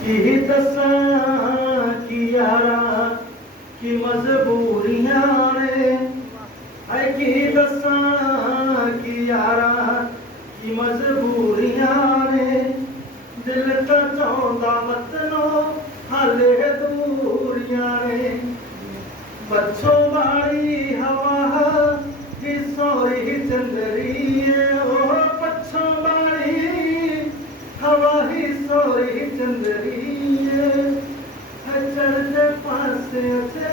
की दसां की यारा की मजबूरियां ने, है की दसां की यारा की मजबूरियां ने, दिल तो चाहता मतनों हाले दूरियां ने, बच्चों वाली हवा की सोरी चंदरी ओ बच्चों वाली हवा ही सोरी चंदरी चढ़ते पासे से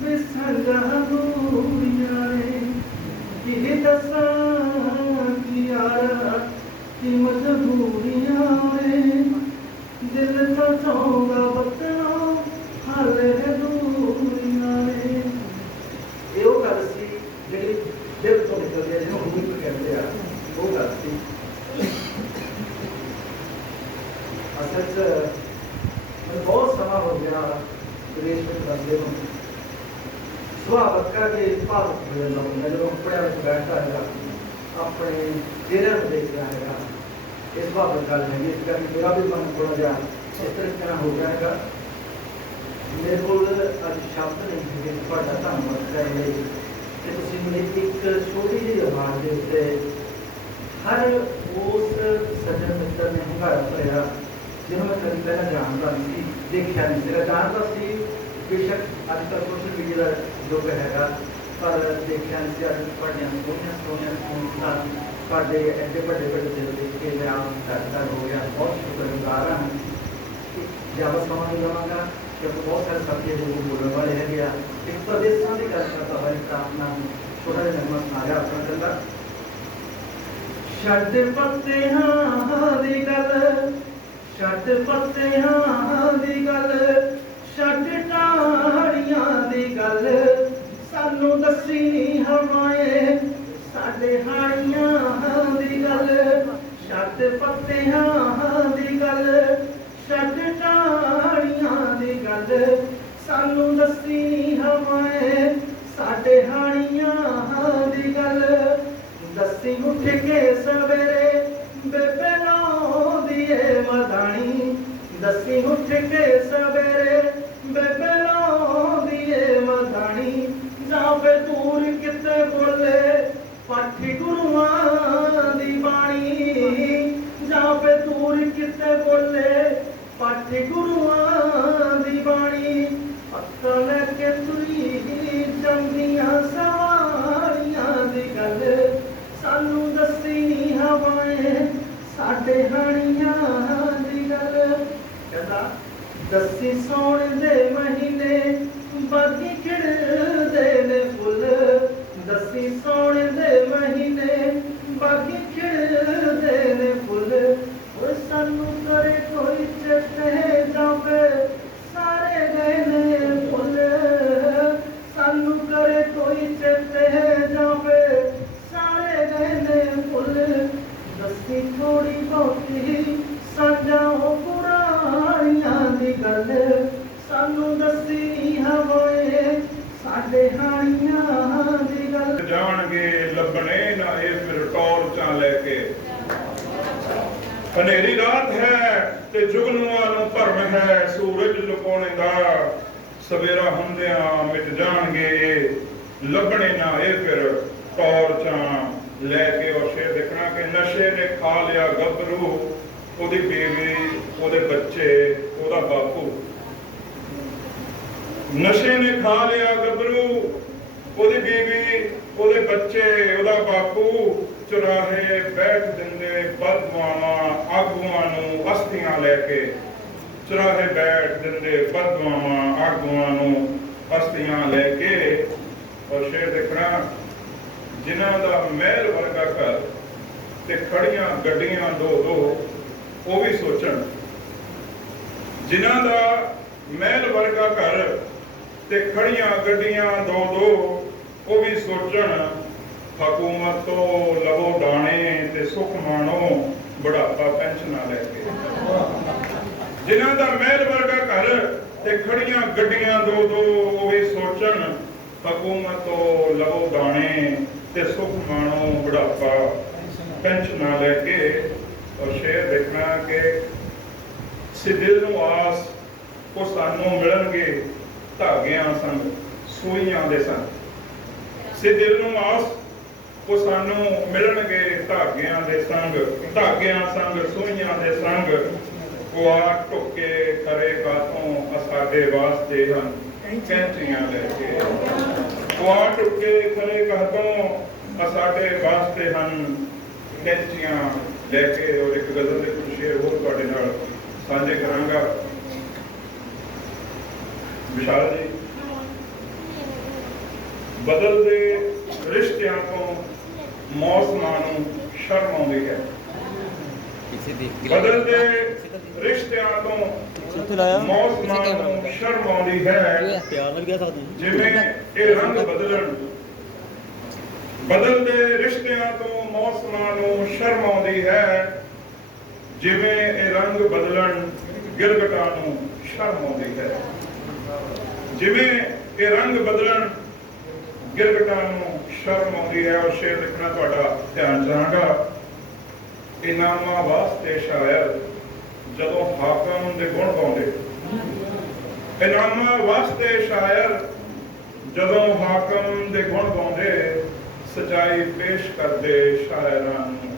बिसंगा दूरियां ने, की दसां की यारा की मजबूरियां ने, दिल तो चाहता बतना हाले दूरियां ने। ਇਹ ਉਹ ਗੱਲ ਸੀ ਜਿਹੜੀ ਦਿਲ ਤੋਂ ਨਿਕਲਦੀ ਹੈ, ਜਿਹਨੂੰ ਰੂਹ ਕਹਿੰਦੇ ਆ, ਉਹ ਗੱਲ ਸੀ। ਅਸਲ 'ਚ ਮੈਨੂੰ ਬਹੁਤ ਸਮਾਂ ਹੋ ਗਿਆ ਵਿਦੇਸ਼ ਵਿੱਚ ਬੰਦੇ ਨੂੰ ਸੁਭਾਵਕ ਕਰਕੇ ਭਾਵੁਕ ਹੋ ਜਾਂਦਾ ਹੁੰਦਾ ਜਦੋਂ ਕੱਪੜਿਆਂ ਵਿੱਚ ਬੈਠਦਾ ਹੈਗਾ, ਆਪਣੇ ਚਿਹਰਿਆਂ ਨੂੰ ਦੇਖਦਾ ਹੈਗਾ। ਇਹ ਸੁਭਾਵਕ ਗੱਲ ਹੈਗੀ, ਇਸ ਕਰਕੇ ਮੇਰਾ ਵੀ ਮਨ ਥੋੜ੍ਹਾ ਜਿਹਾ ਇਸ ਤਰੀਕੇ ਨਾਲ ਹੋ ਗਿਆ ਹੈਗਾ। ਮੇਰੇ ਕੋਲ ਅੱਜ ਸ਼ਬਦ ਨਹੀਂ ਹੈਗੇ ਤੁਹਾਡਾ ਧੰਨਵਾਦ ਕਰਨ ਲਈ ਕਿ ਤੁਸੀਂ ਮੈਨੂੰ ਇੱਕ ਛੋਟੀ ਜਿਹੀ ਆਵਾਜ਼ ਦੇ ਉੱਤੇ ਹਰ ਉਸ ਸੱਜਣ ਮਿੱਤਰ ਨੇ ਹੁੰਗਾਰਾ ਭਰਿਆ ਜਿਹਨੂੰ ਮੈਂ ਕਦੀ ਪਹਿਲਾਂ ਜਾਣਦਾ ਨਹੀਂ ਸੀ, ਦੇਖਿਆ ਨਹੀਂ ਸੀਗਾ। ਜਾਣਦਾ ਸੀ ਬੇਸ਼ੱਕ ਅੱਜ ਕੱਲ੍ਹ ਸੋਸ਼ਲ ਮੀਡੀਆ ਦਾ ਯੁੱਗ ਹੈਗਾ, ਪਰ ਦੇਖਿਆ ਨਹੀਂ ਸੀ। ਅੱਜ ਤੁਹਾਡੀਆਂ ਸੋਹਣੀਆਂ ਸੋਹਣੀਆਂ ਸਹੂਲਤਾਂ, ਤੁਹਾਡੇ ਐਡੇ ਵੱਡੇ ਵੱਡੇ ਦਿਲ ਦੇਖ ਕੇ ਮੈਂ ਆਪ ਧੰਨਵਾਦ ਹੋ ਗਿਆ, ਬਹੁਤ ਸ਼ੁਕਰਗੁਜ਼ਾਰ ਹਾਂ। ਜ਼ਿਆਦਾ ਸਮਾਂ ਨਹੀਂ ਲਵਾਂਗਾ क्योंकि बहुत सारे साथी जो बोलने वाले हैं या एक प्रदेश की गल करता है, अपना छोटा जिहा नगमा सुना रहा अपना चलता छड्ड पत्तियां दी गल, छड्ड पत्तियां दी गल, छड्ड टाहड़ियां दी गल, सानू दसी हवाएं साडे हाड़ियां दी गल, छड्ड पत्तियां दी गल, छड्ड टाहड़ियां दी गल, सानू दसी हवाएं साडे हाड़ियां दी गल, दसी उठ के सवेरे बेबे लाउंदी ए मदानी, दसी उठ के सवेरे बेबे लाउंदी ए मदानी, जावे दूर किते बोले पाठी गुरुआं दी बाणी, जावे दूर किते बोले पाठी गुरुआं दी बाणी, अक्कां लैके तुरी जंदियां सवारियां दी गल, सानू दसी हवाएं साडे हाड़ियां दी गल। कहंदा दसी सौण दे महीने बागी खिड़दे ने फुल, दसी सौण दे महीने बागी खिड़दे ने फुल, सानू करे कोई चेते जावे सारे गए ने फुल, सानू करे कोई चेते जावे सारे गए ने फुल, दसी थोड़ी बहुती सजाओ पुराणियां दी गल, सानू दसी हवाएं साडे हाड़ियां दी गल। जाणगे लभणे ना ये फिर टॉर्चां लैके, हनेरी रात है ते जुगनुआं नूं भरम है सूरज लुकाउणे दा, सवेरा हुंदियां मिट जाणगे लभणे ना ये फिर टॉर्चां लैके। और शेर देखना कि नशे ने खा लिया गभरू, ओदी बीवी ओदे बच्चे ओदा बापू, नशे ने खा लिया गभरू ओदी बीवी ओदे बच्चे ओदा बापू, चुराहे बैठ दिंदे बददुआवां आगूआं नूं अस्थियां लैके, चुराहे बैठ दिंदे बददुआवां आगूआं नूं अस्थियां लैके। और शेर देखना जिन्हां दा महल वर्गा घर ते खड़ियां गड्डियां दो दो ਉਹ भी सोचण, जिन्हां दा महल वर्गा घर ते खड़ियां गड्डियां दो दो ਉਹ भी सोचण, हकूमत तो लवो दाने ते सुख माणो बुढ़ापा पेंशना लैके। जिन्हां दा महल वर्गा घर ते खड़ियां गड्डियां दो दो ਉਹ भी सोचण, हकूमत तो लवो दाने ते सुख माणो बुढ़ापा पेंशना लैके। और शेर देखना कि ਸੇ ਦਿਲ ਨੂੰ ਆਸ ਉਹ ਸਾਨੂੰ ਮਿਲਣਗੇ ਧਾਗਿਆਂ ਸੰਗ ਸੂਈਆਂ ਦੇ ਸੰਗ। ਸੇ ਦਿਲ ਨੂੰ ਆਸ ਉਹ ਸਾਨੂੰ ਮਿਲਣਗੇ ਧਾਗਿਆਂ ਦੇ ਸੰਗ, ਧਾਗਿਆਂ ਸੰਗ ਸੂਈਆਂ ਦੇ ਸੰਗ। ਉਹ ਆ ਢੁੱਕੇ ਕਰੇ ਕਾਤੋਂ ਸਾਡੇ ਵਾਸਤੇ ਹਨ ਕੈਂਚੀਆਂ ਲੈ ਕੇ। ਉਹ ਆ ਢੁੱਕੇ ਕਰੇ ਕਾਤੋਂ ਸਾਡੇ ਵਾਸਤੇ ਹਨ ਕੈਂਚੀਆਂ ਲੈ ਕੇ। ਔਰ ਇੱਕ ਗਜ਼ਲ ਦੇ ਕੁਝ ਸ਼ੇਰ ਹੋਰ ਤੁਹਾਡੇ ਨਾਲ ਸਾਂਝੇ ਕਰਾਂਗਾ। ਵਿਸ਼ਾਲ ਜੀ, ਬਦਲਦੇ ਰਿਸ਼ਤਿਆਂ ਤੋਂ ਮੌਸਮਾਂ ਨੂੰ ਸ਼ਰਮ ਆਉਂਦੀ ਹੈ। ਬਦਲਦੇ ਰਿਸ਼ਤਿਆਂ ਤੋਂ ਮੌਸਮਾਂ ਨੂੰ ਸ਼ਰਮ ਆਉਂਦੀ ਹੈ। ਜਿਵੇਂ ਇਹ ਰੰਗ ਬਦਲਣ, ਬਦਲਦੇ ਰਿਸ਼ਤਿਆਂ ਤੋਂ ਮੌਸਮਾਂ ਨੂੰ ਸ਼ਰਮ ਆਉਂਦੀ ਹੈ। ਜਿਵੇਂ ਇਹ ਰੰਗ ਬਦਲਣ ਗਿਰਗਟਾਂ ਨੂੰ ਸ਼ਰਮ ਆਉਂਦੀ ਹੈ। ਜਿਵੇਂ ਇਹ ਰੰਗ ਬਦਲਣ ਗਿਰਗਟਾਂ ਨੂੰ ਸ਼ਰਮ ਆਉਂਦੀ ਹੈ। ਔਰ ਸ਼ੇਰ ਲਿਖਣਾ ਤੁਹਾਡਾ ਧਿਆਨ ਚਾਹਾਂਗਾ। ਇਨਾਮਾਂ ਵਾਸਤੇ ਸ਼ਾਇਰ ਜਦੋਂ ਹਾਕਮ ਦੇ ਗੁਣ ਗਾਉਂਦੇ, ਇਨਾਮਾਂ ਵਾਸਤੇ ਸ਼ਾਇਰ ਜਦੋਂ ਹਾਕਮ ਦੇ ਗੁਣ ਗਾਉਂਦੇ, ਸਚਾਈ ਪੇਸ਼ ਕਰਦੇ ਸ਼ਾਇਰਾਂ ਨੂੰ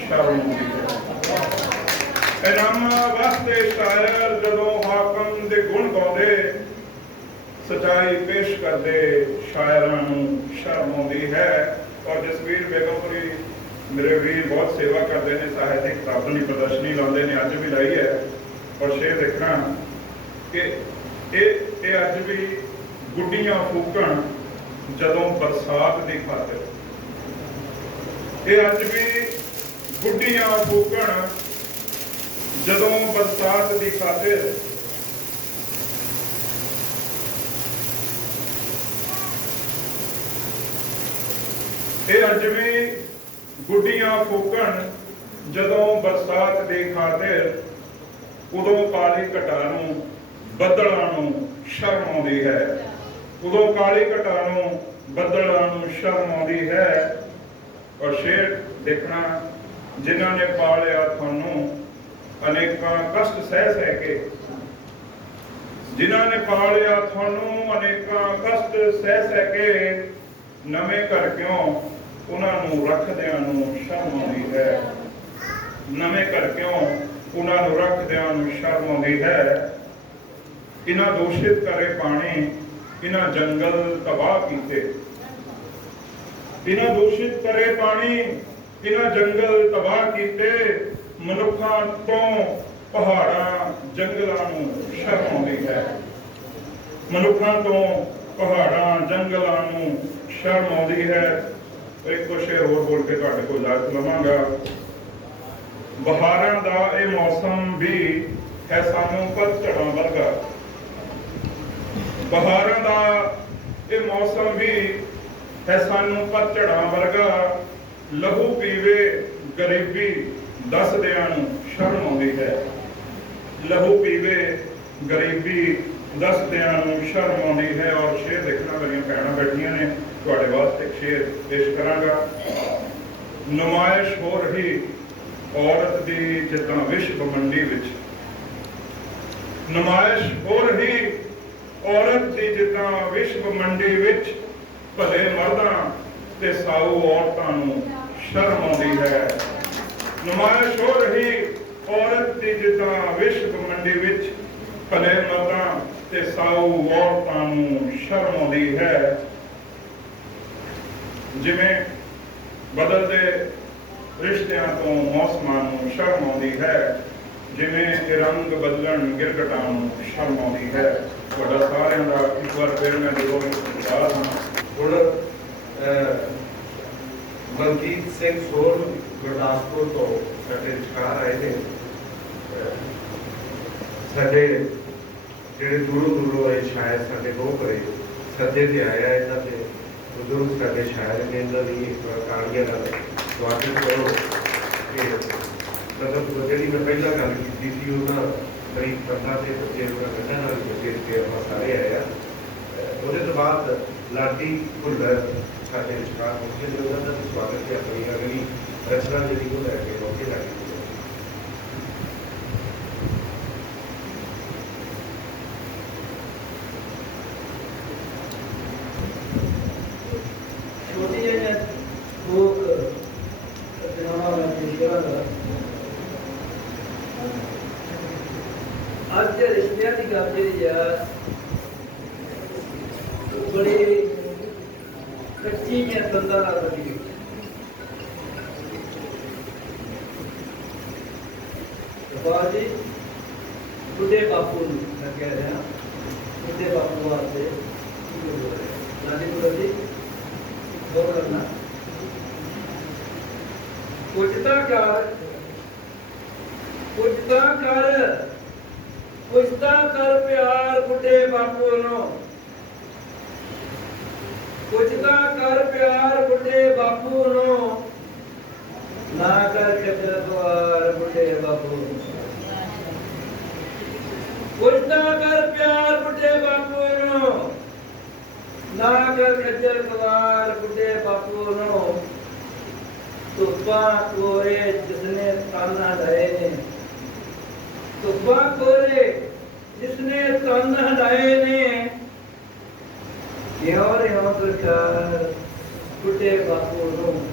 ਸ਼ਰਮ ਆਉਂਦੀ ਹੈ। ਇਨਾਮਾਂ ਵਾਸਤੇ ਸ਼ਾਇਰ ਜਦੋਂ ਹਾਕਮ ਦੇ ਗੁਣ ਗਾਉਂਦੇ, ਸਚਾਈ ਪੇਸ਼ ਕਰਦੇ ਸ਼ਾਇਰਾਂ ਨੂੰ ਸ਼ਰਮ ਆਉਂਦੀ ਹੈ। ਔਰ ਜਸਵੀਰ ਬੇਗਮਪੁਰੀ ਮੇਰੇ ਵੀਰ ਬਹੁਤ ਸੇਵਾ ਕਰਦੇ ਨੇ, ਸਾਹਿਤਿਕ ਕਿਤਾਬਾਂ ਦੀ ਪ੍ਰਦਰਸ਼ਨੀ ਲਾਉਂਦੇ ਨੇ, ਅੱਜ ਵੀ ਲਾਈ ਹੈ। ਔਰ ਸ਼ੇਰ ਦੇਖਣਾ ਕਿ ਇਹ ਅੱਜ ਵੀ ਗੁੱਡੀਆਂ ਫੂਕਣ ਜਦੋਂ ਬਰਸਾਤ ਦੀ ਖਾਤਰ, ਇਹ ਅੱਜ ਵੀ ਗੁੱਡੀਆਂ ਫੂਕਣ ਜਦੋਂ ਬਰਸਾਤ ਦੀ ਖਾਤਰ। ਇਹ ਅੱਜ ਵੀ ਗੁੱਡੀਆਂ ਫੂਕਣ ਜਦੋਂ ਬਰਸਾਤ ਦੀ ਖਾਤਰ। ਉਦੋਂ ਕਾਲੀ ਘਟਾ ਨੂੰ ਬੱਦਲਾਂ ਨੂੰ ਸ਼ਰਮ ਆਉਂਦੀ ਹੈ। ਉਦੋਂ ਕਾਲੀ ਘਟਾ ਨੂੰ ਬੱਦਲਾਂ ਨੂੰ ਸ਼ਰਮ ਆਉਂਦੀ ਹੈ। ਔਰ ਸ਼ੇਰ ਦੇਖਣਾ, ਜਿਨ੍ਹਾਂ ਨੇ ਪਾਲਿਆ ਤੁਹਾਨੂੰ ਅਨੇਕਾਂ ਕਸ਼ਟ ਸਹਿ ਸਹਿ ਕੇ, ਜਿਨ੍ਹਾਂ ਨੇ ਪਾਲਿਆ ਤੁਹਾਨੂੰ ਅਨੇਕਾਂ ਕਸ਼ਟ ਸਹਿ ਸਹਿ ਕੇ, ਨਵੇਂ ਘਰ ਕਿਉਂ ਉਹਨਾਂ ਨੂੰ ਰੱਖਦਿਆਂ ਨੂੰ ਸ਼ਰਮ ਆਉਂਦੀ ਹੈ। ਨਵੇਂ ਘਰ ਕਿਉਂ ਉਹਨਾਂ ਨੂੰ ਰੱਖਦਿਆਂ ਨੂੰ ਸ਼ਰਮ ਆਉਂਦੀ ਹੈ। ਇਹਨਾਂ ਦੂਸ਼ਿਤ ਕਰੇ ਪਾਣੀ, ਇਹਨਾਂ ਜੰਗਲ ਤਬਾਹ ਕੀਤੇ, ਇਹਨਾਂ ਦੂਸ਼ਿਤ ਕਰੇ ਪਾਣੀ, ਇਹਨਾਂ ਜੰਗਲ ਤਬਾਹ ਕੀਤੇ। ਮਨੁੱਖਾਂ ਤੋਂ ਪਹਾੜਾਂ ਜੰਗਲਾਂ ਨੂੰ ਸ਼ਰਮ ਆਉਂਦੀ ਹੈ। ਮਨੁੱਖਾਂ ਤੋਂ ਪਹਾੜਾਂ ਜੰਗਲਾਂ ਨੂੰ ਸ਼ਰਮ ਆਉਂਦੀ ਹੈ। ਇੱਕ ਦੋ ਸ਼ੇਰ ਹੋਰ ਬੋਲ ਕੇ ਤੁਹਾਡੇ ਕੋਲ ਇਜਾਜ਼ਤ ਲਵਾਂਗਾ। ਬਹਾਰਾਂ ਦਾ ਇਹ ਮੌਸਮ ਵੀ ਹੈ ਸਾਨੂੰ ਪਤਝੜਾਂ ਵਰਗਾ। ਬਹਾਰਾਂ ਦਾ ਇਹ ਮੌਸਮ ਵੀ ਹੈ ਸਾਨੂੰ ਪਤਝੜਾਂ ਵਰਗਾ। ਲਹੂ ਪੀਵੇ ਗਰੀਬੀ ਦੱਸਦਿਆਂ ਨੂੰ ਸ਼ਰਮ ਆਉਂਦੀ ਹੈ। ਲਹੂ ਪੀਵੇ ਗਰੀਬੀ ਦੱਸਦਿਆਂ ਨੂੰ ਸ਼ਰਮ ਆਉਂਦੀ ਹੈ। ਔਰ ਸ਼ੇਰ ਦੇਖਣਾ, ਮੇਰੀਆਂ ਭੈਣਾਂ ਬੈਠੀਆਂ ਨੇ, ਤੁਹਾਡੇ ਵਾਸਤੇ ਇੱਕ ਸ਼ੇਰ ਪੇਸ਼ ਕਰਾਂਗਾ। ਨੁਮਾਇਸ਼ ਹੋ ਰਹੀ ਔਰਤ ਦੀ ਜਿੱਦਾਂ ਵਿਸ਼ਵ ਮੰਡੀ ਵਿੱਚ, ਨੁਮਾਇਸ਼ ਹੋ ਰਹੀ ਔਰਤ ਦੀ ਜਿੱਦਾਂ ਵਿਸ਼ਵ ਮੰਡੀ ਵਿੱਚ। ਭਲੇ ਮਰਦਾਂ ਤੇ ਸਾਊ ਔਰਤਾਂ ਨੂੰ ਸ਼ਰਮ ਆਉਂਦੀ ਹੈ। ਨੁਮਾਇਸ਼ ਹੋ ਰਹੀ ਔਰਤ ਦੀ ਜਿੱਦਾਂ ਵਿਸ਼ਵ ਮੰਡੀ ਵਿੱਚ। ਭਲੇ ਮਰਦਾਂ ਤੇ ਸਾਊ ਔਰਤਾਂ ਨੂੰ ਸ਼ਰਮ ਆਉਂਦੀ ਹੈ। ਜਿਵੇਂ ਬਦਲਦੇ ਰਿਸ਼ਤਿਆਂ ਤੋਂ ਮੌਸਮਾਂ ਨੂੰ ਸ਼ਰਮ ਆਉਂਦੀ ਹੈ। ਜਿਵੇਂ ਇਹ ਰੰਗ ਬਦਲਣ ਗਿਰਗਟਾਂ ਨੂੰ ਸ਼ਰਮ ਆਉਂਦੀ ਹੈ। ਤੁਹਾਡਾ ਸਾਰਿਆਂ ਦਾ ਇੱਕ ਵਾਰ ਫਿਰ ਮੈਂ ਜਦੋਂ ਯਾਦ ਹਾਂ। ਹੁਣ ਮਨਜੀਤ ਸਿੰਘ ਸੋਲ ਗੁਰਦਾਸਪੁਰ ਤੋਂ ਸਾਡੇ ਵਿਚਕਾਰ ਆਏ ਨੇ। ਸਾਡੇ ਜਿਹੜੇ ਦੂਰੋਂ ਆਏ ਸ਼ਾਇਰ ਸਾਡੇ ਬਹੁਤ ਘਰੇ ਸੱਦੇ ਤੇ ਆਇਆ। ਇਹਨਾਂ ਦੇ ਬਜ਼ੁਰਗ ਸਾਡੇ ਸ਼ਾਇਰ ਨੇ, ਇਹਨਾਂ ਦੀ ਇੱਕ ਕਾਰਗੀਆਂ ਨਾਲ ਸਵਾਗਤ ਕਰੋ। ਕਿ ਮਤਲਬ ਜਿਹੜੀ ਮੈਂ ਪਹਿਲਾਂ ਗੱਲ ਕੀਤੀ ਸੀ, ਉਹਨਾਂ ਬੜੀ ਪ੍ਰਥਾ ਦੇ ਬੱਚੇ ਉਹਨਾਂ ਗੱਲਾਂ ਨਾਲ ਬੱਚੇ ਤੇ ਆਪਾਂ ਸਾਰੇ ਆਏ ਆ। ਉਹਦੇ ਤੋਂ ਬਾਅਦ ਲਾਡੀ ਭੁੱਲਰ ਸਾਡੇ ਵਿਚਕਾਰ ਪਹੁੰਚੇ ਨੇ। ਉਹਨਾਂ ਦਾ ਸਵਾਗਤ ਹੈ। ਆਪਣੀ ਅਗਲੀ ਰਚਨਾ ਜਿਹੜੀ ਉਹ ਲੈ ਕੇ ਪਹੁੰਚੇ ਲਾਡੀ। ਅੱਜ ਦੇ ਰਿਸ਼ਤਿਆਂ ਦੀ ਗੱਲ ਜਿਹੜੀ ਆ ਬੜੀ ਕੱਚੀ ਜਿਹੀ ਬੰਦਾ ਨਾਲ ਬਣੀ ਹੋਈ ਬਾਬਾ ਜੀ ਬੁੱਢੇ ਬਾਪੂ ਨੂੰ ਮੈਂ ਕਹਿ ਰਿਹਾ ਬੁੱਢੇ ਬਾਪੂ ਵਾਸਤੇ ਲਾਡੀ ਬੁੱਢਾ ਜੀ ਹੋਰ ਕਰਨਾ ਪੁੱਛਦਾ ਕਰ ਪਿਆਰ ਬੁੱਢੇ ਬਾਪੂ ਨੂੰ ਪੁੱਛਦਾ ਕਰ ਪਿਆਰ ਬੁੱਢੇ ਬਾਪੂ ਨੂੰ ਨਾ ਕਰ ਖੱਜਲ ਖਵਾਰ ਬੁੱਢੇ ਬਾਪੂ ਨੂੰ ਪੁੱਛਦਾ ਕਰ ਪਿਆਰ ਬੁੱਢੇ ਬਾਪੂ ਨੂੰ ਨਾ ਕਰ ਖੱਜਲ ਖਵਾਰ ਬੁੱਢੇ ਬਾਪੂ ਨੂੰ ਧੁੱਪਾਂ ਕੋਰੇ ਜਿਸਨੇ ਤਨ ਹਟਾਏ ਨੇ ਧੁੱਪਾਂ ਕੋਰੇ ਜਿਸਨੇ ਤਨ ਹਟਾਏ ਨੇ ਕਿਉਂ ਰਿਓ ਦਰਕਾਰ ਬੁੱਢੇ ਬਾਪੂ ਨੂੰ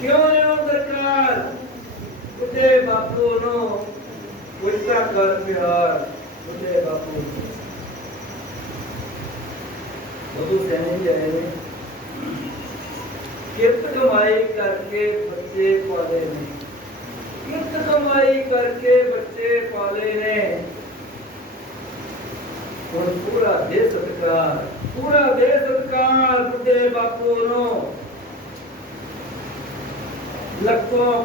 ਕਿਉਂ ਰਿਓ ਦਰਕਾਰ ਬੁੱਢੇ ਬਾਪੂ ਨੂੰ ਪੁੱਛਦਾ ਕਰ ਪਿਆਰ ਬੁੱਢੇ ਬਾਪੂ ਨੂੰ ਬਦੂ ਸੈਣੀ ਜਾਏ ਨੇ ਕਿਰਤ ਕਮਾਈ ਕਰਕੇ ਬੱਚੇ ਪਾਲੇ ਨੇ ਕਿਰਤ ਕਮਾਈ ਕਰਕੇ ਬੱਚੇ ਪਾਲੇ ਨੇ ਹੁਣ ਪੂਰਾ ਦੇ ਸਤਿਕਾਰ ਬੁੱਢੇ ਬਾਪੂ ਨੂੰ ਲੱਖੋਂ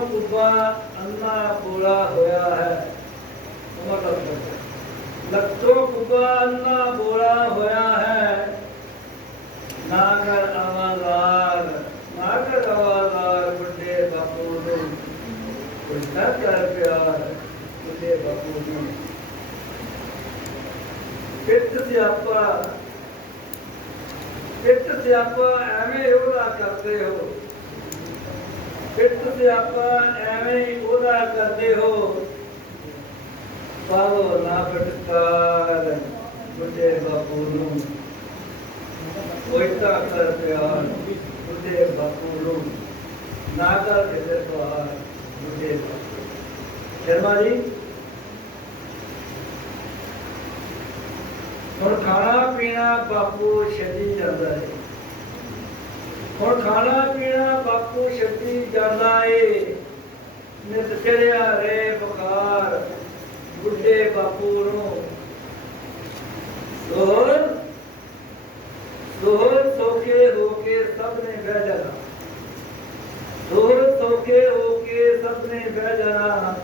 ਕੁੱਬਾ ਅੰਨਾ ਬੋਲਾ ਹੋਇਆ ਹੈ ਲੱਖੋਂ ਕੁੱਬਾ ਅੰਨਾ ਬੋਲਾ ਹੋਇਆ ਹੈ ਨਾ ਕਰ ਆਵਾਜ਼ਾਰ ਬੁੱਢੇ ਬਾਪੂ ਨੂੰ ਪੁੱਛਦਾ ਕਰ ਪਿਆਰ ਬੁੱਢੇ ਬਾਪੂ ਨੂੰ ਪਿੱਤ ਸਿਆਪਾ ਐਵੇਂ ਉਹਦਾ ਕਰਦੇ ਹੋ ਪਿੱਤ ਸਿਆਪਾ ਐਵੇਂ ਉਹਦਾ ਕਰਦੇ ਹੋ ਪਾਵੋ ਨਾ ਫਟਕਾਰ ਬੁੱਢੇ ਬਾਪੂ ਨੂੰ ਪੁੱਛਦਾ ਕਰ ਪਿਆਰ ਬੁੱਢੇ ਬਾਪੂ ਨੂੰ ਨਾ ਕਰ ਖੱਜਲ ਖਵਾਰ ਬੁੱਢੇ ਬਾਪੂ ਸ਼ਰਮਾ ਜੀ ਹੁਣ ਖਾਣਾ ਪੀਣਾ ਬਾਪੂ ਛੱਡੀ ਜਾਂਦਾ ਹੈ ਹੁਣ ਖਾਣਾ ਪੀਣਾ ਬਾਪੂ ਛੱਡੀ ਜਾਂਦਾ ਏ ਨਿਤ ਚੜਿਆ ਰੇ ਬੁਖਾਰ ਬੁੱਢੇ ਬਾਪੂ ਨੂੰ ਦੋਹਰ ਸੌਖੇ ਹੋ ਕੇ ਸਭ ਨੇ ਬਹਿ ਜਾਣਾ ਦੋਹਰ ਸੌਖੇ ਹੋ ਕੇ ਸਭ ਨੇ ਬਹਿ ਜਾਣਾ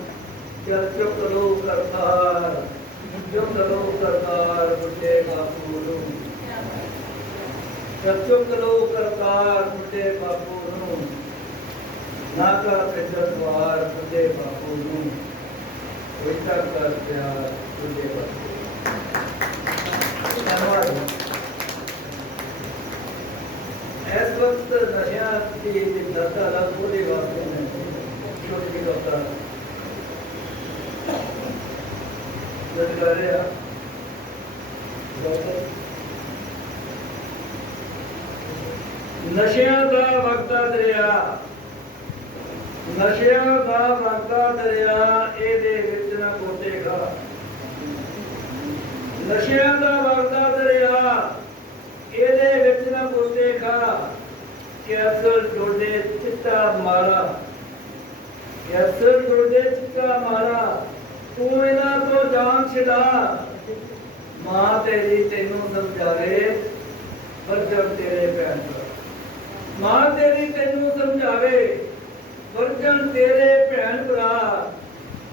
ਚਲ ਚੁੱਕ ਲੋ ਕਰਤਾਰ ਚੁੱਕ ਲੋ ਕਰਤਾਰ ਬੁੱਢੇ ਬਾਪੂ ਨੂੰ ਚੁੱਕ ਲੋ ਕਰਤਾਰ ਬੁੱਢੇ ਬਾਪੂ ਨੂੰ ਨਾ ਕਰ ਖੱਜਲ ਖਵਾਰ ਬੁੱਢੇ ਬਾਪੂ ਨੂੰ ਵਿਚਾਰ ਕਰ ਪਿਆਰ ਬੁੱਢੇ ਬਾਪੂ ਇਸ ਵਕਤ ਨਸ਼ਿਆਂ ਦੀ ਦਰਦਾ ਦਾ ਥੋੜੇ ਵਾਸਤੇ ਨੇ ਛੋਟੀ ਜਿਹੀ ਦਰਦਾ ਜਦ ਕਰ ਰਿਹਾ ਨਸ਼ਿਆਂ ਦਾ ਵਗਦਾ ਦਰਿਆ ਇਹਦੇ ਵਿੱਚ ਨਾ ਕੋਟੇ ਖਾ ਨਸ਼ਿਆਂ ਦਾ ਵਗਦਾ ਦਰਿਆ ਇਹਦੇ ਵਿੱਚ ਨਾ ਕੋਟੇ ਖਾ ਕੈਸਰ ਜੋੜੇ ਚਿੱਟਾ ਮਾਰਾ ਤੂੰ ਇਹਨਾਂ ਤੋਂ ਜਾਨ ਛਡਾ ਮਾਂ ਤੇਰੀ ਤੈਨੂੰ ਸਮਝਾਵੇ ਵਰਜਨ ਤੇਰੇ ਭੈਣ ਭਰਾ ਮਾਂ ਤੇਰੀ ਤੈਨੂੰ ਸਮਝਾਵੇ ਵਰਜਨ ਤੇਰੇ ਭੈਣ ਭਰਾ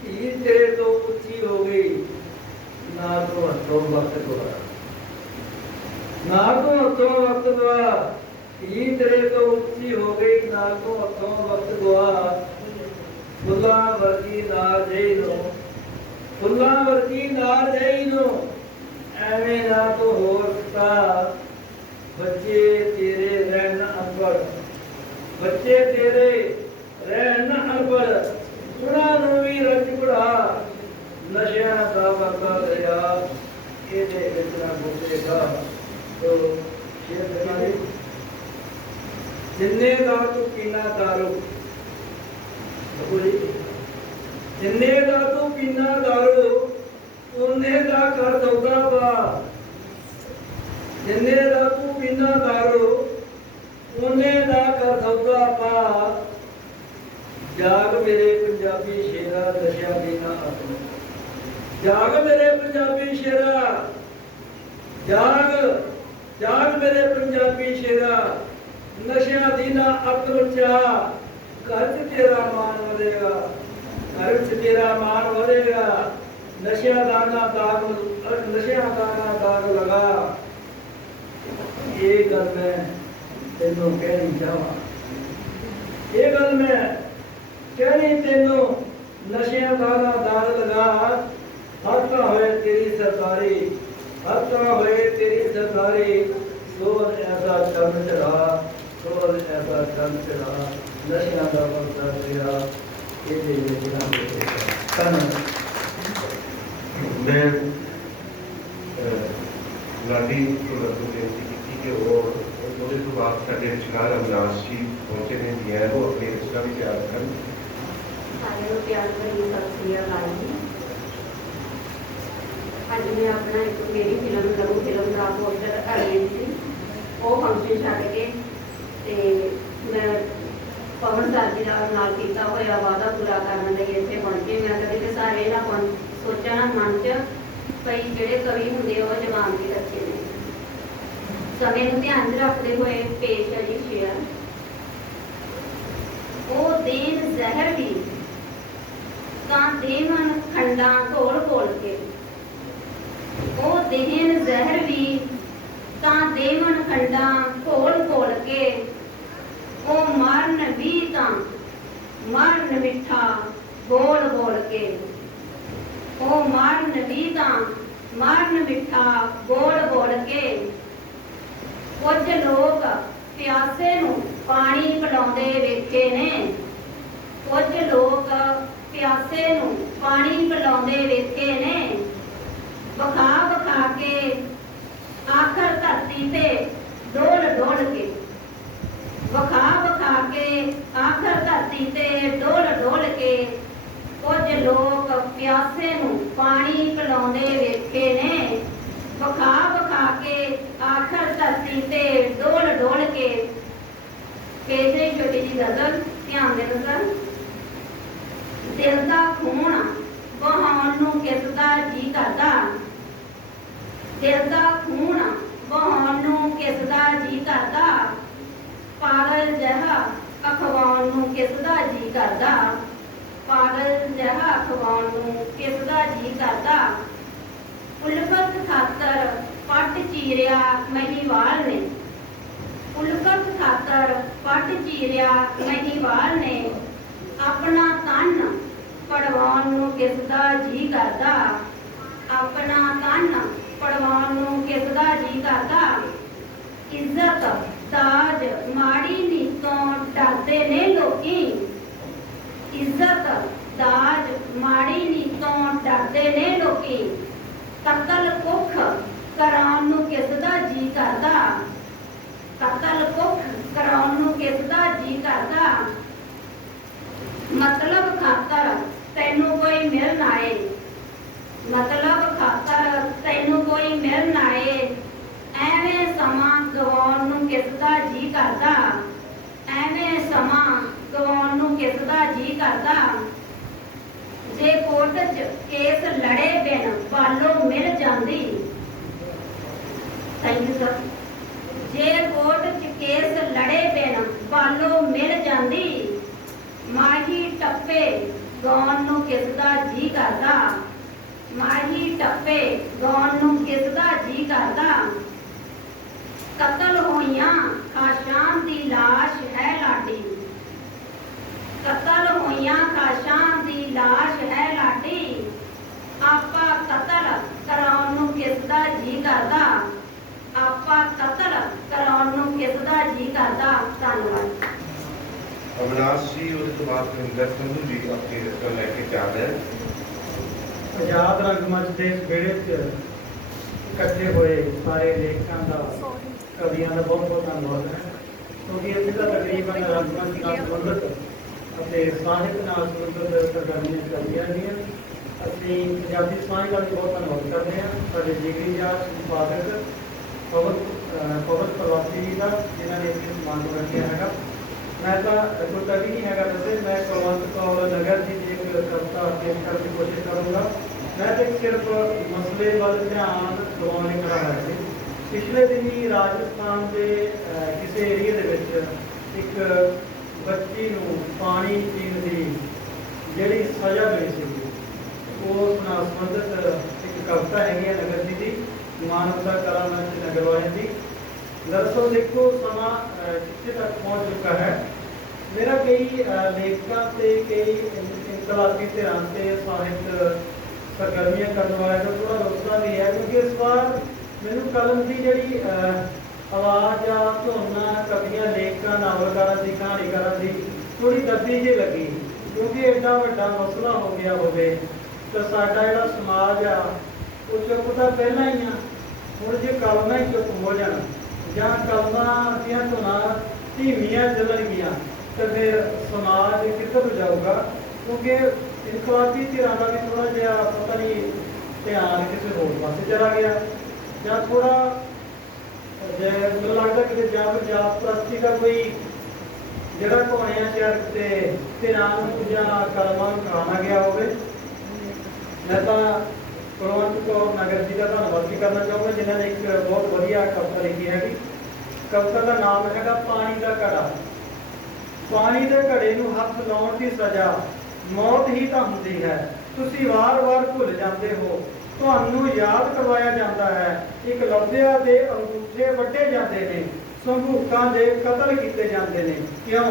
ਧੀ ਤੇਰੇ ਤੋਂ ਉੱਚੀ ਹੋ ਗਈ ਨਾ ਤੋਂ ਹੱਥੋਂ ਵਕਤ ਗਵਾ ਧੀ ਤੇਰੇ ਤੋਂ ਉੱਚੀ ਹੋ ਗਈ ਨਾ ਤੋਂ ਹੱਥੋਂ ਵਕਤ ਗਵਾ ਫੁੱਲਾਂ ਵਰਗੀ ਨਾਰ ਜਈ ਨੂੰ ਐਵੇਂ ਨਾ ਤੂੰ ਹੋਰ ਤਾ ਬੱਚੇ ਤੇਰੇ ਰਹਿਣ ਅਨਪੜ ਉਹਨਾਂ ਨੂੰ ਵੀ ਰੱਜ ਬੜਾ ਨਸ਼ਿਆਂ ਦਾ ਵਗਦਾ ਦਰਿਆ ਇਹਦੇ ਵਿੱਚ ਨਾ ਗੁੱਸੇਗਾ ਤੋ ਸ਼ੇਰ ਬਨਾਏ ਜਿੰਨੇ ਦਾ ਤੂੰ ਪੀਣਾ ਦਾਰੂ ਬੋਲੀ ਜਿੰਨੇ ਦਾ ਤੂੰ ਪੀਨਾ ਦਾਰੂ ਉਹਨੇ ਦਾ ਕਰ ਸੌਦਾ ਪਾ। ਜਿੰਨੇ ਦਾ ਤੂੰ ਪੀਨਾ ਦਾਰੂ ਉਹਨੇ ਦਾ ਕਰ ਸੌਦਾ ਪਾ। ਜਾਗ ਮੇਰੇ ਪੰਜਾਬੀ ਸ਼ੇਰਾ ਨਸ਼ਿਆਂ ਦੀ ਨਾ ਆਤਮ। ਜਾਗ ਮੇਰੇ ਪੰਜਾਬੀ ਸ਼ੇਰਾ, ਜਾਗ ਜਾਗ ਮੇਰੇ ਪੰਜਾਬੀ ਸ਼ੇਰਾ, ਨਸ਼ਿਆਂ ਦੀ ਨਾ ਆਤਮ ਚਾਹ। ਘਰ 'ਚ ਤੇਰਾ ਮਾਣ ਵਧੇਗਾ, ਘਰ 'ਚ ਤੇਰਾ ਮਾਣ ਵਧੇਗਾ। ਨਸ਼ਿਆਂ ਦਾ ਨਾ ਦਾਗ, ਨਸ਼ਿਆਂ ਦਾ ਨਾ ਦਾਗ ਲਗਾ। ਇਹ ਗੱਲ ਮੈਂ ਤੈਨੂੰ ਕਹਿਣੀ ਚਾਹਾਂ, ਇਹ ਗੱਲ ਮੈਂ ਕਹਿਣੀ ਤੈਨੂੰ। ਨਸ਼ਿਆਂ ਦਾ ਨਾ ਦਾਗ ਲਗਾ। ਹਰ ਤਾਂ ਹੋਏ ਤੇਰੀ ਸਰਦਾਰੀ, ਹਰ ਤਾਂ ਹੋਏ ਤੇਰੀ ਸਰਦਾਰੀ। ਸੋਹਣ ਐਸਾ ਚੰਨ ਚੜਾ, ਸੋਹਣ ਐਸਾ ਚੰਨ ਚੜਾ। ਨਸ਼ਿਆਂ ਦਾ ਵਰਤਾ ਤੇਰਾ ਇਹਦੇ ਵਿੱਚ ਨਾ ਹੋਵੇ। ਧੰਨਵਾਦ। मैं लाडी को बेनती की कि वो तो बाद साढ़े विचार अविनाश जी पहुंचे ने दिया है, वो अपने रिश्ता भी तैयार कर। सारे प्यार भरी सत श्री अकाल जी। अज मैं अपना एक मेरी फिल्म लघु फिल्म का पोस्टर कर रही थी, वो फंक्शन छड्ड के ते मैं पवन सर जी नाल कीता होया वादा पूरा करने लई इत्थे पहुंची। मैं कभी ते सारे ना सोचा ना मन च कई जिहड़े कवि हुंदे वो जवान भी रखे ने। समय नूं ध्यान च रखते हुए पेश है जी शेयर। ओ देन जहर भी तां देवन खंडा घोल घोल के। ओ देन जहर भी तां देवन खंडा घोल घोल के। ओ मरन भी तां मरन मिठा बोल बोल के। ओ मरन भी तां मरन मिठा बोल बोल के। कुछ लोग प्यासे नूं पानी पिलाउंदे वेखे ने। कुछ लोग प्यासे नूं पानी पिलाउंदे वेखे ने। बखा बखा के आखर धरती ते डोल डोल के। बखा बखा के आखर धरती ते डोल डोल के। कुछ लोग प्यासे नूं पानी पिलाउंदे वेखे ने। बखा बखा के आखर धरती ते डोल डोल के। पेश है छोटी जी गजल, ध्यान देना सर। दिल दा खून बहाउण नूं किस दा जी करदा। दिल दा खून बहाउण नूं किस दा जी करदा। पागल जिहा अखवाउण नूं किस दा जी करदा। पागल जिहा अखवाउण नूं किस दा जी करदा। उल्फत खातर पट चीरिया महिवाल ने। उल्फत खातर पट चीरिया महिवाल ने। अपना तन पड़वाउण नूं किस दा जी करदा। अपना तन पड़वाउण नूं किस दा जी करदा। इज्जत दाज माड़ी नीतों डरदे ने लोकी। इज्जत दाज माड़ी नीतों डरदे ने लोकी। कतल कुख कराउण नूं किस दा जी करदा। कतल कुख कराउण नूं किस दा जी करदा। मतलब खातर तैनूं कोई मिलन आए। मतलब खातर तैनूं कोई मिलन आए। एवें समा गवाउण नूं किस दा जी करदा। एवें समा गवाउण नूं किस दा जी करदा। जे कोर्ट च केस लड़े बिन बालों मिल जांदी। Thank you sir. J court च केस लड़े बिन बालों मिल जांदी। माही टप्पे गाउण नूं किस दा जी करदा। माही टप्पे गाउण नूं किस दा जी करदा। कतल होइयां खाशां दी लाश है लाडी। कतल होइयां खाशां दी लाश है लाडी। आपा कतल कराउण नूं किस दा जी करदा। आपा कतल कराउण नूं किस दा जी करदा। धन्नवाद। अविनाश जी उसके बाद महेंद्र संधू जी अपनी रचना लेके तैयार है। आजाद रंगमंच के इस बेड़े च इकट्ठे हुए सारे लेखकों का, कवियों का बहुत बहुत धन्यवाद है, क्योंकि अभी तो तकरीबन रंगमंच का संबंधित ਅਤੇ ਸਾਹਿਤ ਨਾਲ ਸੰਬੰਧਿਤ ਸਰਗਰਮੀਆਂ ਚੱਲਦੀਆਂ ਰਹੀਆਂ। ਅਸੀਂ ਪੰਜਾਬੀ ਸਮਾਜ ਦਾ ਵੀ ਬਹੁਤ ਧੰਨਵਾਦ ਕਰਦੇ ਹਾਂ ਸਾਡੇ ਜਿਗਰੀ ਜਾਂ ਸੰਪਾਦਕ ਪਵਨ ਪ੍ਰਵਾਸੀ ਜੀ ਦਾ, ਜਿਨ੍ਹਾਂ ਨੇ ਇਸ ਸਮਾਨ ਨੂੰ ਰੱਖਿਆ ਹੈਗਾ। मैं तो कोई कवि नहीं है वैसे, मैं कुलवंत कौर नगर जी की एक कविता पेश करने की कोशिश करूँगा। मैं तो सिर्फ मसले वाल ध्यान दिवाने खड़ा है। पिछले दिन ही राजस्थान के किसी एरिए के एक बच्ची को पानी पीने की जी सज़ा मिली सी, उस नाल संबंधित एक कविता हैगी नगर जी की मानवता कला मंच नगर वाले की। दरअसल देखो समा कितने तक पहुँच चुका है। मेरा कई लेखकों से कई इनकलाबी ध्यान से साहित्य सरगर्मियाँ करने वाले का थोड़ा रोसना भी है, क्योंकि इस बार मैंने कलम की जी आवाज़ आ धुन कवियाँ लेखकों नावलकारों की कहानीकारों की थोड़ी दबी जी लगी, क्योंकि एडा वड्डा मसला हो गया हो तो साडा जिहड़ा समाज आ वो चुप तो पहला ही आ, हुण जे कलमां ही चुप हो जाण ਜਾਂ ਕਲਮਾਂ ਦੀਆਂ ਧੁਨਾਂ ਧੀਮੀਆਂ ਚੱਲਣਗੀਆਂ तो फिर समाज किधर ਨੂੰ ਜਾਊਗਾ, क्योंकि इनकलाबी ਧਿਰਾਂ ਦਾ भी थोड़ा ਜਿਹਾ पता नहीं ध्यान किसी होर पासे चला गया, ਜਾਂ थोड़ा ਮੈਨੂੰ लगता कि जात प्रस्ती का कोई ਜਿਹੜਾ ਘੋਣਿਆ ਸ਼ਾਇਦ ਕਿਤੇ ਧਿਰਾਂ ਨੂੰ ਜਾਂ ਕਲਮਾਂ ਨੂੰ ਖਾਣਾ ਗਿਆ ਹੋਵੇ। मैं तो कुलवंत कौर नगर जी का धन्यवाद भी करना चाहूँगा, जिन्होंने एक बहुत बढ़िया कविता लिखी हैगी। कविता का नाम है पानी का घड़ा। पानी के घड़े नूं हथ लाउण की सज़ा मौत ही तो हुंदी है, तुसीं वार-वार भुल जाते हो, तुहानूं याद करवाया जाता है, एक लभ्या दे अंगूठे वड्डे जाते हैं, संभूकां दे कतल किए जाते हैं। क्यों?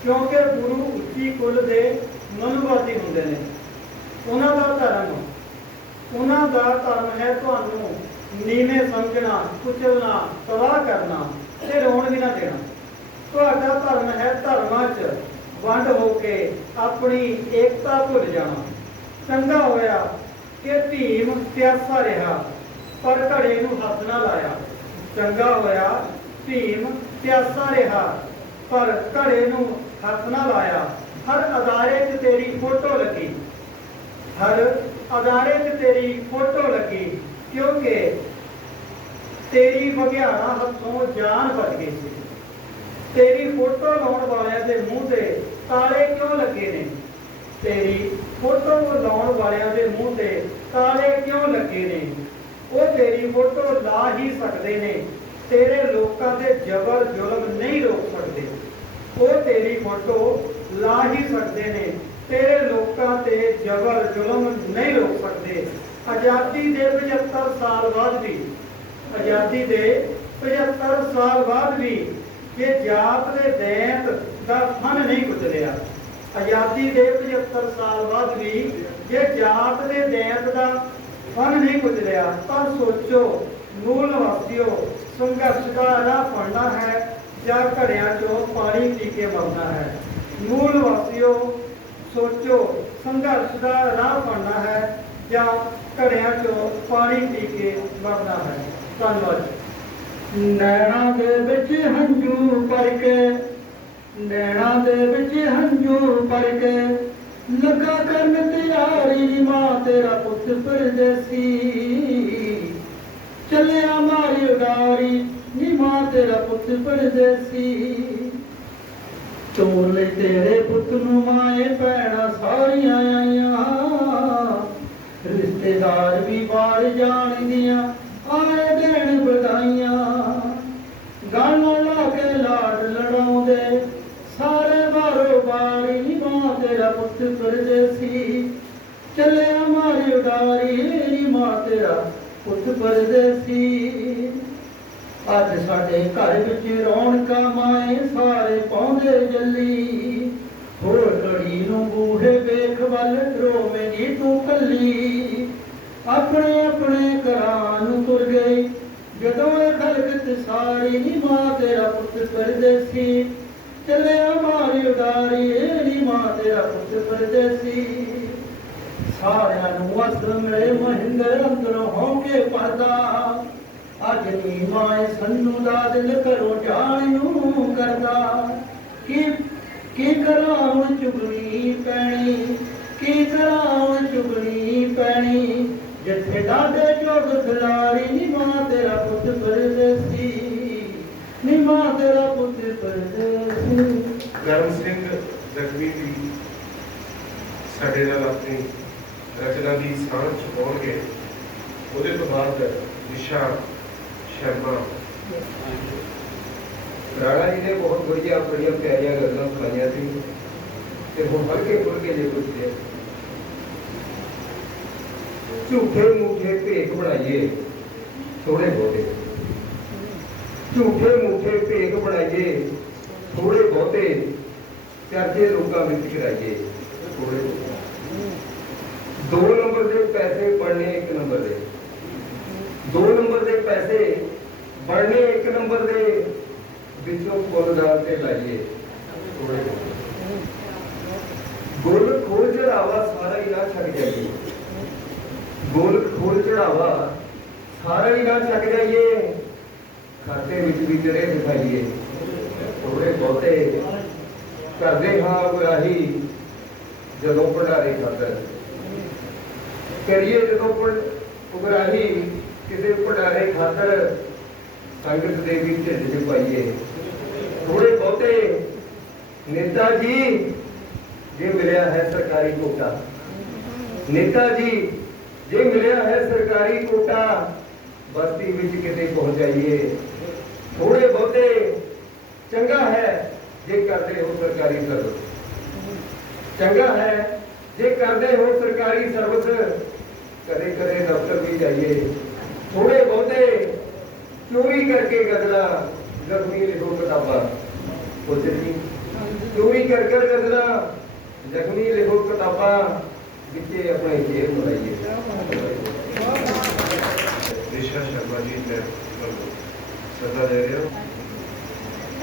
क्योंकि गुरु उच्ची कुल दे मनुवादी हुंदे ने। उन्हां दा धर्म है तुहानूं नीवें समझना, कुचलना, तबाह करना ते रोण भी ना देना। तुहाडा धर्म है धर्मां च वंड होके अपनी एकता भुल जाना। चंगा होया कि भीम प्यासा रहा पर घड़े नूं हथ ना लाया। चंगा होया भीम प्यासा रहा पर घड़े नूं हथ ना लाया। हर अदारे च तेरी फोटो लगी, हर अदारे च तेरी फोटो लगी, क्योंकि तेरी बघियाड़ा हथों जान बच गई सी। तेरी फोटो लाउण वालियां दे मूँह ते ताले क्यों लगे ने? तेरी फोटो लाउण वालियां दे मूँह ते ताले क्यों लगे ने? वो तेरी फोटो ला ही सकते ने, तेरे लोकां दे जबर जुल्म नहीं रोक सकते। वो तेरी फोटो ला ही सकते ने, तेरे लोकां ते जबर जुल्म नहीं रोक सकते। आज़ादी दे 75 साल बाद भी, आज़ादी दे 75 साल बाद भी ये जात दे दैंत दा फन नहीं कुचलिया। आज़ादी दे 75 साल बाद भी ये जात दे दैंत दा फन नहीं कुचलिया। पर सोचो मूल निवासियों, संघर्ष का राह फड़ना है या घड़ियां चों पानी पी के मरना है। मूल निवासियों सोचो संघर्ष का राह फड़ना है या घड़ियां चों पानी पी के मरना है। धन्यवाद। नैना दे विच हंझू भर के, नैना दे विच हंझू भर के लगा करन तैयारी, मां तेरा पुत परदेसी चलिया मारी उडारी, नी मां तेरा पुत परदेसी। चोर ले तेरे पुत नूं माए भैणां सारियां आईयां, रिश्तेदार भी बाहर जाण दियां आए देण बधाइयां। गाना ला के लाड लड़ाउंदे सारे बारो बारी, नी मां तेरा पुत परदेसी चलिया मारी उडारी, नी मां तेरा पुत परदेसी। अज साडे घर विच रौनकां माए सारे पाउंदे जल्ली, होर घड़ी नूं बूहे वेख वल रोवेंगी तू कल्ली। अपने अपने घरां नूं तुर गई जदों ए खलकत सारी, नी मां तेरा पुत परदेसी चलिया मारी उडारी, नी मां तेरा पुत परदेसी। सारियां नूं असर मिले महिंद्र अंदरों होके परदा, अज नी माए सन्नू दा दिल घरों जाण नूं करदा। की ਕੀ ਕਰਾਂ ਹੁਣ ਚੁਗਣੀ ਪੈਣੀ, ਕੀ ਕਰਾਂ ਹੁਣ ਚੁਗਣੀ ਪੈਣੀ। ਜਿੱਥੇ ਡਾਢੇ ਜੋਗ ਖਿਲਾਰੀ ਨੀ ਮਾਂ ਤੇਰਾ ਪੁੱਤ ਪਰਦੇਸੀ, ਨੀ ਮਾਂ ਤੇਰਾ ਪੁੱਤ ਪਰਦੇਸੀ। ਕਰਮ ਸਿੰਘ ਜ਼ਖਮੀ ਦੀ ਸਾਡੇ ਨਾਲ ਆਪਣੀ ਰਚਨਾ ਦੀ ਸਾਂਝ ਪਾਉਣਗੇ। ਉਹਦੇ ਤੋਂ ਬਾਅਦ ਨਿਸ਼ਾ ਸ਼ਰਮਾ। ਰਾਣਾ ਜੀ ਨੇ ਬਹੁਤ ਬੜੀਆਂ ਪਿਆਰੀਆਂ ਗੱਲਾਂ ਸੁਣਾਈਆਂ ਸੀ ਤੇ ਹੁਣ ਹਲਕੇ ਫੁਲਕੇ ਜੇ ਪੁੱਛਦੇ ਝੂਠੇ ਮੂਠੇ ਭੇਖ ਬਣਾਈਏ ਥੋੜੇ ਬਹੁਤੇ, ਝੂਠੇ ਮੂਠੇ ਭੇਖ ਬਣਾਈਏ ਥੋੜੇ ਬਹੁਤੇ, ਕਰਜ਼ੇ ਲੋਕਾਂ ਵਿੱਚ ਕਰਾਈਏ ਥੋੜੇ ਬਹੁਤੇ। 2 ਨੰਬਰ ਦੇ ਪੈਸੇ ਬਣਨੇ 1 ਨੰਬਰ ਦੇ, 2 ਨੰਬਰ ਦੇ ਪੈਸੇ ਬਣਨੇ 1 ਨੰਬਰ ਦੇ, ਵਿੱਚੋਂ ਫੁੱਲ ਡਾਲ ਕੇ ਲਾਈਏ ਥੋੜੇ ਬਹੁਤੇ। ਗੁੱਲ ਖੋਲ ਚੜਾਵਾ ਸਾਰਾ ਹੀ ਨਾ ਛੱਡ ਜਾਈਏ, ਗੁੱਲ ਖੋਲ ਚੜਾਵਾ ਸਾਰਾ ਹੀ ਨਾ ਛੱਡ ਜਾਈਏ, ਖਾਤੇ ਵਿੱਚ ਵੀ ਜਿਹੜੇ ਦਿਖਾਈਏ ਥੋੜੇ ਬਹੁਤੇ। ਕਰਦੇ ਹਾਂ ਉਗਰਾਹੀ ਜਦੋਂ ਭੰਡਾਰੇ ਖਾਤਰ, ਕਰੀਏ ਜਦੋਂ ਉਗਰਾਹੀ ਕਿਸੇ ਭੰਡਾਰੇ ਖਾਤਰ, ਸੰਗਤ ਦੇ ਵੀ ਢਿੱਡ 'ਚ ਪਾਈਏ ਥੋੜੇ ਬਹੁਤੇ। ਨੇਤਾ ਜੀ ਜੇ ਮਿਲਿਆ ਹੈ ਸਰਕਾਰੀ ਕੋਟਾ, ਨੇਤਾ ਜੀ ਜੇ ਮਿਲਿਆ ਹੈ ਸਰਕਾਰੀ ਕੋਟਾ, ਬਸਤੀ ਵਿੱਚ ਕਿਤੇ ਪਹੁੰਚਾਈਏ ਥੋੜੇ ਬਹੁਤੇ। ਚੰਗਾ ਹੈ ਜੇ ਕਰਦੇ ਹੋ ਸਰਕਾਰੀ ਸਰਵਿਸ, ਚੰਗਾ ਹੈ ਜੇ ਕਰਦੇ ਹੋ ਸਰਕਾਰੀ ਸਰਵਿਸ, ਕਦੇ ਕਦੇ ਦਫ਼ਤਰ ਵੀ ਜਾਈਏ ਥੋੜੇ ਬਹੁਤੇ। ਚੋਰੀ ਕਰਕੇ ਗਜ਼ਲਾਂ ਜ਼ਖਮੀ ਲਿਖੋ ਕਿਤਾਬਾਂ, ਪੁੱਛ ਜੀ ਚੋਰੀ ਕਰ ਗਜ਼ਲਾਂ ਜ਼ਖਮੀ ਲਿਖੋ ਕਿਤਾਬਾਂ, ਵਿੱਚੇ ਆਪਣੇ ਜੇਬ ਬਣਾਈਏ। ਨਿਸ਼ਾ ਸ਼ਰਮਾ ਜੀ ਨੇ ਸਦਾ ਦੇ ਰਹੇ ਹੋ।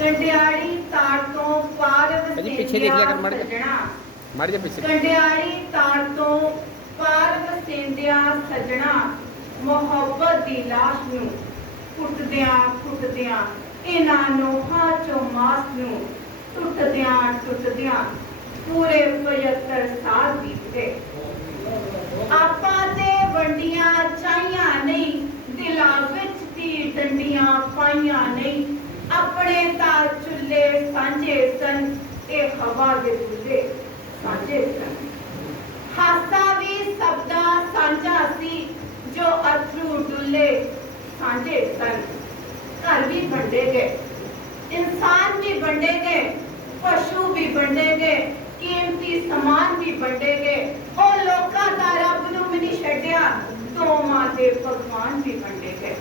ਕੰਡਿਆੜੀ ਤਾਰ ਤੋਂ ਪਾਰ ਜੀ ਪਿੱਛੇ ਦੇਖ ਲਿਆ ਕਰ ਮਾੜਾ ਜਿਹਾ। ਸੱਜਣਾ, ਮਾੜਾ ਜਿਹਾ ਪਿੱਛੇ। ਕੰਡਿਆੜੀ ਤਾਰ ਤੋਂ ਪਾਰ ਵਸੇਂਦਿਆਂ ਸੱਜਣਾ, ਮੁਹੱਬਤ ਦੀ ਲਾਸ਼ ਨੂੰ ਕੁੱਟਦਿਆਂ ਕੁੱਟਦਿਆਂ, ਇਹਨਾਂ ਨੋਹਾਂ ਚੋਂ ਮਾਸ ਨੂੰ ਟੁੱਟਦਿਆਂ ਟੁੱਟਦਿਆਂ, ਪੂਰੇ 75 ਸਾਲ ਬੀਤੇ। ਆਪਾਂ ਤੇ ਵੰਡੀਆਂ ਚਾਹੀਆਂ ਨਹੀਂ, ਦਿਲਾਂ ਵਿੱਚ ਦੀ ਡੰਡੀਆਂ ਪਾਈਆਂ ਨਹੀਂ। ਆਪਣੇ ਤਾਂ ਚੁੱਲ੍ਹੇ ਸਾਂਝੇ ਸਨ, ਇਹ ਹਵਾ ਦੇ ਬੁੱਲੇ ਸਾਂਝੇ ਸਨ। ਹਾਸਾ ਵੀ ਸਭ ਦਾ ਸਾਂਝਾ ਸੀ, ਜੋ ਅਥਰੂ ਡੁੱਲੇ ਸਾਂਝੇ ਸਨ। ਘਰ ਵੀ ਵੰਡੇ ਗਏ, ਇਨਸਾਨ ਵੀ ਵੰਡੇ ਗਏ, ਪਸ਼ੂ ਵੀ ਵੰਡੇ ਗਏ, ਕੀਮਤੀ ਸਮਾਨ ਵੀ ਵੰਡੇ ਗਏ। ਉਹ ਲੋਕਾਂ ਦਾ ਰੱਬ ਨੂੰ ਵੀ ਨਹੀਂ ਛੱਡਿਆ, ਦੋਵਾਂ ਦੇ ਭਗਵਾਨ ਵੀ ਵੰਡੇ ਗਏ।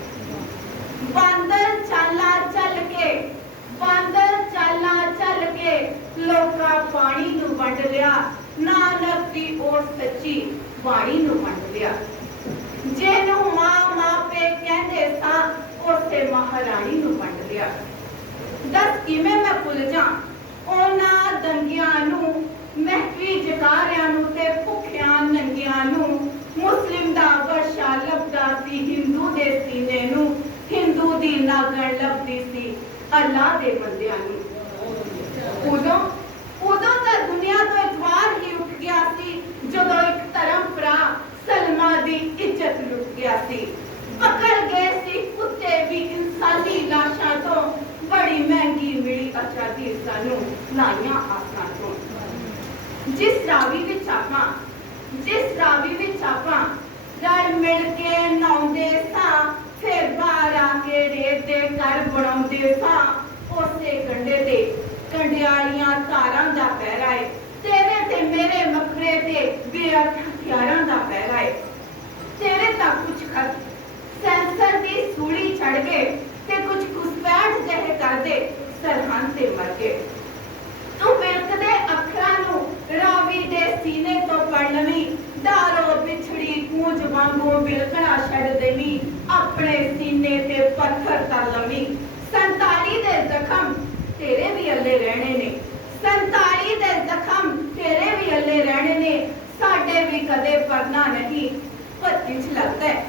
ਬਾਂਦਰ ਚਾਲਾਂ ਚੱਲ ਕੇ, ਬਾਂਦਰ ਚਾਲਾਂ ਚੱਲ ਕੇ, ਲੋਕਾਂ ਪਾਣੀ ਨੂੰ ਵੰਡ ਲਿਆ, ਨਾਨਕ ਦੀ ਉਹ ਸੱਚੀ ਬਾਣੀ ਨੂੰ ਵੰਡ ਲਿਆ। ਜਿਹਨੂੰ ਮਾਂ ਮਾਪੇ ਕਹਿੰਦੇ ਸਾਂ, ਉਸੇ ਮਹਾਰਾਣੀ ਨੂੰ ਵੰਡ ਲਿਆ। ਦੱਸ ਕਿਵੇਂ ਮੈਂ ਭੁੱਲ ਜਾ ਉਹਨਾਂ ਦੰਗਿਆਂ ਨੂੰ, ਮਹਿਫੀ ਜਕਾਰਿਆਂ ਨੂੰ ਤੇ ਭੁੱਖਿਆਂ ਨੰਗਿਆਂ ਨੂੰ। ਮੁਸਲਿਮ ਦਾ ਵਰਸ਼ਾ ਲੱਭਦਾ ਸੀ ਹਿੰਦੂ ਦੇ ਸੀਨੇ ਨੂੰ, ਹਿੰਦੂ ਦੀ ਨਾਗਣ ਲੱਭਦੀ ਸੀ ਅੱਲਾਹ ਦੇ ਬੰਦਿਆਂ ਨੂੰ। ਉਦੋਂ ਤਾਂ ਦੁਨੀਆ ਤੋਂ ਇਤਵਾਰ ਹੀ ਉੱਠ ਗਿਆ ਸੀ, ਜਦੋਂ ਇੱਕ ਧਰਮ ਭਰਾ ਸਲਮਾ ਦੀ ਇੱਜ਼ਤ ਲੁੱਟ ਗਿਆ ਸੀ। ਪਕੜ ਗਏ ਸੀ ਕੁੱਤੇ ਵੀ ਇਨਸਾਨੀ ਲਾਸ਼ਾਂ ਤੋਂ, ਬੜੀ ਮਹਿੰਗੀ ਮਿਲੀ ਆਜ਼ਾਦੀ ਸਾਨੂੰ ਨਾਈਆਂ ਆਸਾਂ ਤੋਂ। ਜਿਸ ਰਾਵੀ ਵਿੱਚ ਆਪਾਂ ਰਲ ਮਿਲ ਕੇ ਨਹਾਉਂਦੇ ਸਾਂ, ਫਿਰ ਬਾਹਰ ਆ ਕੇ ਰੇਤ ਦੇ ਘਰ ਬਣਾਉਂਦੇ ਸਾਂ। ਉਸੇ ਕੰਡੇ ਤੇ ਕੰਡਿਆਲੀਆਂ ਤਾਰਾਂ ਦਾ ਪਹਿਰਾ ਏ, ਤੇਰੇ ਤੇ ਮੇਰੇ ਮੱਖਰੇ ਤੇ ਬੇਅਰਥ ਹਥਿਆਰਾਂ ਦਾ ਪਹਿਰਾ ਏ। ਤੇਰੇ ਤਾਂ ਕੁਝ ਖਤ ਸੈਂਸਰ ਦੀ ਸੂਲੀ ਛੜ ਗਏ, ਤੇ ਕੁਝ ਘੁਸਪੈਠ ਜਿਹੇ ਕਰਦੇ ਸਰਹੰਦ ਤੇ ਮਰ ਗਏ। ਤੂੰ ਮਿਲਕਦੇ ਅੱਖਰਾਂ ਨੂੰ ਰਾਵੀ ਦੇ ਸੀਨੇ ਤੋਂ ਪੜ ਲਵੀਂ, ਦਾਰੋ ਵਿਛੜੀ ਕੂੰਜ ਵਾਂਗੂ ਬਿਲਕਣਾ ਛੱਡ ਦੇਵੀਂ, ਆਪਣੇ ਸੀਨੇ ਤੇ ਪੱਥਰ ਧਰ ਲਵੀਂ। 47 ਦੇ ਜ਼ਖਮ ਤੇਰੇ ਵੀ ਅੱਲੇ ਰਹਿਣੇ ਨੇ, 47 ਦੇ ਜ਼ਖਮ ਤੇਰੇ ਵੀ ਅੱਲੇ ਰਹਿਣੇ ਨੇ। ਸਾਡੇ ਵੀ ਕਦੇ ਪਰਨਾ ਨਹੀਂ, ਪਰ ਇੰਝ ਲੱਗਦਾ ਹੈ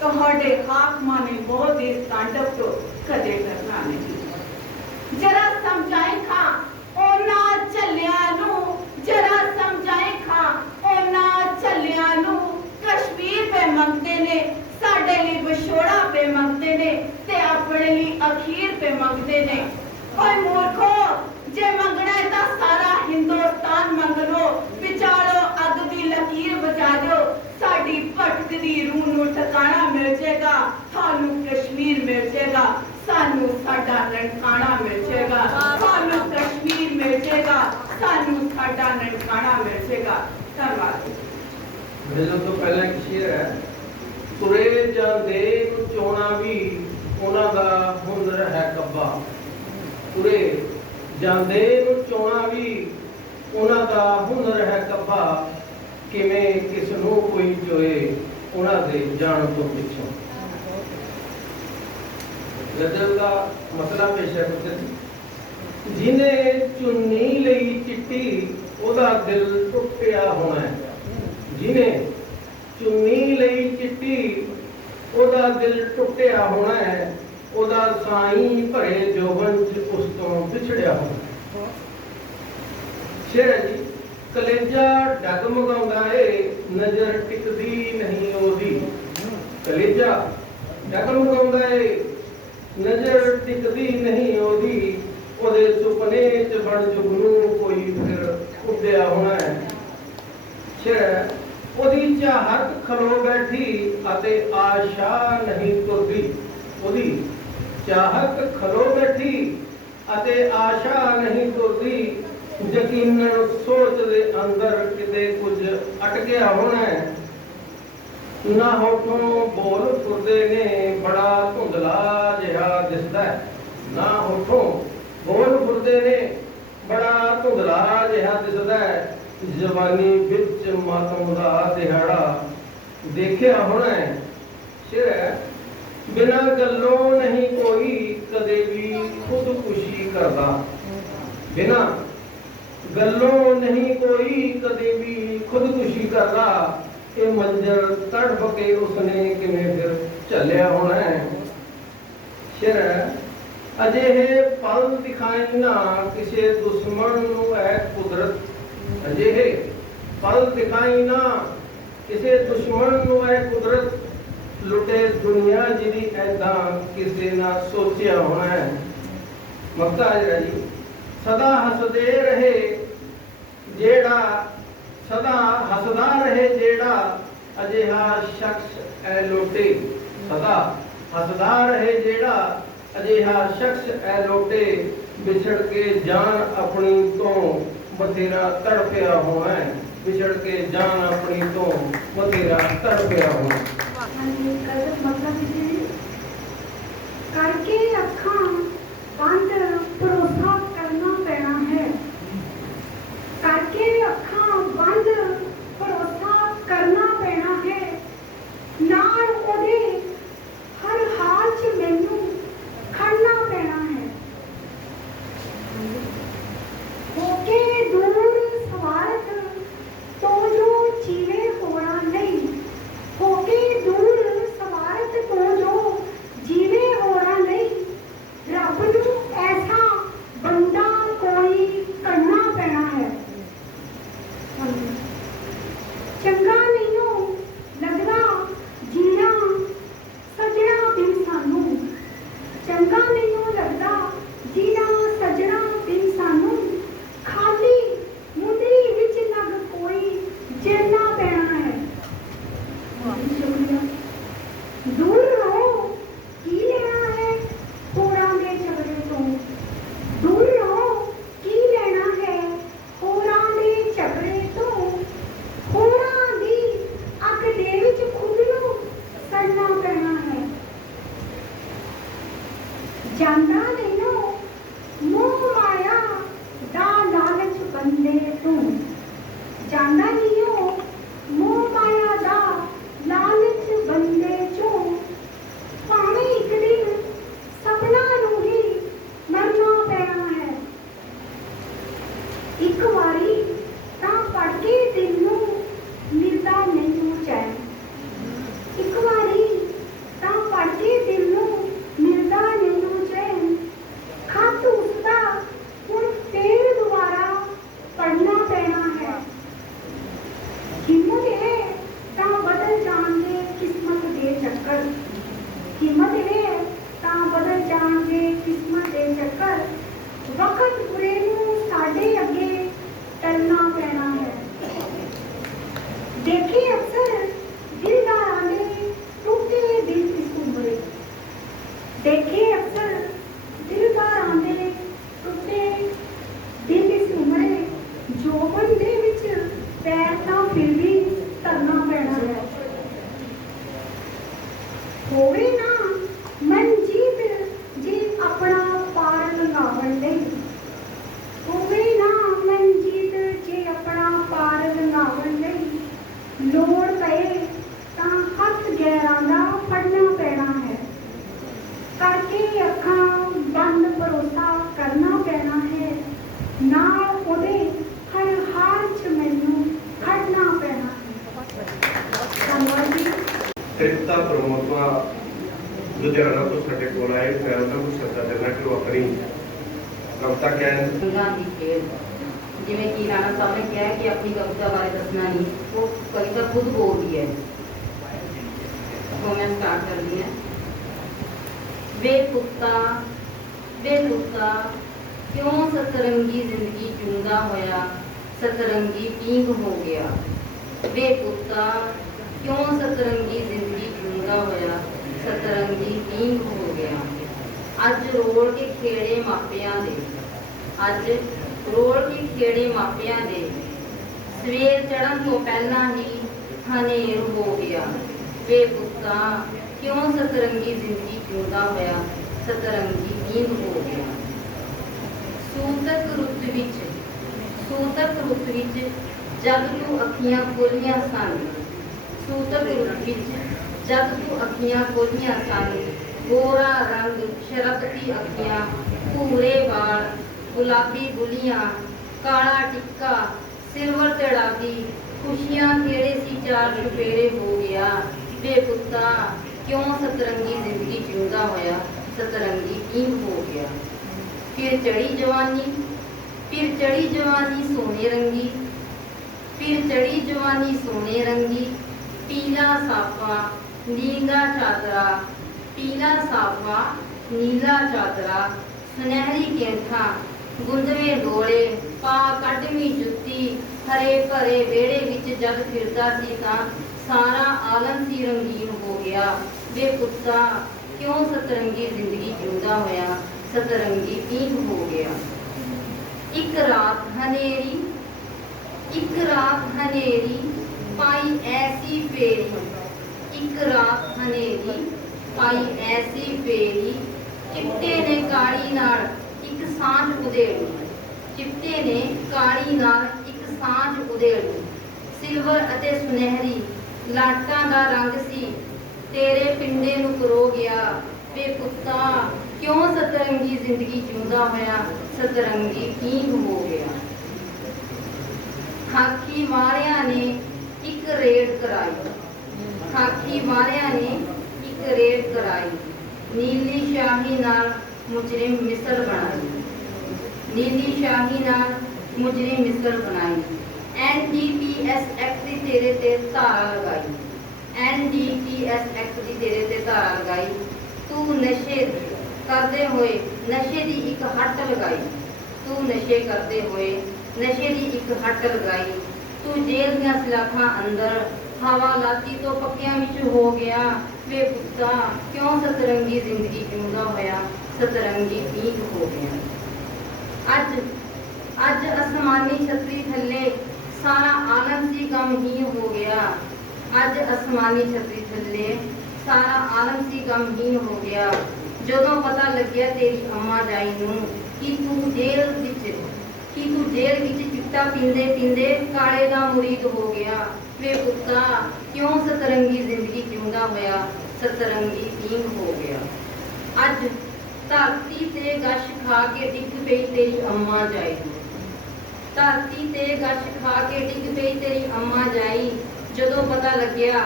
ਤੁਹਾਡੇ ਹਾਕਮਾਂ ਨੇ ਬਹੁਤ ਇਸ ਤਾਂਡਵ ਤੋਂ ਕਦੇ ਕਰਨਾ ਨਹੀਂ। ਜਰਾ ਸਮਝਾਈ ਖਾਂ ਉਹਨਾਂ ਝੱਲਿਆਂ घाटे मंगते ने ते अपने लिए अखीर पे मंगते ने। ओए मूर्खो, जे मंगना है तां सारा हिंदुस्तान मंग लो, विचारो अग दी लकीर बचा दो, साडी भटकदी रूह नूं ठिकाना मिल जाएगा, थानू कश्मीर मिल जाएगा, सानू साडा ननकाना मिल जाएगा, थानू कश्मीर मिल जाएगा, सानू साडा ननकाना मिल जाएगा। धन्यवाद। मिलण तो पहला एक शेर है, तुरे ਜਾਂਦੇ ਨੂੰ ਚੋਣਾ ਵੀ ਉਹਨਾਂ ਦਾ ਹੁਨਰ ਹੈ ਕੱਬਾ। ਤੁਰੇ ਜਾਂਦੇ ਨੂੰ ਚੋਣਾ ਵੀ ਉਹਨਾਂ ਦਾ ਹੁਨਰ ਹੈ ਕੱਬਾ, ਕਿਵੇਂ ਕਿਸ ਨੂੰ ਕੋਈ ਚੋਏ ਉਹਨਾਂ ਦੇ ਜਾਣ ਤੋਂ ਪਿੱਛੋਂ। ਗਜ਼ਲ ਦਾ ਮਸਲਾ ਪੇਸ਼ ਹੈ ਕੁਝ। ਜਿਹਨੇ ਚੁੰਨੀ ਲਈ ਚਿੱਟੀ ਉਹਦਾ ਦਿਲ ਟੁੱਟਿਆ ਹੋਣਾ ਹੈ। ਜਿਹਨੇ ਚੁੰਨੀ ਲਈ ਚਿੱਟੀ ਉਹਦਾ ਦਿਲ ਟੁੱਟਿਆ ਹੋਣਾ ਹੈ, ਉਹਦਾ ਸਾਈਂ ਭਰੇ ਜੋਬਨ ਚ ਉਸ ਤੋਂ ਵਿਛੜਿਆ ਹੋਣਾ। ਸ਼ੇਰ ਜੀ, ਕਲੇਜਾ ਡਗਮਗਾਉਂਦਾ ਏ ਨਜ਼ਰ ਟਿਕਦੀ ਨਹੀਂ ਉਹਦੀ। ਕਲੇਜਾ ਡਗਮਗਾਉਂਦਾ ਏ ਨਜ਼ਰ ਟਿਕਦੀ ਨਹੀਂ ਉਹਦੀ, ਉਹਦੇ ਸੁਪਨੇ ਚ ਬਣ ਜੁਗਨੂੰ ਕੋਈ ਫਿਰ ਉੱਡਿਆ ਹੋਣਾ ਹੈ। ਸ਼ੇਰ, ਉਹਦੀ ਚਾਹਤ ਖਲੋ ਬੈਠੀ ਅਤੇ ਆਸ਼ਾ ਨਹੀਂ ਤੁਰਦੀ। ਉਹਦੀ ਚਾਹਤ ਖਲੋ ਬੈਠੀ ਅਤੇ ਆਸ਼ਾ ਨਹੀਂ ਤੁਰਦੀ, ਯਕੀਨਨ ਸੋਚ ਦੇ ਅੰਦਰ ਕਿਤੇ ਕੁਝ ਅਟਕਿਆ ਹੋਣਾ ਹੈ। ਨਾ ਹੋਠੋਂ ਬੋਲ ਫੁਰਦੇ ਨੇ ਬੜਾ ਧੁੰਦਲਾ ਜਿਹਾ ਦਿਸਦਾ ਹੈ। ਨਾ ਹੋਠੋਂ ਬੋਲ ਫੁਰਦੇ ਨੇ ਬੜਾ ਧੁੰਦਲਾ ਜਿਹਾ ਦਿਸਦਾ ਹੈ। जवानी बिच मातम दा दिहाड़ा देखिया होना है। शेर है, बिना गल्लों नहीं कोई कदे भी खुदकुशी करदा। बिना गल्लों नहीं कोई कदे भी खुदकुशी करदा, ये मंजर तड़प के उसने किवें फिर झलिया होना है। शेर है, अजिहे पल दिखाई ना किसी दुश्मन नूं ऐ कुदरत। अजिहे पल दिखाई ना किसी दुश्मन नूं ऐ कुदरत, लुटे दुनिया जिहदी ऐदा किसी ना सोचिया होना है। मक्ता है जी, सदा हसदे रहे जेड़ा, सदा हसदा रहे जेड़ा, अजिहा शख्स ऐ लोटे। सदा हसदा रहे जेड़ा, अजिहा शख्स ऐ लोटे, बिछड़ के जान अपनी तो बतेरा तड़पिया होना है। बिछड़ के जान अपनी तो बतेरा तड़पिया होना। करके अखां बंद भरोसा करना पैना है। करके अखां बंद भरोसा करना पैना है। नाल ओदे हर हाल च मैनू खड़ना पैना है। होके दूर स्वार्थ तो जो जीवे होना नहीं। होके दूर स्वार्थ तो जो जीवे होना नहीं। रब नूं ऐसा बंदा कोई करना पैना है। चंगा नहीं लगदा जीना सजना बिन सानू। चंगा नहीं लगदा जीना सजना बिन सानू। खाली मुंदरी विच नग कोई जेलना पैना है। दूर रहो की लेना है होरां दे झगड़े तो। दूर रहो की लेना है होरां दे झगड़े तो। होरां दी अग दे विच खुद नूं सड़ना पैना है। जांदा नहीं मोह माया दा लालच बंदे तू। जांदा नहीं मोह माया दा लालच बंदे चो। भावें एक दिन सपना नूं ही मरना पैना है। एक वारी तां पढ़ के दिल नूं मिलदा नहीं चैन। एक वारी तां पढ़ के दिल नूं मिलदा नहीं चैन। ਤ੍ਰਿਪਤਾ ਪ੍ਰਮੋਦਵਾ ਲੁਧਿਆਣਾ ਤੋਂ ਸਾਡੇ ਕੋਲ ਆਏ। ਮੈਂ ਉਹਨਾਂ ਨੂੰ ਸੱਦਾ ਦੇਣਾ ਕਿ ਉਹ ਆਪਣੀ ਕਵਿਤਾ ਕਹਿਣ। ਰੰਗਾਂ ਦੀ ਖੇਡ, ਜਿਵੇਂ ਕਿ ਰਾਣਾ ਸਾਹਿਬ ਨੇ ਕਿਹਾ ਕਿ ਆਪਣੀ ਕਵਿਤਾ ਬਾਰੇ ਦੱਸਣਾ ਨਹੀਂ, ਉਹ ਕਵਿਤਾ ਖੁਦ ਬੋਲਦੀ ਹੈ। तो मैं स्टार्ट कर दी है। वे कुत्ता क्यों सतरंगी जिंदगी चूंदा होया, सतरंगी पींग हो गया। वे कुत्ता क्यों सतरंगी जिंदगी चूंदा होया, सतरंगी पींग हो गया। अज रोल के खेड़े मापियां दे, अज रोल के खेड़े मापियां दे, सवेर चढ़न तो पहला ही हनेर हो गया। वे कुत्ता क्यों सतरंगी जिंदगी चूंदा होया, सतरंगी नींद हो गया। सूतक रुत विच जद तू अखियां खोलियां सन, सूतक रुत विच जद तू अखियां खोलियां सन, गोरा रंग शरबती अखियां, भूरे वाल गुलाबी बुलियां, काला टिक्का सिरवर चढ़ावी, खुशियां खेड़े सी चार चुफेरे हो गया। वे कुत्ता क्यों सतरंगी जिंदगी चूंदा होया, सतरंगी नींद हो गया। फिर चढ़ी जवानी सोने रंगी, फिर चढ़ी जवानी सोने रंगी, पीला साफा नीला चादरा, पीला साफा नीला चादरा, सुनहरी केंठा गुंदवे डोले, पा कढ़वी जुत्ती, हरे भरे वेड़े विच जद फिरदा सी तां सारा आलम सी रंगीन हो गया। वे कुत्ता क्यों सतरंगी जिंदगी चूंदा होया, सतरंगी पींग हो गया। एक रात हनेरी पाई ऐसी फेरी, एक रात हनेरी पाई ऐसी फेरी, चिट्टे ने काली नाल एक सांझ उधेड़ी, चिट्टे ने काली नाल एक सांझ उधेड़ी, सिल्वर अते सुनहरी लाटां दा रंग सी, तेरे पिंडे नूं करो गया। वे कुत्ता क्यों सतरंगी जिंदगी चूंदा होया, सतरंगी पींग हो गया। खाकी वालियां ने एक रेड कराई, खाकी वालियां ने एक रेड कराई, नीली शाही नाल मुजरिम मिसल बनाई, नीली शाही नाल मुजरिम मिसल बनाई। NDPS एक्ट दी तेरे ते धारा लगाई, NDPS एक्ट दी तेरे ते धारा लगाई। तू नशे करदे होए नशे दी एक हट लगाई, तू नशे करदे होए नशे दी एक हट लगाई। तू जेल दियां सलाखां अंदर हवालाती तो पक्कियां विच हो गया। वे कुत्ता क्यों सतरंगी जिंदगी चूंदा होया, सतरंगी पींग हो गया। अज आसमानी छतरी थल्ले सारा आलम सी गमहीन हो गया। अज आसमानी छतरी थल्ले सारा आलम सी गमहीन हो गया। जदों पता लग्या तेरी अम्मा जाई नूं कि तू जेल विच चिट्टा पींदे पींदे काले दा मुरीद हो गया। वे कुत्ता क्यों सतरंगी जिंदगी चूंदा होया, सतरंगी पींग हो गया। अज धरती ते गश खा के डिग पई तेरी अम्मा जाई, धरती ते गश खा के डिग पई तेरी अम्मा जाई। जदों पता लग्या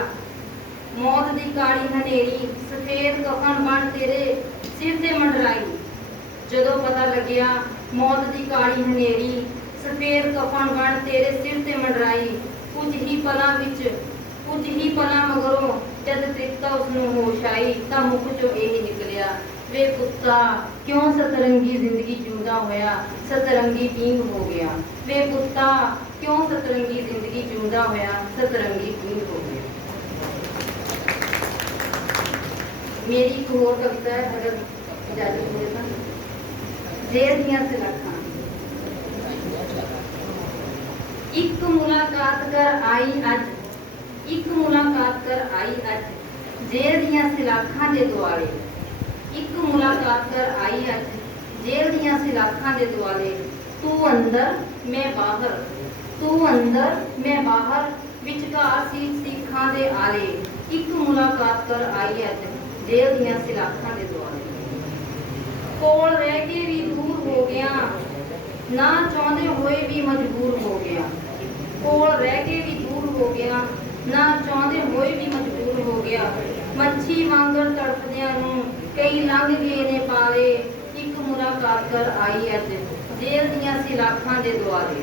मौत दी काली हनेरी सफेद कफन बन तेरे सिर ते मंडराई। जदों पता लग्या मौत दी काली हनेरी सफेद कफन बन तेरे सिर ते मंडराई। कुछ ही पलां मगरों जद तृप्ता उसनूं होश आई तां मुख चों यही निकलिया। वे कुत्ता क्यों सतरंगी जिंदगी चूंदा होया, सतरंगी पींग हो गया। वे कुत्ता क्यों सतरंगी जिंदगी चूंदा होया, सतरंगी पींग हो गया। मेरी एक होर कविता है, अगर इजाजत हो तो। जेल दियां सलाखां। एक मुलाकात कर आई अज, एक मुलाकात कर आई अज, जेल दियां सलाखां दे दुआले। एक मुलाकात कर आई अज, जेल दियां सलाखां दे दुआले। तू अंदर मैं बाहर, तू अंदर मैं बाहर, विचकार सीखां दे आले। एक मुलाकात कर आई अज, जेल दियां सलाखां दे दुआले। कोल रह के भी दूर हो गया, ना चाहते हुए भी मजबूर हो गया। कोल रह के भी दूर हो गया, ना चाहते हुए भी मजबूर हो गया। ਲੰਘ ਗਏ ਨੇ ਪਾਲੇ, ਇੱਕ ਮੁਲਾਕਾਤ ਕਰ ਆਈ ਅੱਜ ਜੇਲ੍ਹ ਦੀਆਂ ਸਿਲਾਖਾਂ ਦੇ ਦੁਆਲੇ।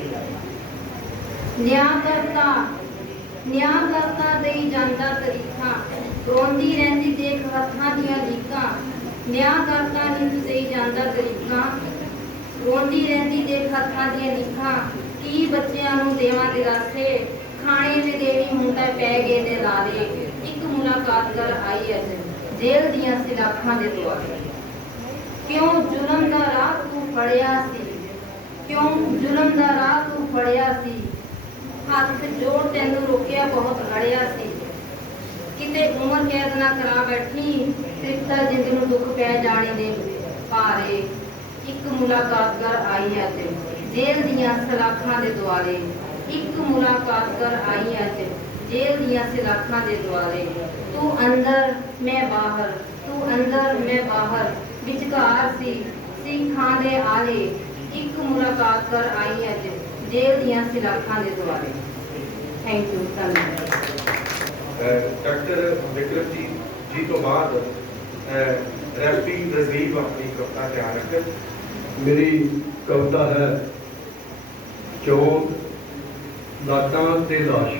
ਨਿਆਂ ਕਰਤਾ ਦੇਈ ਜਾਂਦਾ ਤਰੀਖਾਂ, ਰੋਂਦੀ ਰਹਿੰਦੀ ਦੇਖ ਹੱਥਾਂ ਦੀਆਂ ਲੀਕਾਂ। ਨਿਆਂ ਕਰਤਾ ਨਿਤ ਦੇਈ ਜਾਂਦਾ ਤਰੀਖਾਂ, ਰੋਂਦੀ ਰਹਿੰਦੀ ਦੇਖ ਹੱਥਾਂ ਦੀਆਂ ਲੀਕਾਂ। ਕੀ ਬੱਚਿਆਂ ਨੂੰ ਦੇਵਾਂ ਦਿਲਾਸੇ, ਖਾਣੇ ਨੇ ਦੇਵੀ ਹੁਣ ਤਾਂ ਪੈ ਗਏ ਨੇ ਲਾਰੇ। ਇੱਕ ਮੁਲਾਕਾਤ ਕਰ ਆਈ ਅੱਜ ਜੇਲ੍ਹ ਦੀਆਂ ਸਿਲਾਖਾਂ ਦੇ ਦੁਆਲੇ। ਕਿਉਂ ਜ਼ੁਲਮ ਦਾ ਰਾਹ ਤੂੰ ਫੜਿਆ ਸੀ, ਕਿਉਂ ਜ਼ੁਲਮ ਦਾ ਰਾਹ ਤੂੰ ਫੜਿਆ ਸੀ। ਹੱਥ ਜੋੜ ਤੈਨੂੰ ਰੋਕਿਆ ਬਹੁਤ ਅੜਿਆ ਸੀ। ਕਿਤੇ ਉਮਰ ਕੈਦ ਨਾ ਕਰਾ ਬੈਠੀ, ਤ੍ਰਿਪਤਾ ਜਿੰਦ ਨੂੰ ਦੁੱਖ ਪੈ ਜਾਣੇ ਦੇ ਭਾਰੇ। ਇੱਕ ਮੁਲਾਕਾਤ ਕਰ ਆਈ ਅੱਜ ਜੇਲ੍ਹ ਦੀਆਂ ਸਲਾਖਾਂ ਦੇ ਦੁਆਲੇ। ਇੱਕ ਮੁਲਾਕਾਤ ਕਰ ਆਈ ਅੱਜ ਜੇਲ੍ਹ ਦੀਆਂ ਸਲਾਖਾਂ ਦੇ ਦੁਆਲੇ। ਤੂੰ ਅੰਦਰ ਮੈਂ ਬਾਹਰ, ਤੂੰ ਅੰਦਰ ਮੈਂ ਬਾਹਰ, ਵਿਚਕਾਰ ਸੀ ਖਾਂ ਦੇ ਆਲੇ। ਇੱਕ ਮੁਲਾਕਾਤ ਕਰ ਆਈ ਅੱਜ ਜੇਲ੍ਹ ਦੀਆਂ ਸਲਾਖਾਂ ਦੇ ਦੁਆਲੇ। Thank you. ਧੰਨਵਾਦ। डॉक्टर विक्रमजीत जी तो बाद रेफ्री रजीब अपनी कविता तैयार रखें। मेरी कविता है चौंक लाटां ते लाश।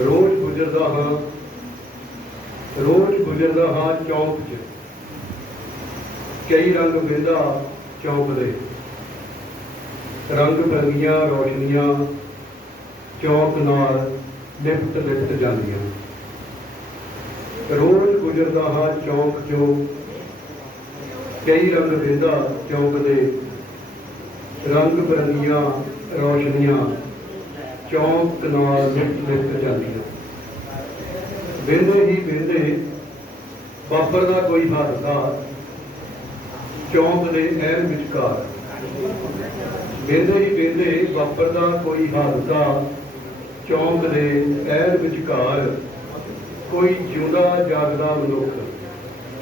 रोज गुजरदा हाँ चौंक च, कई रंग वेंदा चौंक दे। रंग बिरंगियां रोशनियां चौंक नाल लिपट लिपट जांदियां। रोज गुजरदा हाँ चौंक चो, कई रंग वेंदा चौंक दे। रंग बिरंगियां रोशनियां चौंक नाल लिपट लिपट जांदियां। वेंदे ही वेंदे वापरदा कोई हादसा चौंक दे ऐन विचकार। वेंदे ही वेंदे वापरदा कोई हादसा चौंक दे ऐन विचकार। कोई जिउंदा जागदा मनुख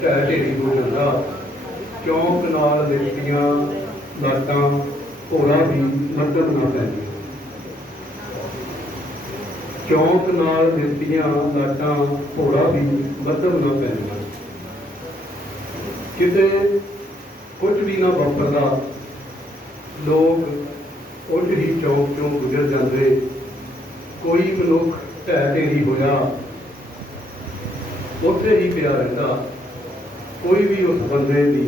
ढह ढेरी हो जांदा। चौंक नाल लिपटियां लाटां भोला भी मद्धम ना पैंदियां। चौंक नाल लिपटियां लाटां भोला भी मद्धम ना पैंदियां। किते कुछ भी ना वापरदा, लोग उंज ही चौंक चों गुजर जाते। कोई मनुख ढह ढेरी होया उत्थे ही पिया रहिंदा। कोई भी उस बंदे की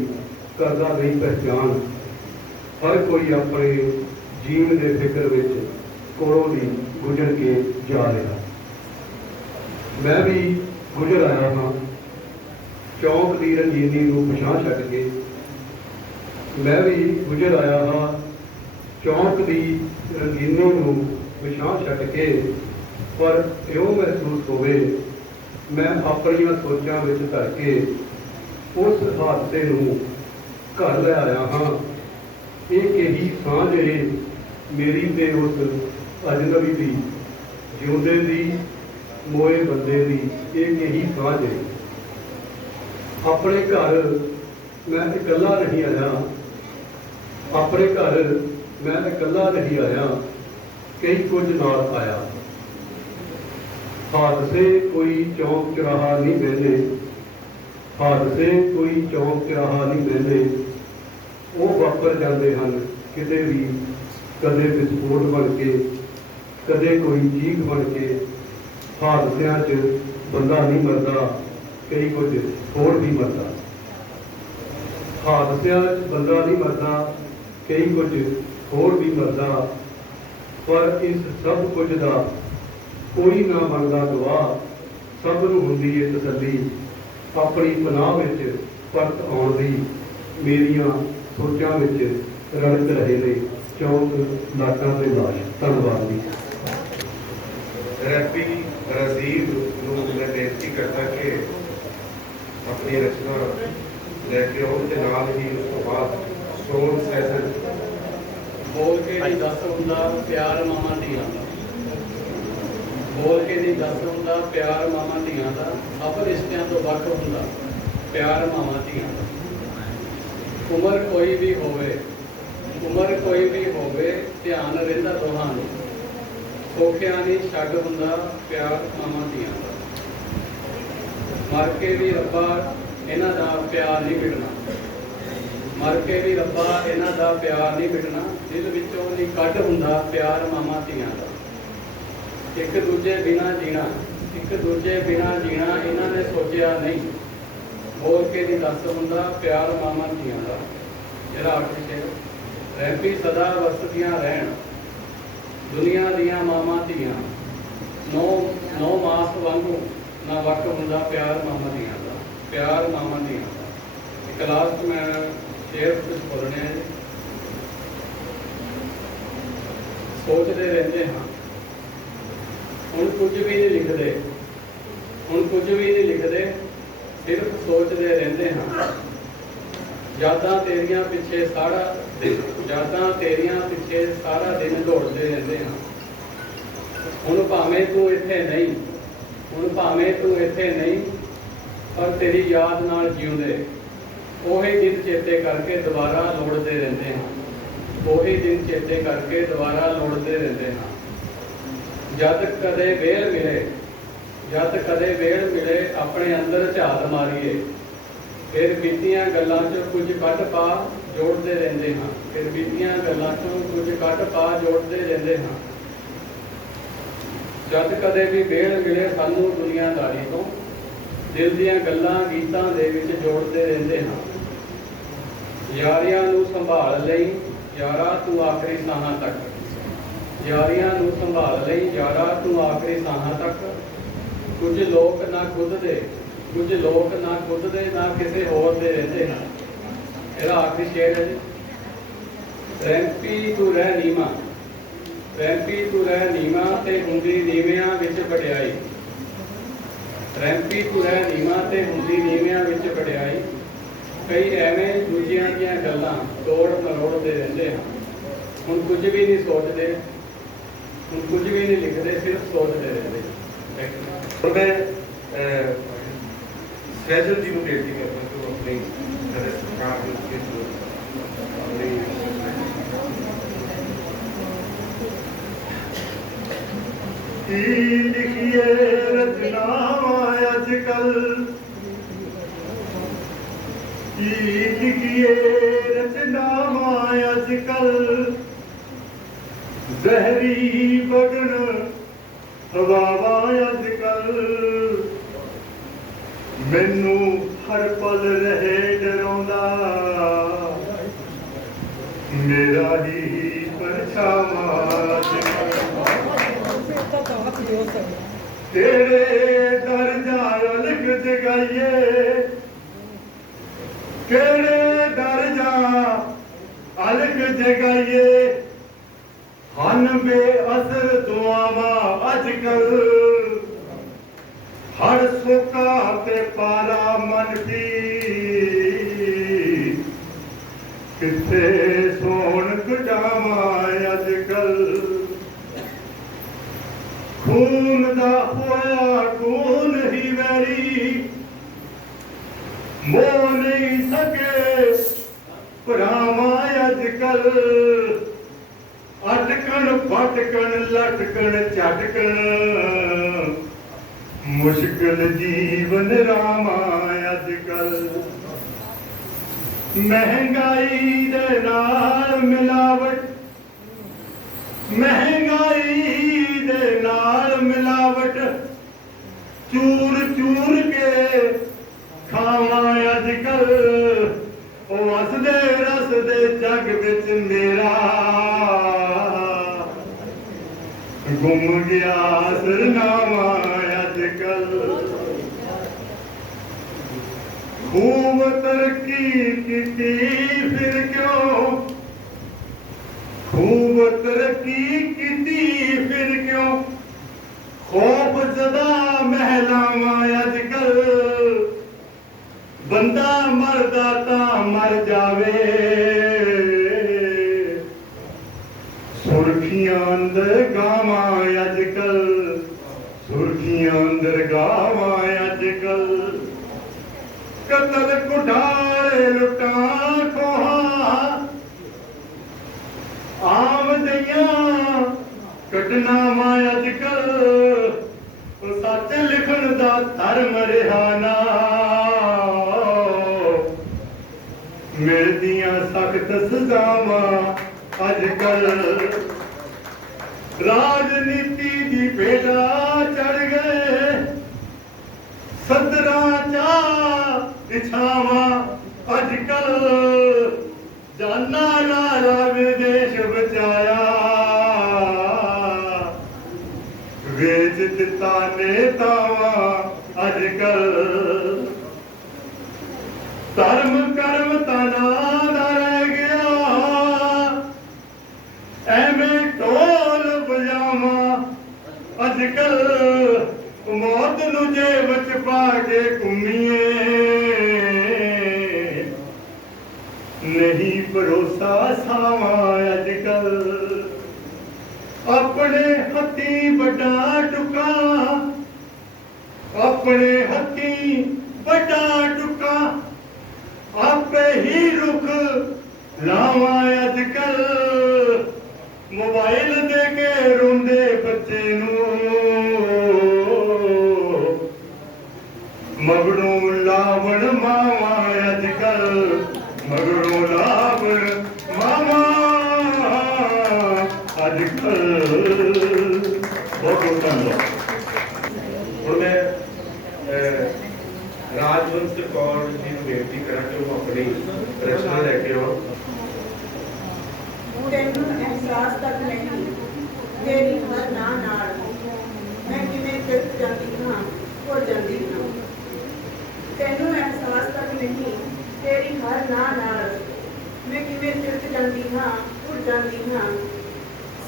करदा नहीं पहचान। हर कोई अपने जीवन के फिक्र विच कोलों दी गुजर के जा रहा। मैं भी गुजर आया हाँ चौंक की रंगीनी नूं पछाण छड्ड के। मैं भी गुजर आया हाँ चौंक की रंगीनी नूं पछाण छड्ड के। पर इहो महसूस होवे मैं अपनियां सोचां विच धर के उस हादसे नूं घर ले आया हाँ। एक यही सांझ है मेरी ते उस अजनबी दी, जिउंदे दी मोए बंदे दी। एक यही सांझ है। अपने घर मैं इकल्ला नहीं आया, अपने घर मैं इकल्ला नहीं आया, कई कुछ नाल आया। हादसे कोई चौंक चौराहा नहीं बहते, हादसे कोई चौंक चौराहा नहीं बहते। वो वापर जाते हैं किते भी, कदे विस्फोट बन के, कदे कोई चीख बन के। हादसियां च बंदा नहीं मरदा, कई कुछ होर भी मरदा। हादसियां च बंदा नहीं मरदा, कई कुछ होर भी मरदा। पर इस सब कुछ का कोई ना बनदा गवाह। सब नूं हुंदी है तसल्ली अपनी पनाह विच परत आउण दी। मेरियां सोचां विच रड़क रहे ने चौंक लाटां ते लाश। धन्नवाद जी। रैफरी रजीब नूं मैं बेनती करता कि अपनी रचना लैके आउण ते नाल ही उस तो बाद सोन सैसन बोल के नहीं दस हुंदा प्यार मामा धियां दा। बोल के नहीं दस हुंदा प्यार मामा धियां दा। अब रिश्तियां तो वख हुंदा प्यार मामा धियां दा। उम्र कोई भी होवे, उम्र कोई भी होवे, ध्यान रहिंदा दोहां नूं। खोखिया नहीं छड्ड हुंदा प्यार मामा धियां दा। ਮਰ ਕੇ ਵੀ ਰੱਬਾ ਇਹਨਾਂ ਦਾ ਪਿਆਰ ਨਹੀਂ ਮਿਟਣਾ, ਮਰ ਕੇ ਵੀ ਰੱਬਾ ਇਹਨਾਂ ਦਾ ਪਿਆਰ ਨਹੀਂ ਮਿਟਣਾ। ਦਿਲ ਵਿੱਚੋਂ ਨਹੀਂ ਕੱਢ ਹੁੰਦਾ ਪਿਆਰ ਮਾਮਾ ਧੀਆਂ ਦਾ। ਇੱਕ ਦੂਜੇ ਬਿਨਾਂ ਜੀਣਾ, ਇੱਕ ਦੂਜੇ ਬਿਨਾਂ ਜੀਣਾ ਇਹਨਾਂ ਨੇ ਸੋਚਿਆ ਨਹੀਂ। ਬੋਲ ਕੇ ਨਹੀਂ ਦੱਸ ਹੁੰਦਾ ਪਿਆਰ ਮਾਮਾ ਧੀਆਂ ਦਾ। ਜਿਹੜਾ ਆਖਰੀ ਸ਼ੇਰ, ਰਹਿਪੀ ਸਦਾ ਵਸਦੀਆਂ ਰਹਿਣ ਦੁਨੀਆ ਦੀਆਂ ਮਾਮਾ ਧੀਆਂ, ਨੌ ਮਾਸ ਵਾਂਗੂ ਨਾ ਵਕਤ ਹੁੰਦਾ ਪਿਆਰ ਮਾਮਾ ਧੀਆਂ ਦਾ, ਪਿਆਰ ਮਾਮਾ ਧੀਆਂ ਦਾ। ਇੱਕ ਲਾਸਟ ਮੈਂ ਸ਼ੇਰ ਕੁਝ ਬੋਲਣੇ ਹੈ। ਸੋਚਦੇ ਰਹਿੰਦੇ ਹਾਂ ਹੁਣ ਕੁਝ ਵੀ ਨਹੀਂ ਲਿਖਦੇ, ਹੁਣ ਕੁਝ ਵੀ ਨਹੀਂ ਲਿਖਦੇ, ਸਿਰਫ ਸੋਚਦੇ ਰਹਿੰਦੇ ਹਾਂ। ਯਾਦਾਂ ਤੇਰੀਆਂ ਪਿੱਛੇ ਸਾਰਾ ਦਿਨ, ਯਾਦਾਂ ਤੇਰੀਆਂ ਪਿੱਛੇ ਸਾਰਾ ਦਿਨ ਦੌੜਦੇ ਰਹਿੰਦੇ ਹਾਂ। ਹੁਣ ਭਾਵੇਂ ਤੂੰ ਇੱਥੇ ਨਹੀਂ, ਹੁਣ ਭਾਵੇਂ ਤੂੰ ਇੱਥੇ ਨਹੀਂ, ਪਰ ਤੇਰੀ ਯਾਦ ਨਾਲ ਜਿਉਂਦੇ ਉਹੀ ਦਿਨ ਚੇਤੇ ਕਰਕੇ ਦੁਬਾਰਾ ਲੋੜਦੇ ਰਹਿੰਦੇ ਹਾਂ। ਉਹੀ ਦਿਨ ਚੇਤੇ ਕਰਕੇ ਦੁਬਾਰਾ ਲੋੜਦੇ ਰਹਿੰਦੇ ਹਾਂ। ਜਦ ਕਦੇ ਵੇਲ ਮਿਲੇ, ਜਦ ਕਦੇ ਵੇਲ ਮਿਲੇ ਆਪਣੇ ਅੰਦਰ ਝਾਤ ਮਾਰੀਏ, ਫਿਰ ਬੀਤੀਆਂ ਗੱਲਾਂ 'ਚੋਂ ਕੁਝ ਕੱਢ ਪਾ ਜੋੜਦੇ ਰਹਿੰਦੇ ਹਾਂ। ਫਿਰ ਬੀਤੀਆਂ ਗੱਲਾਂ 'ਚੋਂ ਕੁਝ ਕੱਢ ਪਾ ਜੋੜਦੇ ਰਹਿੰਦੇ ਹਾਂ। ਜਦ ਕਦੇ ਵੀ ਵੇਲ ਮਿਲੇ ਸਾਨੂੰ ਦੁਨੀਆਦਾਰੀ ਤੋਂ, ਦਿਲ ਦੀਆਂ ਗੱਲਾਂ ਗੀਤਾਂ ਦੇ ਵਿੱਚ ਜੋੜਦੇ ਰਹਿੰਦੇ ਹਾਂ। ਯਾਰੀਆਂ ਨੂੰ ਸੰਭਾਲ ਲਈ ਯਾਰਾ ਤੂੰ ਆਖਰੀ ਸਾਹਾਂ ਤੱਕ, ਯਾਰੀਆਂ ਨੂੰ ਸੰਭਾਲ ਲਈ ਯਾਰਾ ਤੂੰ ਆਖਰੀ ਸਾਹਾਂ ਤੱਕ। ਕੁਝ ਲੋਕ ਨਾ ਖੁਦ ਦੇ, ਕੁਝ ਲੋਕ ਨਾ ਖੁਦ ਦੇ ਨਾ ਕਿਸੇ ਹੋਰ ਦੇ ਰਹਿੰਦੇ ਹਨ। ਇਹਦਾ ਆਖਰੀ ਸ਼ੇਰ ਹੈ ਜੀ, ਰੈਂਪੀ ਤੂੰ ਰਹਿ ਨੀਵਾਂ, ਰੈਂਪੀ ਤੂੰ ਰਹਿ ਨੀਵਾਂ ਤੇ ਹੁੰਦੀ ਨੀਵਿਆਂ ਵਿੱਚ ਵਡਿਆਈ, ਰੈਂਪੀ ਤੂੰ ਰਹਿ ਨੀਵਾਂ ਤੇ ਹੁੰਦੀ ਨੀਵਿਆਂ ਵਿੱਚ ਵਡਿਆਈ। ਕਈ ਐਵੇਂ ਦੂਜਿਆਂ ਦੀਆਂ ਗੱਲਾਂ ਤੋੜ ਮਰੋੜਦੇ ਰਹਿੰਦੇ ਹਾਂ। ਹੁਣ ਕੁਝ ਵੀ ਨਹੀਂ ਸੋਚਦੇ, ਹੁਣ ਕੁਝ ਵੀ ਨਹੀਂ ਲਿਖਦੇ, ਸਿਰਫ ਸੋਚਦੇ ਰਹਿੰਦੇ। और मैं सैजल जी को बेनती करता हूँ तो अपनी सरकार के जो अपनी लिखिए रचनावां अजकल, लिखिए रचनावां अजकल, जहरी बगन हवावां अजकल। मैनू हर पल रहे डराउंदा मेरा ही परछावां अजकल। तेरे दर जा लिख जगाइए, तेरे दर जा अलग जगाइए। हन बेअसर दुआवां अजकल, हर सुका ते पारा मनफी किथे सोन कढावां अजकल। खून दा होया खून ही वैरी, मोह नहीं सके भरावां अजकल। अटकन फटकन लटकन झटकन मुश्किल जीवन रावां अजकल। महंगाई दे नाल मिलावट, महंगाई दे नाल मिलावट, चूर चूर के खावां अजकल। ओ हसदे रसदे जग विच मेरा गुम गया सरनावां अजकल। खूब तरक्की कीती फिर क्यों, खूब तरक्की कीती फिर क्यों, खौफ ज़दा महलावां अजकल। बंदा मरदा तां मर जावे, सुर्खियां अंदर गावां अजकल, सुर्खियां अंदर गावां अजकल। कतल कुठाले लुटां खोहां, आमदियां कटनावां अजकल। सच लिखण दा धर्म रिहाना मिलदियां सख्त सजावां अजकल राजनीति दी बेड़ा चढ़ गए सदरा चा इछावां अजकल जाना लाला विदेश बचाया वेच दिता नेतावा अजकल धर्म कर्म तना दा रह गया एवें ढोल बजावा अजकल मौत नू जेब च पा के घूमीए नहीं भरोसा सावा अजकल अपने हथी बड़ा टुका अपने हथी बड़ा टुका आपे ही रुख लावा अजकल मोबाइल दे के रोंदे बच्चे नू मगरों लावण मावा अजकल मगरों लावण मावा अजकल बहुत बहुत धन्यवाद। ਹੁਣ ਮੈਂ ਰਾਜਵੰਤ ਕੌਰ ਜੀ ਨੂੰ ਬੇਨਤੀ ਕਰਾਂ ਕਿ ਉਹ ਆਪਣੀ ਰਚਨਾ ਲੈ ਕੇ ਆਉਣ। ਤੈਨੂੰ ਅਹਿਸਾਸ ਤੱਕ ਨਹੀਂ ਤੇਰੀ ਹਰ ਨਾ ਨਾਲ ਮੈਂ ਕਿਵੇਂ ਫਿਰ ਜਾਂਦੀ ਹਾਂ ਭੁੱਲ ਜਾਂਦੀ ਹਾਂ ਤੈਨੂੰ ਅਹਿਸਾਸ ਤੱਕ ਨਹੀਂ ਤੇਰੀ ਹਰ ਨਾ ਨਾਲ ਮੈਂ ਕਿਵੇਂ ਤਿਲਕ ਜਾਂਦੀ ਹਾਂ ਭੁੱਲ ਜਾਂਦੀ ਹਾਂ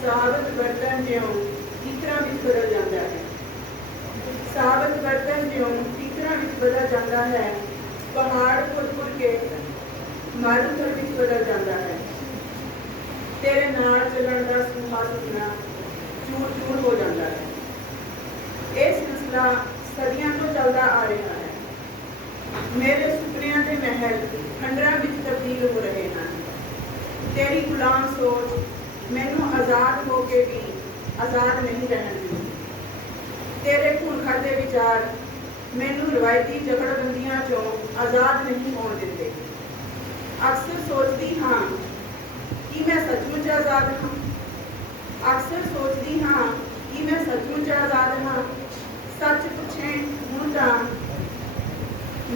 ਸਾਬਤ ਬਰਤਨ ਜਿਉਂ ਟੀਕਰਾਂ ਵਿੱਚ ਬਦਲ ਜਾਂਦਾ ਹੈ ਸਾਬਤ ਬਰਤਨ ਜਿਉਂ ਟੀਕਰਾਂ ਵਿੱਚ ਬਦਲ ਜਾਂਦਾ ਹੈ ਪਹਾੜ ਫੁੱਟ ਕੇ ਮਾਰੂਥਲ ਵਿੱਚ ਬਦਲ ਜਾਂਦਾ ਹੈ ਤੇਰੇ ਨਾਲ ਚੱਲਣ ਦਾ ਸੁਭਾ ਸੁਪਨਾ ਚੂਰ ਚੂਰ ਹੋ ਜਾਂਦਾ ਹੈ ਇਹ ਸਿਲਸਿਲਾ ਸਦੀਆਂ ਤੋਂ ਚੱਲਦਾ ਆ ਰਿਹਾ ਹੈ ਮੇਰੇ ਸੁਪਨਿਆਂ ਦੇ ਮਹਿਲ ਖੰਡਰਾਂ ਵਿੱਚ ਤਬਦੀਲ ਹੋ ਰਹੇ ਹਨ ਤੇਰੀ ਗੁਲਾਮ ਸੋਚ ਮੈਨੂੰ ਆਜ਼ਾਦ ਹੋ ਕੇ ਵੀ ਆਜ਼ਾਦ ਨਹੀਂ ਰਹਿਣ ਦਿੰਦੀ ਤੇਰੇ ਖੂਨ ਖਾਦੇ ਵਿਚਾਰ ਮੈਨੂੰ ਰਵਾਇਤੀ ਝਗੜਬੰਦੀਆਂ ਚੋਂ ਆਜ਼ਾਦ ਨਹੀਂ ਹੋਣ ਦਿੰਦੇ ਅਕਸਰ ਸੋਚਦੀ ਹਾਂ ਕਿ ਮੈਂ ਸੱਚਮੁੱਚ ਆਜ਼ਾਦ ਹਾਂ ਅਕਸਰ ਸੋਚਦੀ ਹਾਂ ਕਿ ਮੈਂ ਸੱਚਮੁੱਚ ਆਜ਼ਾਦ ਹਾਂ ਸੱਚ ਪੁੱਛੇ ਹੁਣ ਤਾਂ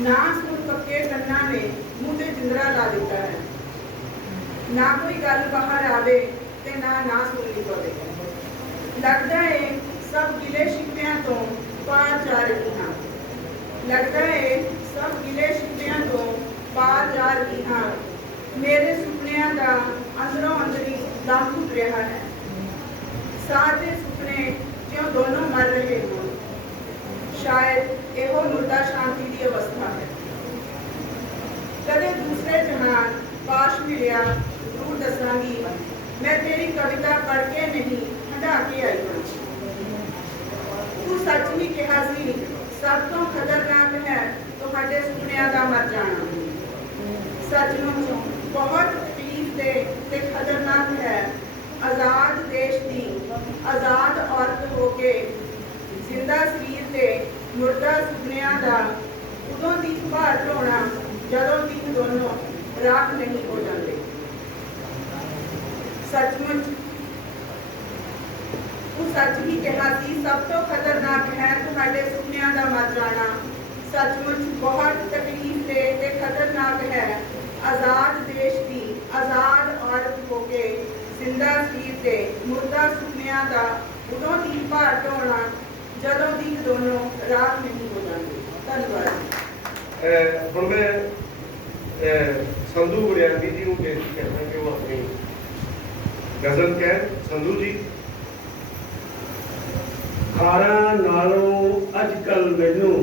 ਨਾ ਸੁਣ ਪੱਕੇ ਕੰਨਾਂ ਨੇ ਮੂੰਹ ਤੇ ਜਿੰਦਰਾ ਲਾ ਦਿੱਤਾ ਹੈ ਨਾ ਕੋਈ ਗੱਲ ਬਾਹਰ ਆਵੇ ਤੇ ਨਾ ਸੁਣਨੀ ਪਵੇ ਲੱਗਦਾ ਹੈ ਸਭ ਗਿਲੇ ਸ਼ਿਕਵਿਆਂ ਤੋਂ ਪਾਰ ਜਾ ਰਹੀ ਹਾਂ ਲੱਗਦਾ ਹੈ ਸਭ ਗਿਲੇ ਸ਼ਿਕਵਿਆਂ ਤੋਂ ਪਾਰ ਜਾ ਰਹੀ ਹਾਂ ਮੇਰੇ ਸੁਪਨਿਆਂ ਦਾ ਅੰਦਰੋਂ ਅੰਦਰੀ ਦਮ ਘੁੱਟ ਰਿਹਾ ਹੈ ਸਾਥ ਦੇ ਸੁਪਨੇ ਜਿਉਂ ਦੋਨੋਂ ਮਰ ਰਹੇ ਹੋਣ ਸ਼ਾਇਦ ਇਹੋ ਮੁਰਦਾ ਸ਼ਾਂਤੀ ਦੀ ਅਵਸਥਾ ਹੈ ਕਦੇ ਦੂਸਰੇ ਜਹਾਨ ਪਾਸ਼ ਮਿਲਿਆ ਜ਼ਰੂਰ ਦੱਸਾਂਗੀ ਮੈਂ ਤੇਰੀ ਕਵਿਤਾ ਪੜ੍ਹ ਕੇ ਨਹੀਂ ਹੰਢਾ ਕੇ ਆਈ ਹਾਂ ਤੂੰ ਸੱਚ ਹੀ ਕਿਹਾ ਸੀ ਸਭ ਤੋਂ ਖਤਰਨਾਕ ਹੈ ਤੁਹਾਡੇ ਸੁਪਨਿਆਂ ਦਾ ਮਰ ਜਾਣਾ ਸੱਚਮੁੱਚ ਬਹੁਤ ਤਕਲੀਫ ਤੇ ਖਤਰਨਾਕ ਹੈ ਆਜ਼ਾਦ ਦੇਸ਼ ਦੀ ਆਜ਼ਾਦ ਔਰਤ ਹੋ ਕੇ ਜ਼ਿੰਦਾ ਸਰੀਰ ਤੇ ਮੁਰਦਾ ਸੁਪਨਿਆਂ ਦਾ ਉਦੋਂ ਦੀ ਭਾਰ ਢੋਣਾ ਜਦੋਂ ਦੀ ਦੋਨੋਂ ਰਾਖ ਨਹੀਂ ਹੋ ਜਾਂਦੇ ਸੱਚਮੁੱਚ ਉਹ ਸੱਚ ਹੀ ਕਿਹਾ ਸੀ ਸਭ ਤੋਂ ਖਤਰਨਾਕ ਹੈ ਤੁਹਾਡੇ ਸੁਪਨਿਆਂ ਦਾ ਮਰ ਜਾਣਾ ਸੱਚਮੁੱਚ ਬਹੁਤ ਤਕਲੀਫ ਤੇ ਖਤਰਨਾਕ ਹੈ ਆਜ਼ਾਦ ਦੇਸ਼ ਦੀ ਆਜ਼ਾਦ ਔਰਤ ਹੋ ਕੇ ਜ਼ਿੰਦਾ ਸਰੀਰ ਤੇ ਮੁਰਦਾ ਸੁਪਨਿਆਂ ਦਾ ਉਦੋਂ ਦੀ ਭਾਰ ਢੋਣਾ ਜਦੋਂ ਦੀ ਦੋਨੋਂ ਰਾਖ ਨਹੀਂ ਹੋ ਜਾਂਦੇ ਧੰਨਵਾਦ। ਹੁਣ ਮੈਂ ਸੰਧੂ ਗੁਰਿਆਨੀ ਜੀ ਨੂੰ ਬੇਨਤੀ ਕਰਦਾ ਕਿ ਉਹ ਆਪਣੀ ਗਜ਼ਲ ਕਹਿਣ। ਸੰਧੂ ਜੀ। ਖਾਰਾਂ ਨਾਲੋਂ ਅੱਜ ਕੱਲ ਮੈਨੂੰ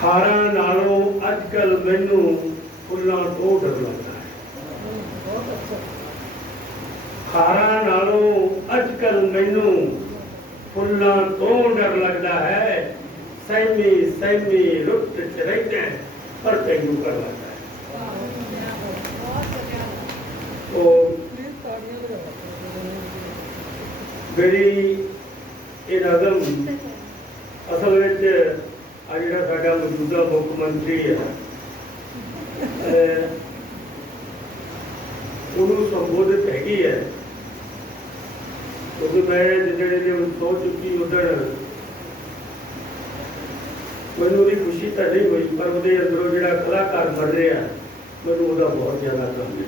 ਖਾਰਾਂ ਨਾਲੋਂ ਅੱਜ ਕੱਲ ਮੈਨੂੰ ਫੁੱਲਾਂ ਤੋਂ ਡਰ ਲੱਗਦਾ ਹੈ ਖਾਰਾਂ ਨਾਲੋਂ ਅੱਜ ਕੱਲ ਮੈਨੂੰ ਫੁੱਲਾਂ ਤੋਂ ਡਰ ਲੱਗਦਾ ਹੈ ਸਹਿਮੀ ਰੁੱਤ ਚ ਰਹਿੰਦੇ ਪਰ ਤੈਨੂੰ ਕਰ ਲੱਗਦਾ ਹੈ ਉਹ ਮੇਰੀ ਇਹ ਨਜ਼ਮ ਅਸਲ ਵਿੱਚ ਆ ਜਿਹੜਾ ਸਾਡਾ ਮੌਜੂਦਾ ਮੁੱਖ ਮੰਤਰੀ ਹੈ ਉਹਨੂੰ ਸੰਬੋਧਿਤ ਹੈਗੀ ਹੈ, ਕਿਉਂਕਿ ਮੈਂ ਜਿਹੜੇ ਜੇ ਸੋਚ ਚੁੱਕੀ ਉਧਰ ਮੈਨੂੰ ਉਹਦੀ ਖੁਸ਼ੀ ਤਾਂ ਨਹੀਂ ਹੋਈ, ਪਰ ਉਹਦੇ ਅੰਦਰੋਂ ਜਿਹੜਾ ਕਲਾਕਾਰ ਬਣ ਰਿਹਾ ਮੈਨੂੰ ਉਹਦਾ ਬਹੁਤ ਜ਼ਿਆਦਾ ਕੰਮ ਹੈ।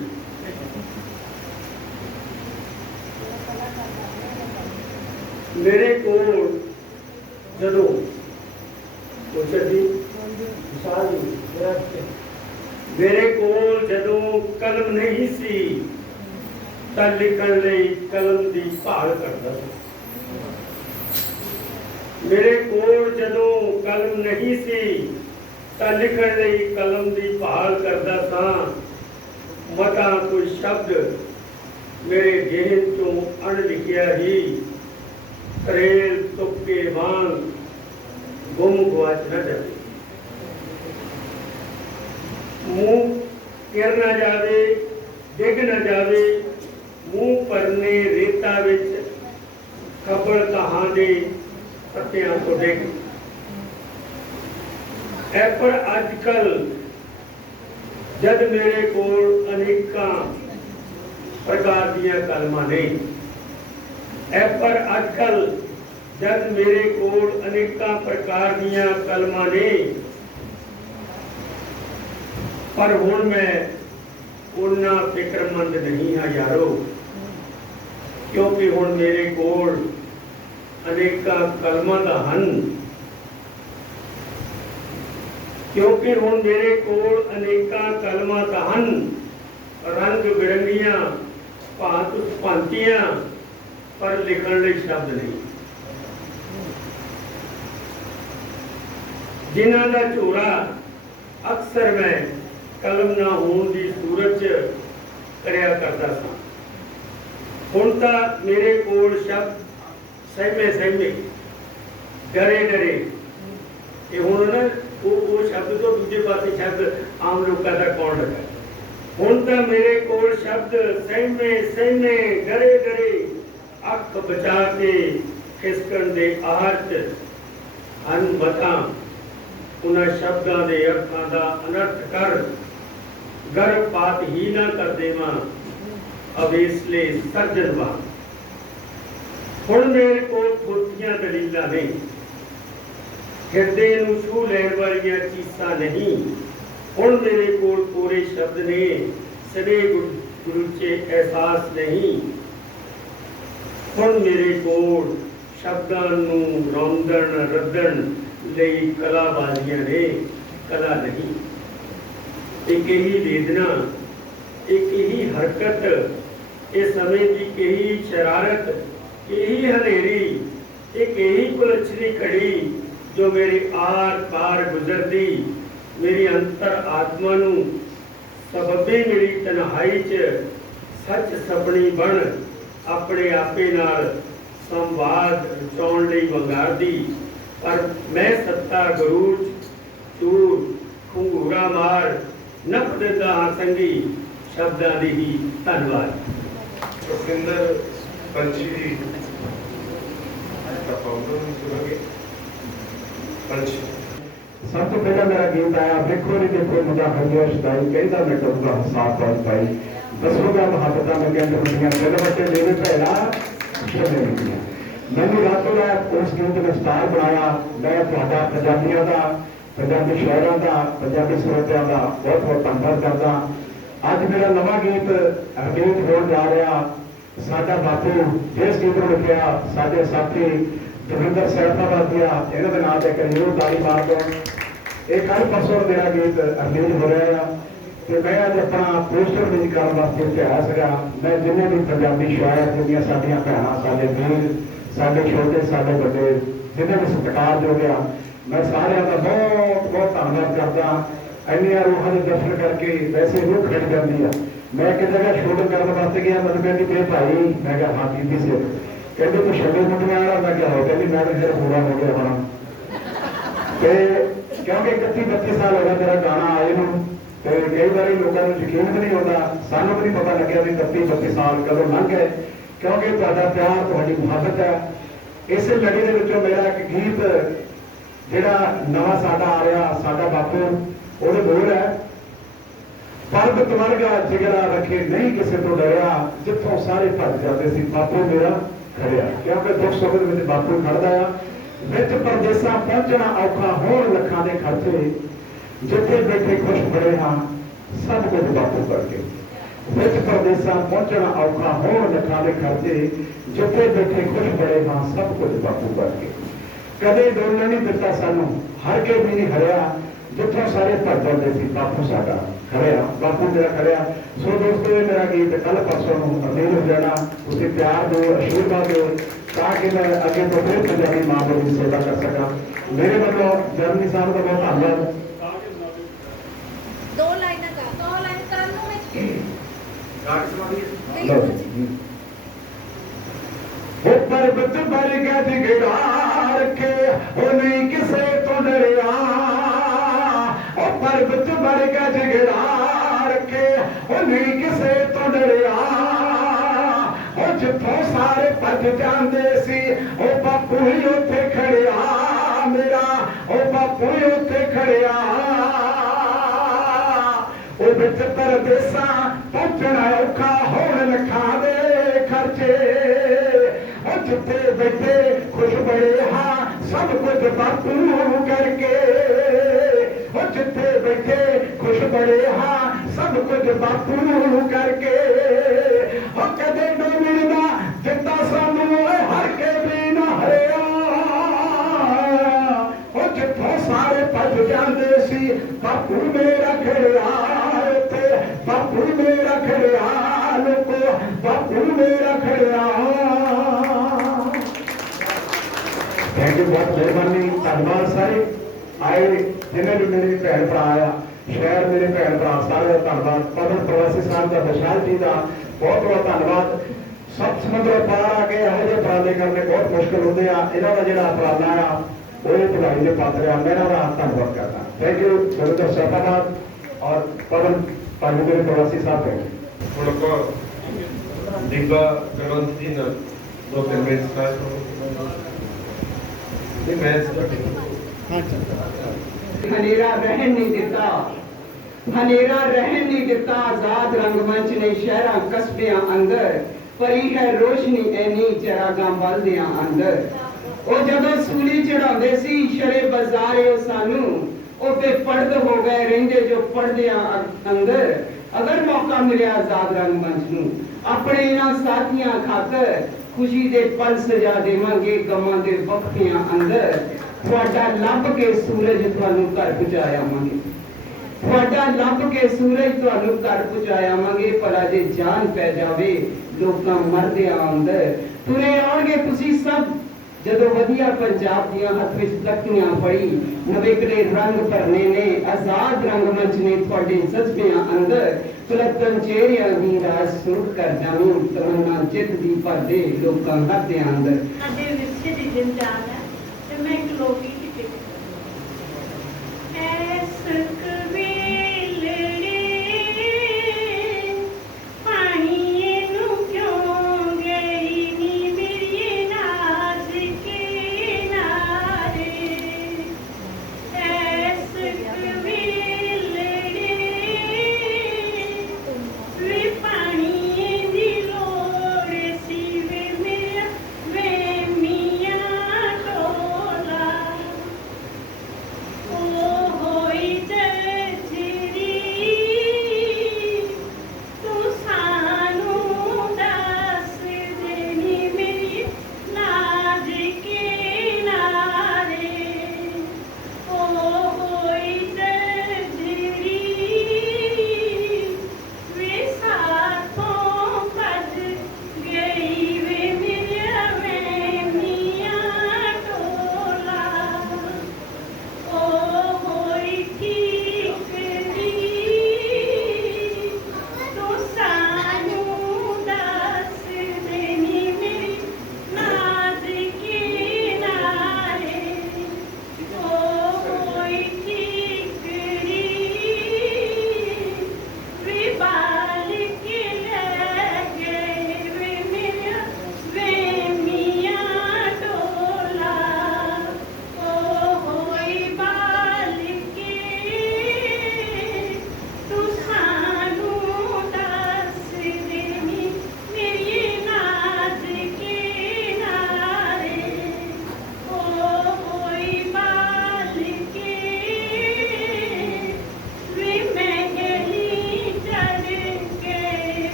ਮੇਰੇ ਕੋਲ ਜਦੋਂ ਮੇਰੇ ਕੋਲ ਜਦੋਂ ਕਲਮ ਨਹੀਂ ਸੀ ਤਾਂ ਲਿਖਣ ਲਈ ਕਲਮ ਦੀ ਭਾਲ ਕਰਦਾ ਸੀ। ਮੇਰੇ ਕੋਲ ਜਦੋਂ ਕਲਮ ਨਹੀਂ ਸੀ ਤਾਂ ਲਿਖਣ ਲਈ ਕਲਮ ਦੀ ਭਾਲ ਕਰਦਾ ਸਾਂ। ਮਤਾ ਕੋਈ ਸ਼ਬਦ ਮੇਰੇ ਜਿਹਨ ਚੋਂ ਅਣਲਿਖਿਆ ਹੀ ਤਰੇਲ ਤੁਪਕੇ ਵਾਂਗ ਗੁੰਮ ਗਵਾਚ ਨਾ ਜਾਵੇ। ਮੂੰਹ ਗਿਰ ਨਾ ਜਾਵੇ, ਡਿੱਗ ਨਾ ਜਾਵੇ, ਮੂੰਹ ਪਰਨੇ ਰੇਤਾ ਵਿੱਚ ਖਬਰ ਕਹਾਂ ਦੇ ਪੱਤਿਆਂ ਤੋਂ ਡਿੱਗ। ਪਰ ਅੱਜ ਕੱਲ ਜਦ ਮੇਰੇ ਕੋਲ ਅਨੇਕਾਂ ਪ੍ਰਕਾਰ ਦੀਆਂ ਕਲਮਾਂ ਨੇ, ਪਰ ਅੱਜ ਕੱਲ ਜਦ ਮੇਰੇ ਕੋਲ ਅਨੇਕਾਂ ਪ੍ਰਕਾਰ ਦੀਆਂ ਕਲਮਾਂ ਨੇ, ਪਰ ਹੁਣ ਮੈਂ ਉਨਾ ਫਿਕਰਮੰਦ ਨਹੀਂ ਹਾਂ ਯਾਰੋ, ਕਿਉਂਕਿ ਹੁਣ ਮੇਰੇ ਕੋਲ ਅਨੇਕਾਂ ਕਲਮਾਂ ਦਾ ਹਨ। ਕਿਉਂਕਿ ਹੁਣ ਮੇਰੇ ਕੋਲ ਅਨੇਕਾਂ ਕਲਮਾਂ ਤਾਂ ਹਨ, ਰੰਗ ਬਿਰੰਗੀਆਂ ਭਾਂਤ ਭਾਂਤੀਆਂ, ਪਰ ਲਿਖਣ ਲਈ ਸ਼ਬਦ ਨਹੀਂ। ਜਿਨ੍ਹਾਂ ਦਾ ਝੋਰਾ ਅਕਸਰ ਮੈਂ ਕਲਮ ਨਾ ਹੋਣ ਦੀ ਸੂਰਤ 'ਚ ਕਰਿਆ ਕਰਦਾ ਸਾਂ। ਹੁਣ ਤਾਂ ਮੇਰੇ ਕੋਲ ਸ਼ਬਦ ਸਹਿਮੇ ਸਹਿਮੇ, ਡਰੇ ਡਰੇ, ਇਹ ਹੁਣ ਨਾ ਉਹ ਸ਼ਬਦ ਤੋਂ ਦੂਜੇ ਪਾਸੇ ਸ਼ਬਦ ਆਮ ਲੋਕਾਂ ਦਾ ਕੌਣ ਲੱਗਾ। ਹੁਣ ਤਾਂ ਮੇਰੇ ਕੋਲ ਸ਼ਬਦ ਸਹਿਮੇ ਸਹਿਮੇ, ਡਰੇ ਡਰੇ, ਅੱਖ ਬਚਾ ਕੇ ਖਿਸਕਣ ਦੇ ਆਹਰ 'ਚ ਹਨ। ਮਤਾਂ ਉਹਨਾਂ ਸ਼ਬਦਾਂ ਦੇ ਅਰਥਾਂ ਦਾ ਅਨਰਥ ਕਰ ਗਰਭਪਾਤ ਹੀ ਨਾ ਕਰ ਦੇਵਾਂ ਅਵੇਸਲੇ ਸਰਜਨਵਾ। ਹੁਣ ਮੇਰੇ ਕੋਲ ਥੋੜੀਆਂ ਦਲੀਲਾਂ ਨਹੀਂ, ਹਿਰਦੇ ਨੂੰ ਛੂਹ ਲੈਣ ਵਾਲੀਆਂ ਚੀਜ਼ਾਂ ਨਹੀਂ। ਹੁਣ ਮੇਰੇ ਕੋਲ ਪੂਰੇ ਸ਼ਬਦ ਨੇ, ਸਦੇ ਗੁਰੂਚੇ ਅਹਿਸਾਸ ਨਹੀਂ। ਹੁਣ ਮੇਰੇ ਕੋਲ ਸ਼ਬਦਾਂ ਨੂੰ ਰੌਂਦਣ ਰੱਦਣ ਲਈ ਕਲਾਬਾਜ਼ੀਆਂ ਨੇ, ਕਲਾ ਨਹੀਂ। ਇੱਕ ਇਹੀ ਵੇਦਨਾ, ਇੱਕ ਇਹੀ ਹਰਕਤ, ਇਹ ਸਮੇਂ ਦੀ ਕਹੀ ਸ਼ਰਾਰਤ, ਇਹੀ ਹਨੇਰੀ, ਇੱਕ ਇਹੀ ਕੁਲਛਣੀ ਘੜੀ ਜੋ ਮੇਰੇ ਆਰ ਪਾਰ ਗੁਜ਼ਰਦੀ ਮੇਰੀ ਅੰਤਰ ਆਤਮਾ ਨੂੰ ਸਬਬੇ ਮੇਰੀ ਤਨਹਾਈ 'ਚ ਸੱਚ ਸਪਣੀ ਬਣ ਆਪਣੇ ਆਪੇ ਨਾਲ ਸੰਵਾਦ ਰਚਾਉਣ ਲਈ ਵੰਗਾਰਦੀ। ਪਰ ਮੈਂ ਸੱਤਾ ਗਰੂਚ ਚੂਰ ਖੰਗੂਰਾ ਮਾਰ ਨੱਪ ਦਿੰਦਾ ਹਾਂ ਸੰਗੀ ਸ਼ਬਦਾਂ ਦੀ ਹੀ। ਧੰਨਵਾਦ। ਸੁਖਿੰਦਰ ਪੰਛੀ ਦਾ ਪਾਉਂਦਾ ਸੁਣਾਂਗੇ। ਪੰਛੀ ਸਭ ਤੋਂ ਪਹਿਲਾਂ ਮੇਰਾ ਗੀਤ ਆਇਆ, ਵੇਖੋ ਨਹੀਂ ਦੇਖੋ ਮੁੰਡਾ ਹਰਿਆ ਸ਼ਦਾਈ, ਕਹਿੰਦਾ ਮੈਂ ਕਰੂੰਗਾ ਹਸਾਬ ਪਾਈ ਪਾਈ, ਦੱਸੋਗਾ ਮੁਹੱਬਤਾਂ ਮੈਂ ਕਹਿੰਦੇ ਹੁੰਦੀਆਂ, ਦਿਲ ਵੱਟੇ ਮੇਰੇ ਭੈਣਾ ਸ਼ਬਦ ਨਹੀਂ। ਮੈਨੂੰ ਰਾਤੋਂ ਰਾਤ ਉਸ ਗੀਤ ਨੇ ਸਟਾਰ ਬਣਾਇਆ। ਮੈਂ ਤੁਹਾਡਾ ਪੰਜਾਬੀਆਂ ਦਾ, ਪੰਜਾਬੀ ਸ਼ਾਇਰਾਂ ਦਾ, ਪੰਜਾਬੀ ਸਰੋਤਿਆਂ ਦਾ ਬਹੁਤ ਬਹੁਤ ਧੰਨਵਾਦ ਕਰਦਾ। ਅੱਜ ਮੇਰਾ ਨਵਾਂ ਗੀਤ ਰਿਲੀਜ਼ ਹੋਣ ਜਾ ਰਿਹਾ। ਸਾਡਾ ਬਾਪੂ ਜਿਸ ਗੀਤ ਨੂੰ ਲਿਖਿਆ ਸਾਡੇ ਸਾਥੀ ਜਵਿੰਦਰ ਸੈਫਾਬਾਦੀਆ, ਇਹਨਾਂ ਦੇ ਨਾਂ ਤੇ ਕਰੀਓ ਤਾਲੀ ਮਾਰ ਦਿਓ। ਇਹ ਕੱਲ੍ਹ ਪਰਸੋਂ ਮੇਰਾ ਗੀਤ ਰਿਲੀਜ਼ ਹੋ ਰਿਹਾ ਆ ਤੇ ਮੈਂ ਅੱਜ ਆਪਣਾ ਪੋਸਟਰ ਰਿਲੀਜ਼ ਕਰਨ ਵਾਸਤੇ ਤਿਆਰ ਸੀਗਾ। ਮੈਂ ਜਿੰਨੇ ਵੀ ਪੰਜਾਬੀ ਸ਼ਾਇਰ, ਜਿੰਨੀਆਂ ਸਾਡੀਆਂ ਭੈਣਾਂ, ਸਾਡੇ ਵੀਰ, ਸਾਡੇ ਛੋਟੇ, ਸਾਡੇ ਵੱਡੇ, ਜਿਹਨੇ ਵੀ ਸਤਿਕਾਰਯੋਗ ਆ, ਮੈਂ ਸਾਰਿਆਂ ਦਾ ਬਹੁਤ ਬਹੁਤ ਧੰਨਵਾਦ ਕਰਦਾ। ਇੰਨੀਆਂ ਰੂਹਾਂ ਦੇ ਦਰਸ਼ਨ ਕਰਕੇ ਵੈਸੇ ਰੂਹ ਖੜ ਜਾਂਦੀ ਆ। ਮੈਂ ਇੱਕ ਜਗ੍ਹਾ ਸ਼ੂਟਿੰਗ ਕਰਨ ਵਾਸਤੇ ਗਿਆ, ਮੈਨੂੰ ਕਹਿੰਦੀ ਮੇਰੇ ਭਾਈ, ਮੈਂ ਕਿਹਾ ਹਾਂ ਕੀਤੀ ਸੀ, ਕਹਿੰਦੇ ਤੂੰ ਛੱਡੇ ਮੁੰਡਿਆਂ ਵਾਲਾ, ਮੈਂ ਕਿਹਾ ਹੋ, ਕਹਿੰਦੀ ਮੈਂ ਤਾਂ ਫਿਰ ਪੂਰਾ ਹੋ ਗਿਆ ਹੋਣਾ। ਤੇ ਕਿਉਂਕਿ 31-32 ਸਾਲ ਹੋ ਗਏ ਮੇਰਾ ਗਾਣਾ ਆਏ ਨੂੰ, ਤੇ ਕਈ ਵਾਰੀ ਲੋਕਾਂ ਨੂੰ ਯਕੀਨ ਵੀ ਨਹੀਂ ਹੁੰਦਾ, ਸਾਨੂੰ ਵੀ ਨਹੀਂ ਪਤਾ ਲੱਗਿਆ ਵੀ 31-32 ਸਾਲ ਕਦੋਂ ਲੰਘ ਗਏ, ਕਿਉਂਕਿ ਤੁਹਾਡਾ ਪਿਆਰ, ਤੁਹਾਡੀ ਮੁਹੱਬਤ ਹੈ। ਇਸੇ ਲੜੀ ਦੇ ਵਿੱਚੋਂ ਮੇਰਾ ਇੱਕ ਗੀਤ ਜਿਹੜਾ ਨਵਾਂ ਸਾਡਾ ਆ ਰਿਹਾ ਸਾਡਾ ਬਾਪੂ ਉਹਦੇ ਬੋਲ ਹੈ ਪਰਬਤ ਵਰਗਾ ਜਿਗਰਾ ਰੱਖੇ ਨਹੀਂ ਕਿਸੇ ਤੋਂ ਡਰਿਆ ਜਿੱਥੋਂ ਸਾਰੇ ਭੱਜ ਜਾਂਦੇ ਸੀ ਬਾਪੂ ਮੇਰਾ ਖੜਿਆ ਕਿਉਂਕਿ ਦੁੱਖ ਸੁੱਖ ਦੇ ਵਿੱਚ ਬਾਪੂ ਖੜਦਾ ਆ ਵਿੱਚ ਪਰਦੇਸਾਂ ਪਹੁੰਚਣਾ ਔਖਾ ਹੋਣ ਲੱਖਾਂ ਦੇ ਖਰਚੇ ਜਿੱਥੇ ਬੈਠੇ ਖੁਸ਼ ਬੜੇ ਹਾਂ ਸਭ ਕੁਝ ਬਾਪੂ ਕਰਕੇ ਵਿੱਚ ਪਰਦੇਸਾਂ ਪਹੁੰਚਣਾ ਔਖਾ ਹੋਣ ਲੱਖਾਂ ਦੇ ਖਰਚੇ ਜਿੱਥੇ ਬੈਠੇ ਖੁਸ਼ ਬੜੇ ਹਾਂ ਸਭ ਕੁਝ ਬਾਪੂ ਕਰਕੇ ਕਦੇ ਡੋਲਣ ਨਹੀਂ ਦਿੱਤਾ ਸਾਨੂੰ ਹਰ ਕੇ ਵੀ ਨਹੀਂ ਹਰਿਆ ਜਿੱਥੋਂ ਸਾਰੇ ਭੱਜ ਜਾਂਦੇ ਸੀ ਬਾਪੂ ਸਾਡਾ ਖੜਿਆ ਬਾਪੂ ਮੇਰਾ ਖੜਿਆ ਸੋ ਦੋਸਤੋ ਇਹ ਮੇਰਾ ਗੀਤ ਕੱਲ ਪਰਸੋਂ ਨੂੰ ਅਪੀਲ ਹੋ ਜਾਣਾ ਤੁਸੀਂ ਪਿਆਰ ਦਿਓ ਆਸ਼ੀਰਵਾਦ ਦਿਓ ਤਾਂ ਕਿ ਮੈਂ ਅੱਗੇ ਤੋਂ ਫਿਰ ਪੰਜਾਬੀ ਮਾਂ ਬੋਲੀ ਦੀ ਸੇਵਾ ਕਰ ਸਕਾਂ ਮੇਰੇ ਵੱਲੋਂ ਜਰਨੀ ਸਾਹਿਬ ਦਾ ਬਹੁਤ ਧੰਨਵਾਦ दो लाइनें कर लूं वो पर्वत वर्गा जिगरा रखे वो नहीं किसे तो डरिया वो पर्वत वर्गा जिगरा रखे वो नहीं किसे तो डरिया वो जिथों सारे भज जांदे सी वो बापू ही उत्थे खड़िया मेरा वो बापू ही उत्थे खड़िया वो विच परदेसां पहुंचना औखा होण लखां दे खर्चे जिथे बैठे खुश बड़े हाँ सब कुछ बापू करके जिथे बैठे खुश बड़े हाँ सब कुछ बापू करके कदे न मिलना जिता सानू हर के भी न हरिया जिथों सारे भज जाते सी बापू मेरा खड़िया बापू मेरा खड़िया लोको बापू मेरा खड़िया थैंक यू बहुत मेहरबानी धन्यवाद सारे आए जिन्हें भी मेरे भैन भरा आया शहर मेरे भैन भरा सारे का धन्यवाद पवन प्रवासी साहब का विशाल जी का बहुत बहुत धन्यवाद सब समुद्र पार आके यहो ਜਿਹੇ ਉਪਰਾਲੇ करने बहुत मुश्किल होते हैं इन्हों का जो उपराला आ वो भलाई के पात्र आ मैं इन्हों का धन्यवाद करता थैंक यू गुरुद्वारा शहबाबाद और पवन भाई मेरे प्रवासी साहब थैंक ਹੁਣ ਆਪਾਂ ਦੀਪਾ ਗੁਰਵੰਤ ਜੀ ਨਾਲ 2-3 ਮਿੰਟ ਸਟਾਰਟ ਹਨੇਰਾ ਰਹਿਣ ਨਹੀਂ ਦਿੱਤਾ ਹਨੇਰਾ ਰਹਿਣ ਨਹੀਂ ਦਿੱਤਾ ਆਜ਼ਾਦ ਰੰਗਮੰਚ ਨੇ ਸ਼ਹਿਰਾਂ ਕਸਬਿਆਂ ਅੰਦਰ ਪਰੀ ਹੈ ਰੋਸ਼ਨੀ ਐਨੀ ਚਰਾਗਾਂ ਬਲਦਿਆਂ ਅੰਦਰ ਉਹ ਜਦੋਂ ਸੂਲੀ ਚੜਾਉਂਦੇ ਸੀ ਸ਼ਰੇ ਬਾਜ਼ਾਰੇ ਉਹ ਸਾਨੂੰ ਉਹ ਬੇਪਰਦ ਹੋ ਗਏ ਰਹਿੰਦੇ ਜੋ ਪੜਦਿਆਂ ਅੰਦਰ ਅਗਰ ਮੌਕਾ ਮਿਲਿਆ ਆਜ਼ਾਦ ਰੰਗਮੰਚ ਨੂੰ ਆਪਣੇ ਇਹਨਾਂ ਸਾਥੀਆਂ ਖਾਤਰ खुशी दे पल सजा देवांगे गमां दे वक्तियां अंदर ਤੁਹਾਡਾ ਲੱਭ ਕੇ ਸੂਰਜ ਤੁਹਾਨੂੰ ਘਰ ਪਹੁੰਚਾਵਾਂਗੇ ਤੁਹਾਡਾ ਲੱਭ ਕੇ ਸੂਰਜ ਤੁਹਾਨੂੰ ਘਰ ਪਹੁੰਚਾਵਾਂਗੇ ਭਲਾ ਜੇ ਜਾਨ ਪੈ ਜਾਵੇ ਲੋਕਾਂ ਮਰਦਿਆਂ ਅੰਦਰ ਤੁਰੇ ਆਉਣਗੇ ਤੁਸੀਂ ਸਭ ਜਦੋਂ ਵਧੀਆ ਪੰਜਾਬ ਦੀਆਂ ਹੱਥ ਵਿੱਚ ਤਖਤੀਆਂ ਫੜੀ ਨਵੇਕਲੇ ਰੰਗ ਭਰਨੇ ਨੇ ਆਜ਼ਾਦ ਰੰਗਮੰਚ ਨੇ ਤੁਹਾਡੇ ਜਜ਼ਬਿਆਂ ਅੰਦਰ ਤੁਲਕਨ ਚਿਹਰਿਆਂ ਦੀ ਰਾਜ ਸੁਖ ਕਰ ਜਾਵੀਂ ਤਮੰਨਾ ਜਿੱਤ ਦੀ ਭਰਦੇ ਲੋਕਾਂ ਹੱਥਿਆਂ ਅੰਦਰ ਸਾਡੇ ਵਿਰਸੇ ਦੀ ਜਿੰਦਾਨ ਹੈ ਤੇ ਮੈਂ ਇੱਕ ਲੋਕ ਗੀਤ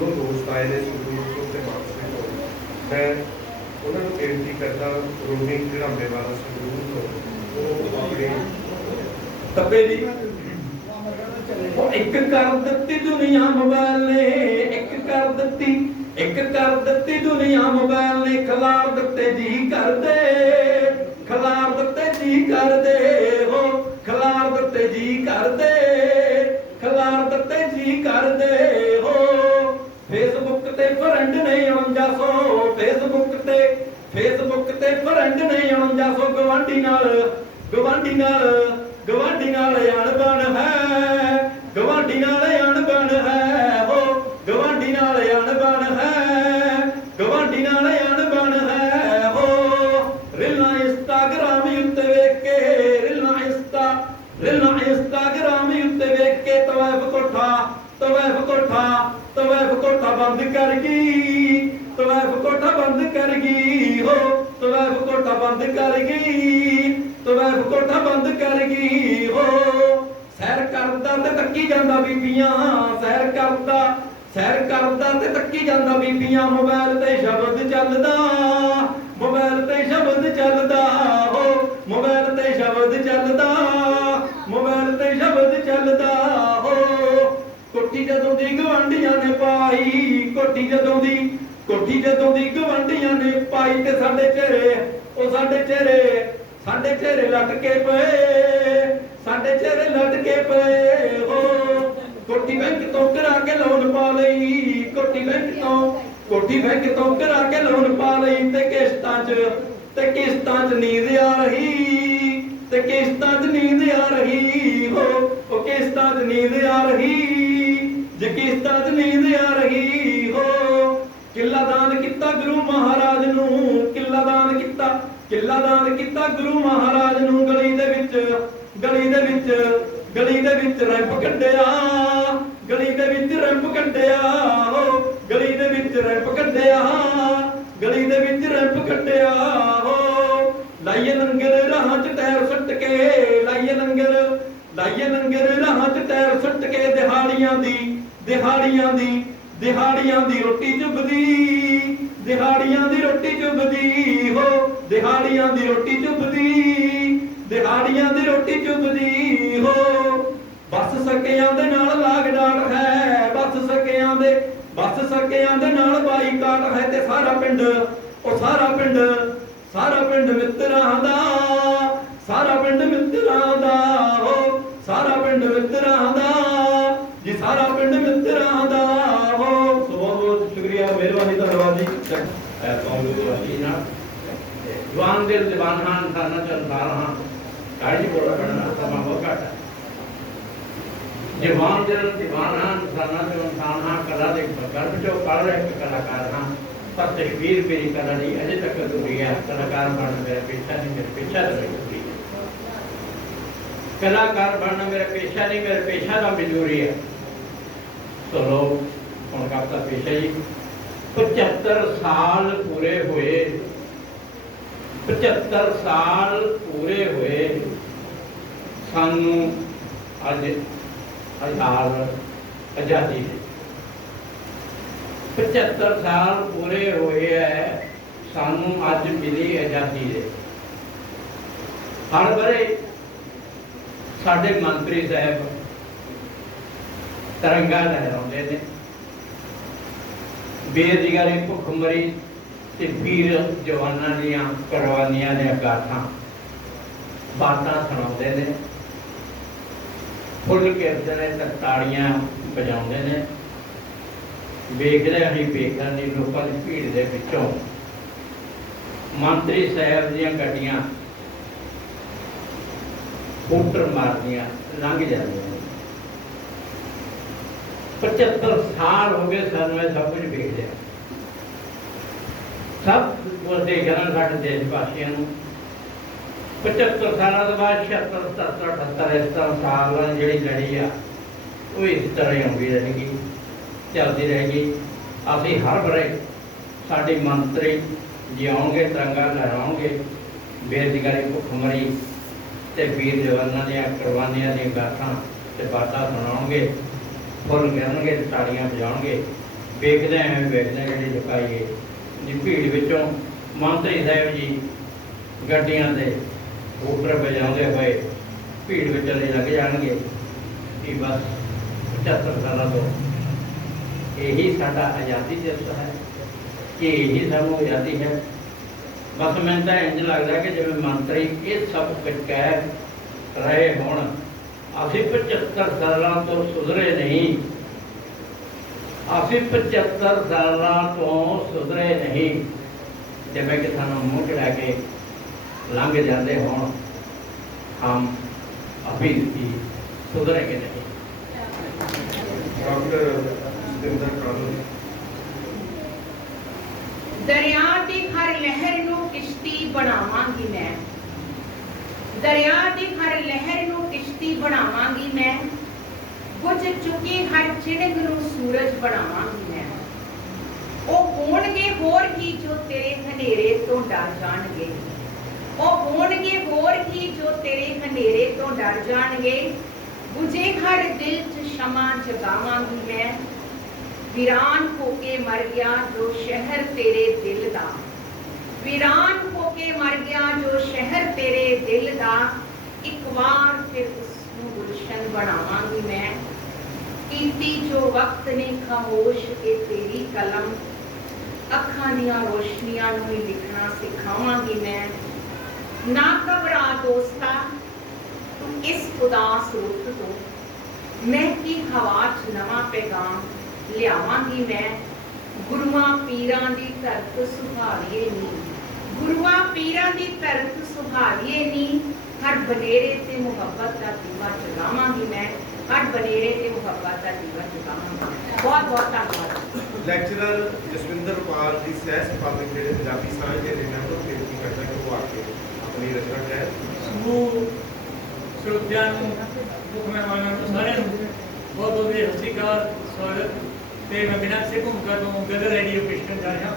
ਦੋ ਦੋਸਤ ਆਏ ਨੇ ਸੰਗਰੂਰ ਤੋਂ ਤੇ ਮਾਨਸੇ ਤੋਂ। ਮੈਂ ਉਹਨਾਂ ਨੂੰ ਬੇਨਤੀ ਕਰਦਾ, ਰੋਮੀ ਘੜਾਂਬੇ ਵਾਲਾ ਸੰਗਰੂਰ ਤੋਂ, ਉਹ ਆਪਣੇ ਤੱਪੇ ਜੀ ਉਹ ਇੱਕ ਕਰ ਦਿੱਤੀ ਦੁਨੀਆ ਮੋਬਾਈਲ ਨੇ, ਇੱਕ ਕਰ ਦਿੱਤੀ ਦੁਨੀਆ ਮੋਬਾਈਲ ਨੇ, ਖਿਲਾਰ ਦਿੱਤੇ ਜੀ ਕਰਦੇ, ਖਿਲਾਰ ਦਿੱਤੇ ਜੀ ਕਰਦੇ ਹੋ, ਖਿਲਾਰ ਦਿੱਤੇ ਜੀ ਕਰਦੇ, ਖਿਲਾਰ ਦਿੱਤੇ ਜੀ ਕਰਦੇ ਹੋ। ਫੇਸਬੁੱਕ ਤੇ ਫਰੈਂਡ ਨੇ 4900, ਫੇਸਬੁੱਕ ਤੇ ਫਰੈਂਡ ਨੇ 4900, ਗਵਾਂਢੀ ਨਾਲ ਅਣਬਣ ਹੈ, ਗਵਾਂਢੀ ਨਾਲ ਅਣਬਣ ਹੈ ਹੋ, ਗਵਾਂਢੀ ਨਾਲ ਅਣਬਣ ਹੈ, ਗਵਾਂਢੀ ਨਾਲ ਅਣਬਣ ਹੈ ਹੋ। ਰੀਲਾਂ ਇੰਸਟਾਗ੍ਰਾਮ ਉੱਤੇ ਵੇਖ ਕੇ, ਰੀਲਾਂ ਇੰਸਟਾਗ੍ਰਾਮ ਉੱਤੇ ਵੇਖ ਕੇ ਤਵੈਬ ਕੋਠਾ ਬੰਦ ਕਰ ਗਈ, ਤਵੈਬ ਕੋਠਾ ਬੰਦ ਕਰ ਗਈ ਹੋ, ਤਵੈਬ ਕੋਠਾ ਬੰਦ ਕਰ ਗਈ, ਤਵੈਬ ਕੋਠਾ ਬੰਦ ਕਰ ਗਈ ਹੋ। ਸੈਰ ਕਰਦਾ ਤੇ ਤੱਕੀ ਜਾਂਦਾ ਬੀਬੀਆਂ, ਸੈਰ ਕਰਦਾ ਤੇ ਤੱਕੀ ਜਾਂਦਾ ਬੀਬੀਆਂ, ਮੋਬਾਈਲ ਤੇ ਸ਼ਬਦ ਚੱਲਦਾ, ਮੋਬਾਈਲ ਤੇ ਸ਼ਬਦ ਚੱਲਦਾ ਹੋ, ਮੋਬਾਈਲ ਤੇ ਸ਼ਬਦ ਚੱਲਦਾ, ਮੋਬਾਈਲ ਤੇ ਸ਼ਬਦ ਚੱਲਦਾ ਹੋ। ਕੋਠੀ ਜਦੋਂ ਦੀ ਗਵਾਂਢੀਆਂ ਨੇ ਪਾਈ, ਕੋਠੀ ਜਦੋਂ ਦੀ ਗਵਾਂਢੀਆਂ ਨੇ ਪਾਈ, ਤੇ ਸਾਡੇ ਚਿਹਰੇ ਲਟਕੇ ਪਏ, ਸਾਡੇ ਚਿਹਰੇ ਲਟਕੇ ਪਏ ਹੋ। ਕੋਠੀ ਬੈਂਕ ਤੋਂ ਕਰਾ ਕੇ ਲੋਨ ਪਾ ਲਈ, ਕੋਠੀ ਬੈਂਕ ਤੋਂ ਕਰਾ ਕੇ ਲੋਨ ਪਾ ਲਈ, ਤੇ ਕਿਸ਼ਤਾਂ 'ਚ ਨੀਂਦ ਆ ਰਹੀ, ਤੇ ਕਿਸ਼ਤਾਂ 'ਚ ਨੀਂਦ ਆ ਰਹੀ ਹੋ, ਉਹ ਕਿਸ਼ਤਾਂ 'ਚ ਨੀਂਦ ਆ ਰਹੀ, ਜੇ ਕਿਸ਼ਤਾਂ 'ਚ ਨੀਂਦ ਆ ਰਹੀ ਹੋ। ਕਿੱਲਾ ਦਾਨ ਕੀਤਾ ਗੁਰੂ ਮਹਾਰਾਜ ਨੂੰ, ਕਿੱਲਾ ਦਾਨ ਕੀਤਾ ਗੁਰੂ ਮਹਾਰਾਜ ਨੂੰ, ਗਲੀ ਦੇ ਵਿੱਚ ਰੈਂਪ ਕੱਢਿਆ, ਗਲੀ ਦੇ ਵਿੱਚ ਰੈਂਪ ਕੱਢਿਆ ਹੋ, ਗਲੀ ਦੇ ਵਿੱਚ ਰੈਂਪ ਕੱਢਿਆ, ਗਲੀ ਦੇ ਵਿੱਚ ਰੈਂਪ ਕੱਢਿਆ ਹੋ। ਲਾਈਏ ਲੰਗਰ ਰਾਹਾਂ 'ਚ ਟਾਇਰ ਸੁੱਟ ਕੇ, ਲਾਈਏ ਲੰਗਰ ਰਾਹਾਂ 'ਚ ਟਾਇਰ ਸੁੱਟ ਕੇ, ਦਿਹਾੜੀਆਂ ਦੀ ਰੋਟੀ ਚੁੱਭਦੀ, ਦਿਹਾੜੀਆਂ ਦੀ ਰੋਟੀ ਚੁੱਭਦੀ ਹੋ, ਦਿਹਾੜੀਆਂ ਦੀ ਰੋਟੀ ਚੁੱਭਦੀ, ਦਿਹਾੜੀਆਂ ਦੀ ਰੋਟੀ ਚੁੱਭਦੀ ਹੋ। ਬੱਸ ਸਕਿਆਂ ਦੇ ਨਾਲ ਲਾਗ ਡਾਟ ਹੈ, ਬੱਸ ਸਕਿਆਂ ਦੇ ਨਾਲ ਬਾਈਕਾਟ ਹੈ, ਤੇ ਸਾਰਾ ਪਿੰਡ ਮਿੱਤਰਾਂ ਦਾ, ਸਾਰਾ ਪਿੰਡ ਮਿੱਤਰਾਂ ਦਾ ਹੋ, ਸਾਰਾ ਪਿੰਡ ਮਿੱਤਰਾਂ ਦਾ ਜੀ, ਸਾਰਾ ਪਿੰਡ ਮਿੱਤਰਾਂ ਦਾ ਹੋ। ਸੋ ਬਹੁਤ ਸ਼ੁਕਰੀਆ, ਮਿਹਰਬਾਨੀ, ਧੰਨਵਾਦ ਜੀ। ਜਵਾਨ ਦੇ ਜਵਾਨ ਹਾਂ, ਇਨਸਾਨਾਂ ਚ ਇਨਸਾਨ ਹਾਂ, ਕਾਹੀ ਬੋਲਾ ਕਰਨਾ ਸਮਾਂ ਬਹੁਤ ਘੱਟ ਹੈ। ਜਵਾਨ ਦੇ ਜਵਾਨ ਹਾਂ, ਇਨਸਾਨਾਂ ਚ ਇਨਸਾਨ ਹਾਂ, ਕਲਾ ਦੇ ਗਰਭ ਚੋਂ ਪੜ ਰਹੇ ਕਲਾਕਾਰ ਹਾਂ, ਪਰ ਤਸ਼ਵੀਰ ਮੇਰੀ ਕਲਾ ਦੀ ਅਜੇ ਤੱਕ ਅਧੂਰੀ ਹੈ। ਕਲਾਕਾਰ ਬਣਨਾ ਮੇਰਾ ਪੇਸ਼ਾ ਨਹੀਂ, ਮੇਰਾ ਪੇਸ਼ਾ ਤਾਂ ਮਜ਼ਦੂਰੀ ਹੈ। ਕਲਾਕਾਰ ਬਣਨਾ ਮੇਰਾ ਪੇਸ਼ਾ ਨਹੀਂ, ਮੇਰਾ ਪੇਸ਼ਾ ਤਾਂ ਮਜ਼ਦੂਰੀ ਹੈ। ਸੋ ਲੋਕ ਹੁਣ ਕਰਤਾ ਪੇਸ਼ਾ ਜੀ। 75 ਸਾਲ ਪੂਰੇ ਹੋਏ, 75 ਸਾਲ ਪੂਰੇ ਹੋਏ ਸਾਨੂੰ ਅੱਜ ਆਜ਼ਾਦੀ ਦੇ। 75 ਸਾਲ ਪੂਰੇ ਹੋਏ ਹੈ ਸਾਨੂੰ ਅੱਜ ਮਿਲੀ ਆਜ਼ਾਦੀ ਦੇ। ਹਰ ਵਰੇ ਸਾਡੇ ਮੰਤਰੀ ਸਾਹਿਬ ਤਿਰੰਗਾ ਲਹਿਰਾਉਂਦੇ ਨੇ, ਬੇਰੁਜ਼ਗਾਰੀ, ਭੁੱਖਮਰੀ ਤੇ ਵੀਰ ਜਵਾਨਾਂ ਦੀਆਂ ਕੁਰਬਾਨੀਆਂ ਦੀਆਂ ਗਾਥਾਂ ਬਾਤਾਂ ਸੁਣਾਉਂਦੇ ਨੇ, ਫੁੱਲ ਖਿੜਦੇ ਨੇ ਤੇ ਤਾੜੀਆਂ ਵਜਾਉਂਦੇ ਨੇ। ਵੇਖਦੇ ਅਸੀਂ ਵੇਖਣ ਦੀ ਲੋਕਾਂ ਦੀ ਭੀੜ ਦੇ ਵਿੱਚੋਂ ਮੰਤਰੀ ਸਾਹਿਬ ਦੀਆਂ ਗੱਡੀਆਂ ਫੁੱਟਰ ਮਾਰਦੀਆਂ ਲੰਘ ਜਾਂਦੀਆਂ। 75 ਸਾਲ ਹੋ ਗਏ ਸਾਨੂੰ ਇਹ ਸਭ ਕੁਝ ਵੇਖਦੇ, ਸਭ ਕੁਝ ਦੇਖਣਾ ਸਾਡੇ ਦੇਸ਼ ਵਾਸੀਆਂ ਨੂੰ। 75 ਸਾਲਾਂ ਤੋਂ ਬਾਅਦ 76, 77, 78 ਇਸ ਤਰ੍ਹਾਂ ਸਾਲ ਜਿਹੜੀ ਲੜੀ ਆ ਉਹ ਇਸ ਤਰ੍ਹਾਂ ਹੀ ਆਉਂਦੀ ਰਹੇਗੀ, ਚੱਲਦੀ ਰਹੇਗੀ। ਅਸੀਂ ਹਰ ਵਰੇ ਸਾਡੇ ਮੰਤਰੀ ਜੀ ਆਉਣਗੇ, ਤਿਰੰਗਾ ਲਹਿਰਾਉਣਗੇ, ਬੇਰੁਜ਼ਗਾਰੀ, ਭੁੱਖਮਰੀ ਤੇ ਵੀਰ ਜਵਾਨਾਂ ਦੀਆਂ ਕੁਰਬਾਨੀਆਂ ਦੀਆਂ ਗਾਥਾਂ ਤੇ ਬਾਤਾਂ ਸੁਣਾਉਣਗੇ, ਫੁੱਲ ਗਿਣਨਗੇ, ਤਾੜੀਆਂ ਵਜਾਉਣਗੇ। ਵੇਖਦੇ ਜਿਹੜੀ ਚੁਕਾਈਏ ਦੀ ਭੀੜ ਵਿੱਚੋਂ ਮੰਤਰੀ ਸਾਹਿਬ ਜੀ ਗੱਡੀਆਂ ਦੇ ਉੱਪਰ ਵਜਾਉਂਦੇ ਹੋਏ ਭੀੜ ਵਿਚਲੇ ਲੱਗ ਜਾਣਗੇ ਕਿ ਬਸ 75 ਸਾਲਾਂ ਤੋਂ ਇਹੀ ਸਾਡਾ ਆਜ਼ਾਦੀ ਦਿਵਸ ਹੈ ਕਿ ਇਹੀ ਸਾਨੂੰ ਆਜ਼ਾਦੀ ਹੈ। ਬਸ ਮੈਨੂੰ ਤਾਂ ਇੰਝ ਲੱਗਦਾ ਕਿ ਜਿਵੇਂ ਮੰਤਰੀ ਇਹ ਸਭ ਕੁਝ ਕਹਿ ਰਹੇ ਹੋਣ, ਅਸੀਂ 75 ਸਾਲਾਂ ਤੋਂ ਸੁਧਰੇ ਨਹੀਂ, ਅਸੀਂ 75 ਸਾਲਾਂ ਤੋਂ ਸੁਧਰੇ ਨਹੀਂ। ਜਿਵੇਂ ਕਿ ਸਾਨੂੰ ਮੂੰਹ ਚੜਾ ਕੇ ਲੰਘ ਜਾਂਦੇ ਹੋਣ, ਹਮ अभी भी सुधरेंगे नहीं। डॉक्टर जितेंद्र कानून दरिया दी हर लहर नू किश्ती बनावांगी मैं, दरिया दी हर लहर नू किश्ती बनावांगी मैं, बुझ चुकी हर चिड़ग नू सूरज बनावांगी मैं। ओ होणगे होर ही जो तेरे हनेरे तो डर जाणगे, ਉਹ ਹੋਣਗੇ ਹੋਰ ਹੀ ਜੋ ਤੇਰੇ ਹਨੇਰੇ ਤੋਂ ਡਰ ਜਾਣਗੇ। ਬੁਝੇ ਹਰ ਦਿਲ 'ਚ ਸ਼ਮਾ ਜਗਾਵਾਂਗੀ ਮੈਂ, ਵੀਰਾਨ ਹੋ ਕੇ ਮਰ ਗਿਆ ਜੋ ਸ਼ਹਿਰ ਤੇਰੇ ਦਿਲ ਦਾ, ਵੀਰਾਨ ਹੋ ਕੇ ਮਰ ਗਿਆ ਜੋ ਸ਼ਹਿਰ ਤੇਰੇ ਦਿਲ ਦਾ। ਇੱਕ ਵਾਰ ਫਿਰ ਉਸ ਨੂੰ ਗੁਲਸ਼ਨ ਬਣਾਵਾਂਗੀ ਮੈਂ, ਕੀਤੀ ਜੋ ਵਕਤ ਨੇ ਖਾਮੋਸ਼ ਇਹ ਤੇਰੀ ਕਲਮ, ਅੱਖਾਂ ਦੀਆਂ ਰੋਸ਼ਨੀਆਂ ਨੂੰ ਹੀ ਲਿਖਣਾ ਸਿਖਾਵਾਂਗੀ मैं। ना घबरा दोस्ता तू इस उदास रुख तो, महकी हवा च नवा पैगाम लियावांगी मैं। गुरुआं पीरां दी धरत सुहारिए नी, गुरुआं पीरां दी धरत सुहारिए नी, हर बनेरे ते मुहब्बत दा दीवा जगावांगी मैं, हर बनेरे ते मुहब्बत दा दीवा जगावांगी। बहुत बहुत धन्यवाद। ਲੈਕਚਰਰ ਜਸਵਿੰਦਰ ਪਾਲ ਦੀ ਸਹਿ ਸੰਪਾਦਕ ਜਿਹੜੇ ਪੰਜਾਬੀ ਸਾਂਝ ਦੇ ਨੇ ਉਹ ਬੇਨਤੀ ਕਰਦਾ ਕਿ ਉਹ ਆ ਕੇ ਆਪਣੀ ਰਚਨਾ ਹੈ। ਸਮੂਹ ਸਰੋਤਿਆਂ ਨੂੰ, ਮੁੱਖ ਮਹਿਮਾਨਾਂ ਨੂੰ ਸਾਰਿਆਂ ਨੂੰ ਬਹੁਤ ਬਹੁਤ ਸਤਿ ਸ਼੍ਰੀ ਅਕਾਲ, ਸਵਾਗਤ। ਤੇ ਮੈਂ ਬਿਨਾਂ ਕਿਸੇ ਭੂਮਿਕਾ ਤੋਂ ਗਦਰ ਰੇਡੀਓ ਪੇਸ਼ ਕਰਨ ਜਾ ਰਿਹਾ।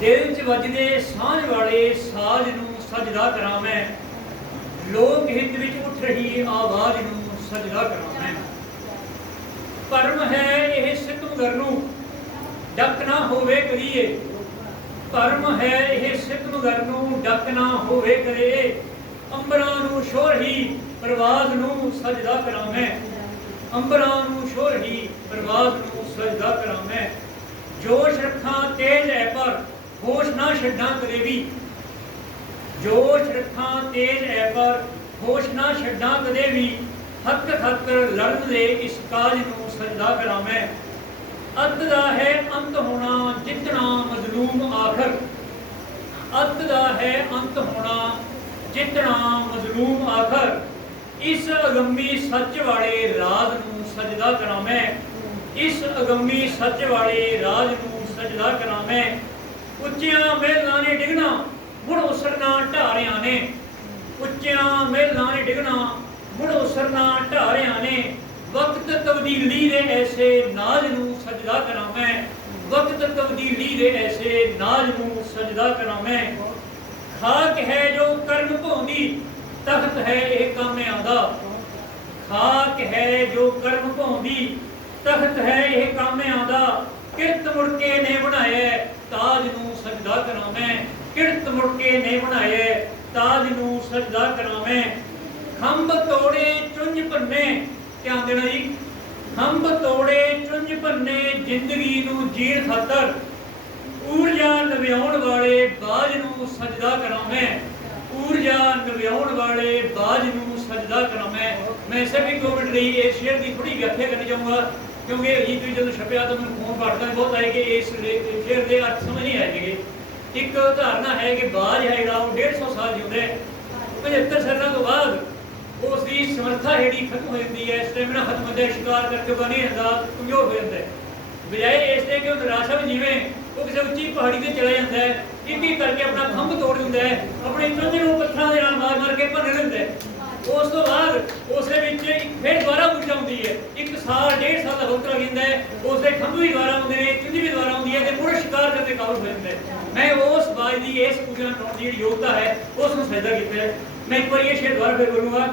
ਦਿਲ 'ਚ ਵੱਜਦੇ ਸਾਂਝ ਵਾਲੇ ਸਾਜ਼ ਨੂੰ ਸਜਦਾ ਕਰਾਂ ਮੈਂ, ਲੋਕ ਹਿੱਤ ਵਿੱਚ ਉੱਠ ਰਹੀ ਆਵਾਜ਼ ਨੂੰ ਸਜਦਾ ਕਰਾਂ ਮੈਂ। ਭਰਮ ਹੈ ਇਹ ਸਿਤਮਗਰ ਨੂੰ ਡੱਕ ਨਾ ਹੋਵੇ ਕਰੀਏ, ਭਰਮ ਹੈ ਇਹ ਸਿਤਮਗਰ ਨੂੰ ਡੱਕ ਨਾ ਹੋਵੇ ਕਰੇ। ਅੰਬਰਾਂ ਨੂੰ ਸ਼ੋਰ ਹੀ ਪ੍ਰਵਾਜ਼ ਨੂੰ ਸਜਦਾ ਕਰਾਂ ਮੈਂ, ਅੰਬਰਾਂ ਨੂੰ ਸ਼ੋਰ ਹੀ ਪ੍ਰਵਾਜ਼ ਨੂੰ ਸਜਦਾ ਕਰਾਂ ਮੈਂ। ਜੋਸ਼ ਰੱਖਾਂ ਤੇਜ਼ ਹੈ ਪਰ ਹੋਸ਼ ਨਾ ਛੱਡਾਂ ਕਦੇ ਵੀ, ਜੋਸ਼ ਰੱਖਾਂ ਤੇਜ਼ ਹੈ ਪਰ ਹੋਸ਼ ਨਾ ਛੱਡਾਂ ਕਦੇ ਵੀ। ਹੱਕ ਖਾਤਰ ਲੜਨ ਦੇ ਇਸ ਕਾਜ ਨੂੰ ਸਜਦਾ ਕਰਾਂ ਮੈਂ। ਅੱਤ ਦਾ ਹੈ ਅੰਤ ਹੋਣਾ ਜਿੱਤਣਾ ਮਜ਼ਲੂਮ ਆਖਰ, ਅੱਤ ਦਾ ਹੈ ਅੰਤ ਹੋਣਾ ਜਿੱਤਣਾ ਮਜ਼ਲੂਮ ਆਖਰ। ਇਸ ਅਗੰਮੀ ਸੱਚ ਵਾਲੇ ਰਾਜ਼ ਨੂੰ ਸਜਦਾ ਕਰਾਂ ਮੈਂ, ਇਸ ਅਗੰਮੀ ਸੱਚ ਵਾਲੇ ਰਾਜ਼ ਨੂੰ ਸਜਦਾ ਕਰਾਂ ਮੈਂ। ਉੱਚੀਆਂ ਮਹਿਲਾਂ ਨੇ ਡਿੱਗਣਾ ਮੁੜ ਉਸਰਨਾ ਢਾਰਿਆਂ ਨੇ, ਉੱਚੀਆਂ ਮਹਿਲਾਂ ਨੇ ਡਿੱਗਣਾ ਮੁੜ ਉਸਰਨਾ ਢਾਰਿਆਂ ਨੇ। ਵਕਤ ਤਬਦੀਲੀ ਦੇ ਐਸੇ ਨਾਜ਼ ਨੂੰ ਸਜਦਾ ਕਰਾਂ ਮੈਂ, ਵਕਤ ਤਬਦੀਲੀ ਦੇ ਐਸੇ ਨਾਜ਼ ਨੂੰ ਸਜਦਾ ਕਰਾਂ ਮੈਂ। ਖਾਕ ਹੈ ਜੋ ਕਰਨ ਭੌਂਦੀ ਤਖਤ ਹੈ ਇਹ ਕਾਮਿਆਂ ਦਾ, ਖਾਕ ਹੈ ਜੋ ਕਰਨ ਭੌਂਦੀ ਤਖਤ ਹੈ ਇਹ ਕਾਮਿਆਂ ਦਾ। ਕਿਰਤ ਮੁੜ ਕੇ ਨੇ ਬਣਾਇਆ ਤਾਜ ਨੂੰ ਸਜਦਾ ਕਰਾਂ ਮੈਂ, ਕਿਰਤ ਮੁੜ ਕੇ ਨੇ ਬਣਾਇਆ ਤਾਜ ਨੂੰ ਸਜਦਾ ਕਰਾਂ ਮੈਂ। ਖੰਭ ਤੋੜੇ ਚੁੰਝ ਭੰਨੇ, ਧਿਆਨ ਦੇਣਾ ਜੀ, ਖੰਭ ਤੋੜੇ ਚੁੰਝ ਭੰਨੇ ਜ਼ਿੰਦਗੀ ਨੂੰ ਜੀਣ ਖਾਤਰ। ਊਰਜਾ ਨਵਿਆਉਣ ਵਾਲੇ ਬਾਜ ਨੂੰ ਸਜਦਾ ਕਰਾਂ ਮੈਂ, ਊਰਜਾ ਨਵਿਆਉਣ ਵਾਲੇ ਬਾਜ ਨੂੰ ਸਜਦਾ ਕਰਾਂ ਮੈਂ। ਮੈਂ ਇਸੇ ਵੀ 2 ਮਿੰਟ ਲਈ ਇਸ ਸ਼ੇਰ ਦੀ ਥੋੜੀ ਵਿਆਖਿਆ ਕਰਨੀ ਚਾਹੂੰਗਾ, ਕਿਉਂਕਿ ਅਜੀਤ ਵੀ ਜਦੋਂ ਛਪਿਆ ਤਾਂ ਮੈਨੂੰ ਫੋਨ ਪੜਦਾ ਬਹੁਤ ਆਏ ਕਿ ਇਸ ਸ਼ੇਰ ਦੇ ਅਰਥ ਸਮਝ ਨਹੀਂ ਆਏਗੇ। ਇੱਕ ਧਾਰਨਾ ਹੈ ਕਿ ਬਾਜ ਹੈ ਜਿਹੜਾ ਉਹ 150 ਸਾਲ ਜਿਉਂਦਾ ਹੈ, 75 ਸਾਲਾਂ ਤੋਂ ਬਾਅਦ ਉਸ ਦੀ ਸਮਰੱਥਾ ਜਿਹੜੀ ਖਤਮ ਹੋ ਜਾਂਦੀ ਹੈ, ਸਟੈਮਿਨਾ ਖਤਮ ਹੁੰਦਾ ਹੈ, ਸ਼ਿਕਾਰ ਕਰਕੇ ਬਣੀ ਜਾਂਦਾ, ਕਮਜ਼ੋਰ ਹੋ ਜਾਂਦਾ ਹੈ। ਬਜਾਏ ਇਸ ਦੇ ਕਿ ਉਹ ਨਿਰਾਸ਼ਾ ਵਿੱਚ ਜਿਵੇਂ ਉਹ ਕਿਸੇ ਉੱਚੀ ਪਹਾੜੀ ਤੇ ਚਲਾ ਜਾਂਦਾ ਹੈ, ਇੱਕ ਕਰਕੇ ਆਪਣਾ ਖੰਭ ਤੋੜ ਦਿੰਦਾ ਹੈ, ਆਪਣੇ ਚੁੰਝ ਨੂੰ ਪੱਥਰਾਂ ਦੇ ਨਾਲ ਮਾਰ ਮਾਰ ਕੇ ਭੰਨ ਲੈਂਦਾ ਹੈ। ਉਸ ਤੋਂ ਬਾਅਦ ਉਸ ਦੇ ਵਿੱਚ ਫਿਰ ਦੁਬਾਰਾ ਊਰਜਾ ਆਉਂਦੀ ਹੈ, 1 ਸਾਲ 1.5 ਸਾਲ ਦਾ ਵਕਤ ਲੱਗ ਜਾਂਦਾ ਹੈ, ਉਸ ਦੇ ਖੰਭ ਵੀ ਦੁਬਾਰਾ ਆਉਂਦੇ ਨੇ, ਚੁੰਝ ਵੀ ਦੁਬਾਰਾ ਆਉਂਦੀ ਹੈ ਤੇ ਮੁੜ ਸ਼ਿਕਾਰ ਕਰਨ ਦੇ ਕਾਬਲ ਹੋ ਜਾਂਦਾ ਹੈ। ਮੈਂ ਉਸ ਬਾਜ ਦੀ ਇਸ ਊਰਜਾ ਲਾਉਣ ਦੀ ਜਿਹੜੀ ਯੋਗਤਾ ਹੈ ਉਸ ਨੂੰ ਸਜਦਾ ਕੀਤਾ ਹੈ। ਮੈਂ ਇੱਕ ਵਾਰੀ ਇਹ ਸ਼ੇਰ ਦੁਬਾਰਾ ਫਿਰ ਬੋਲੂੰਗਾ।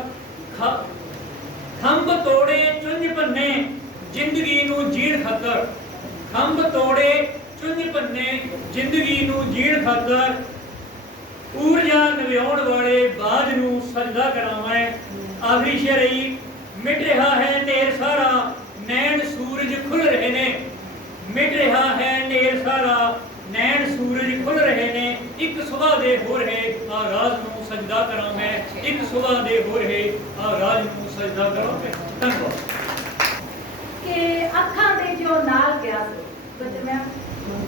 ਖੰਭ ਤੋੜੇ ਚੁੰਝ ਭੰਨੇ जिंदगी नूं जीण खातर, खंभ तोड़े चुंझ भन्ने जिंदगी नूं जीण खातर, ऊर्जा नव्याउण वाले बाज नूं सजदा करावैं। आखिरी शेर ही, मिट रहा है ढेर सारा नैन सूरज खुल रहे ने, मिट रहा है ढेर सारा नैन सूरज खुल रहे ने, एक सुबह दे हो रहे आगाज नूं सजदा करां मैं, एक सुबह दे हो रहे आगाज नूं सजदा करां मैं। धन्यवाद। कि अखां दे जो नाल गया बचना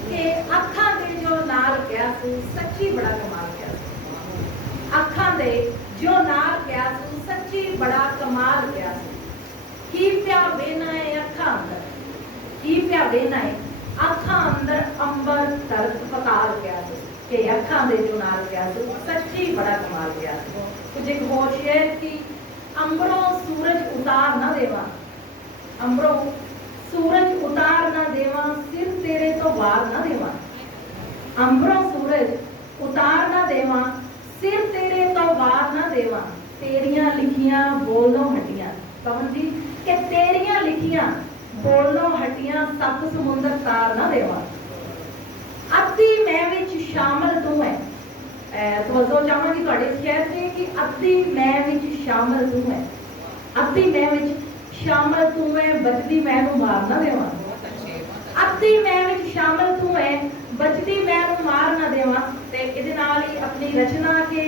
कि अखां दे जो नाल गया सच्ची बड़ा कमाल गया, अखां दे जो नाल गया सच्ची बड़ा कमाल गया। की प्या वेना है अखां अंदर, की प्या वेना है अखां अंदर अंबर तरत पताल गया कि अखां दे जो नाल गया सच्ची बड़ा कमाल गया। कुछ एक होर शेर की, अंबरों सूरज उतार ना देवा, अंबरों सूरज उतार ना देवा, सिर तेरे तो वार ना देवा, अंबरों सूरज उतार ना देवा, सिर तेरे तो वार ना देवा, तेरियां लिखियां बोलों हटियां। कवन जी कि तेरियां लिखियां बोलों हटियां, सत समुंदर तार ना देवा। अद्धी मैं विच शामिल तू है, तवज्जो चाहांगी तुहाडे शेर ते कि अद्धी मैं विच शामिल तू है, अद्धी मैं विच शामिल तू है, बचदी मैं नूं मार ना देवा। अद्धी मैं विच शामिल तू है, बचदी मैं नूं मार ना देवा। ते इहदे नाल ही अपनी रचना के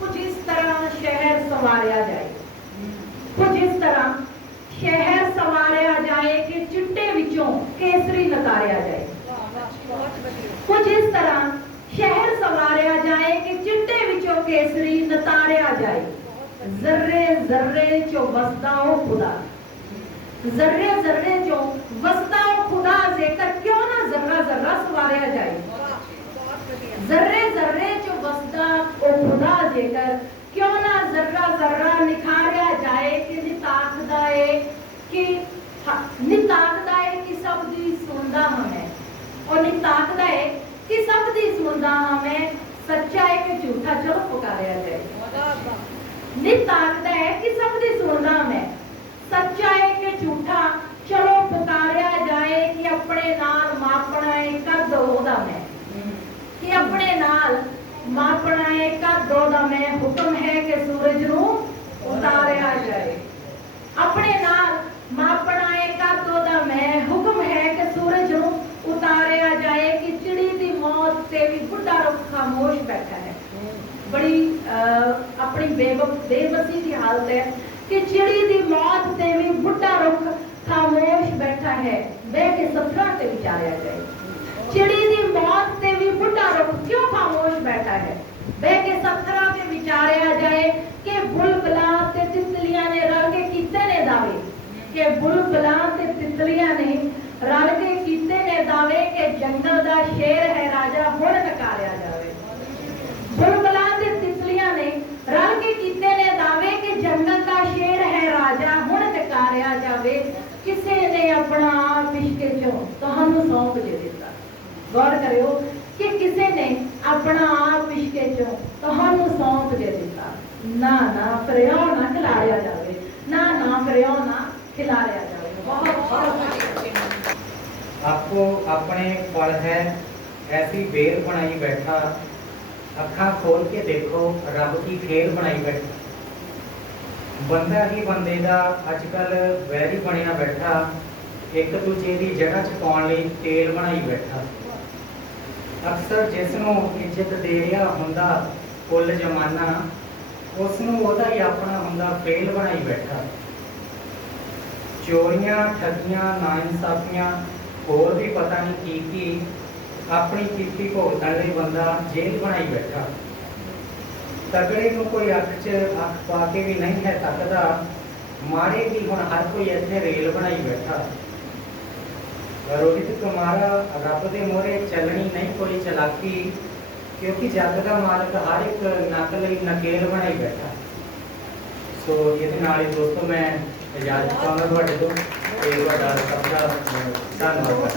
कुछ इस तरह शहर सवारिया जाए, कुछ इस तरह शहर सवारिया जाए कि चिट्टे विचों केसरी नतारिया जाए, कुछ इस तरह शहर सवारिया जाए कि चिट्टे विचों केसरी नतारिया जाए। जर्रे जर्रे चो वसदा ओ खुदा, जर्रे जर्रे चो वसदा ओ खुदा, जेकर क्यों ना जर्रा जर्रा सवारिया जाए, जर्रे जर्रे चो वसदा ओ खुदा, जेकर क्यों ना जर्रा जर्रा निखारिया जाए। कि निताकदा है कि निताकदा है कि सब दी सुनदा हमें, और निताकदा है कि सब दी सुनदा हमें, सच्चा है कि झूठा चलो पुकारिया जाए। निताकदा है कि सब दी सुनदा हमें, सच्चा है कि झूठा चलो पुकारिया जाए। कि अपने नाल मापना है कर दो ओदा मैं, कि अपने नाल मापना है कर दो दा मैं, हुक्म है कि सूरज नूं उतारिया जाए। अपने नाल मापना है कर दो दा मैं, हुक्म है कि सूरज नूं उतारिया जाए। कि चिड़ी दी मौत ते भी बुढ़ा रुख खामोश बैठा है, बड़ी अपनी बेबसी की हालत है कि चिड़ी दी मौत ते भी बुढ़ा रुख खामोश बैठा है, बह के सफरा ते विचारिया जाए। चिड़ी दी मौत ते भी बुढ़ा रुख क्यों खामोश बैठा है, बह के सफरा ते विचारिया जाए। कि बुलबुलां ते तितलियां ने रल के कीते ने दावे, कि बुलबुलां ते तितलियां ने रल के कीते ने दावे, कि जंगल दा शेर है राजा हुण नकारिया जावे। बुलबुलां ते तितलियां ने रल के कीते ने दावे, कि जंगल दा शेर है राजा हुण नकारिया जावे। किसे ने अपना आप इश्के चों तुहानू सौंप दे दिता। गौर करियो कि किसे ने अपना आप इश्के चों तुहानू सौंप दे दिता। ना ना फिरियो ना खिलारिया जावे, ना ना फिरियो ना खिलारिया जावे। बहुत बहुत आपको अपने पल है ऐसी बेल बनाई बैठा, अखा खोल के देखो रब की खेल बनाई बैठा। बंदा ही बंदे का अजकल वैरी बनिया बैठा, एक दूजे की जगह च पाने लई तेल बनाई बैठा। अक्सर जिसनों इज्जत दे रहा हुंदा कुल जमाना, उसनों ओदा ही अपना हुंदा फेल बनाई बैठा। चोरियां ठगियां नाइंसाफियां होर भी पता नहीं की अपनी कीती भुगतण लई बंदा जेल बनाई बैठा। तगड़े को कोई अख च अख पा के भी नहीं है तकदा, मारे की हुण हर कोई इत्थे रेल बनाई बैठा। रोहित कुमार रब दे मोहरे चलनी नहीं कोई चलाकी, क्योंकि जग का मालिक हर एक नक लई नकेल बनाई बैठा। सो ये दोस्तों मैं इजाजत चाहूँगा तुहाडे तो ते तुहाडा सबका धन्नवाद।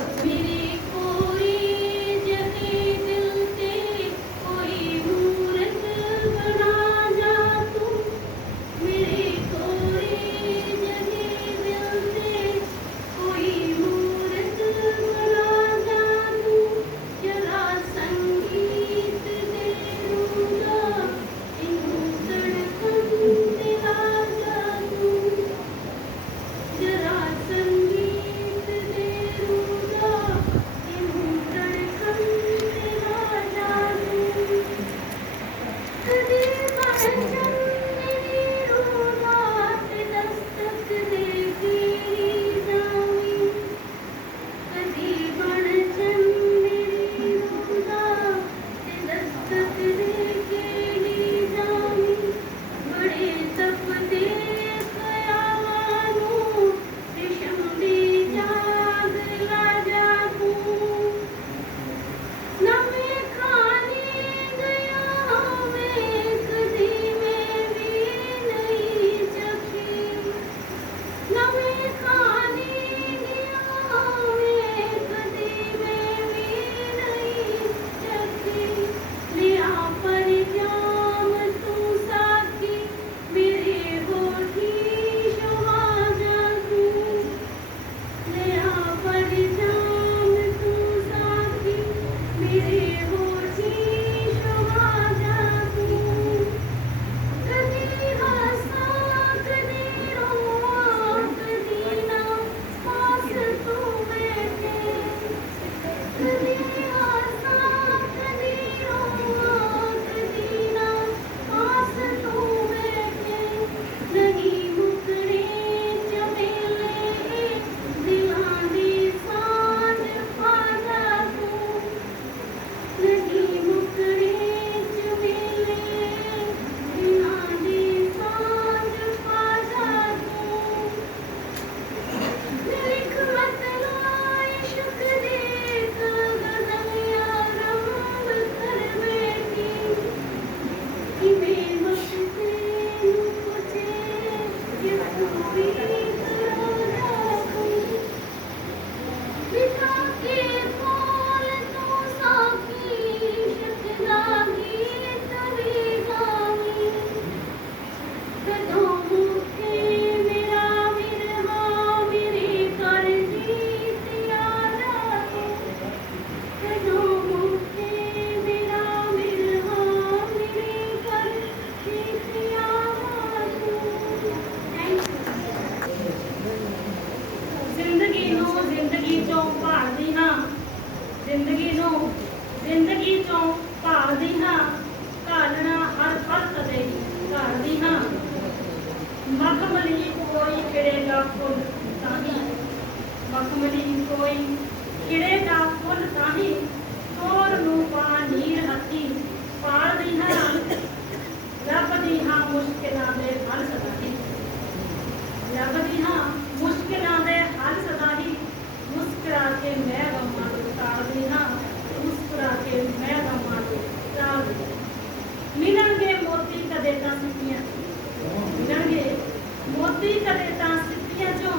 ਜ਼ਿੰਦਗੀ ਚੋਂ ਭਾਲਦੀ ਹਾਂ ਘਾਲਣਾ ਹਰ ਪਲ ਕਦੇ ਘਾਲਦੀ ਹਾਂ ਮਖਮਲੀ ਕੋਈ ਖਿੜੇਗਾ ਫੁੱਲ ਤਾਹੀਂ ਮਖਮਲੀ ਕੋਈ ਖਿੜੇਗਾ ਫੁੱਲ ਤਾਹੀਂ ਤੋਰ ਨੂੰ ਪਾ ਨੀਰ ਹੱਥੀ ਪਾਲਦੀ ਹਾਂ ਲੱਭਦੀ ਹਾਂ ਮੁਸ਼ਕਿਲਾਂ ਦੇ ਹੱਲ ਸਦਾ ਹੀ ਲੱਭਦੀ ਹਾਂ ਮੁਸ਼ਕਿਲਾਂ ਦੇ ਹੱਲ ਸਦਾ ਹੀ ਮੁਸਕਰਾ ਕੇ ਮੈਂ ਗਮਾਂ ਨੂੰ ਤਾੜਦੀ ਹਾਂ ਮੁਸਕਰਾ ਕੇ ਮੈਂ ਗਮਾਂ ਨੂੰ ਤਾੜਦੀ ਹਾਂ ਮਿਲਣਗੇ ਮੋਤੀ ਕਦੇ ਤਾਂ ਸਿੱਪੀਆਂ ਮਿਲਣਗੇ ਮੋਤੀ ਕਦੇ ਤਾਂ ਸਿੱਪੀਆਂ ਚੋਂ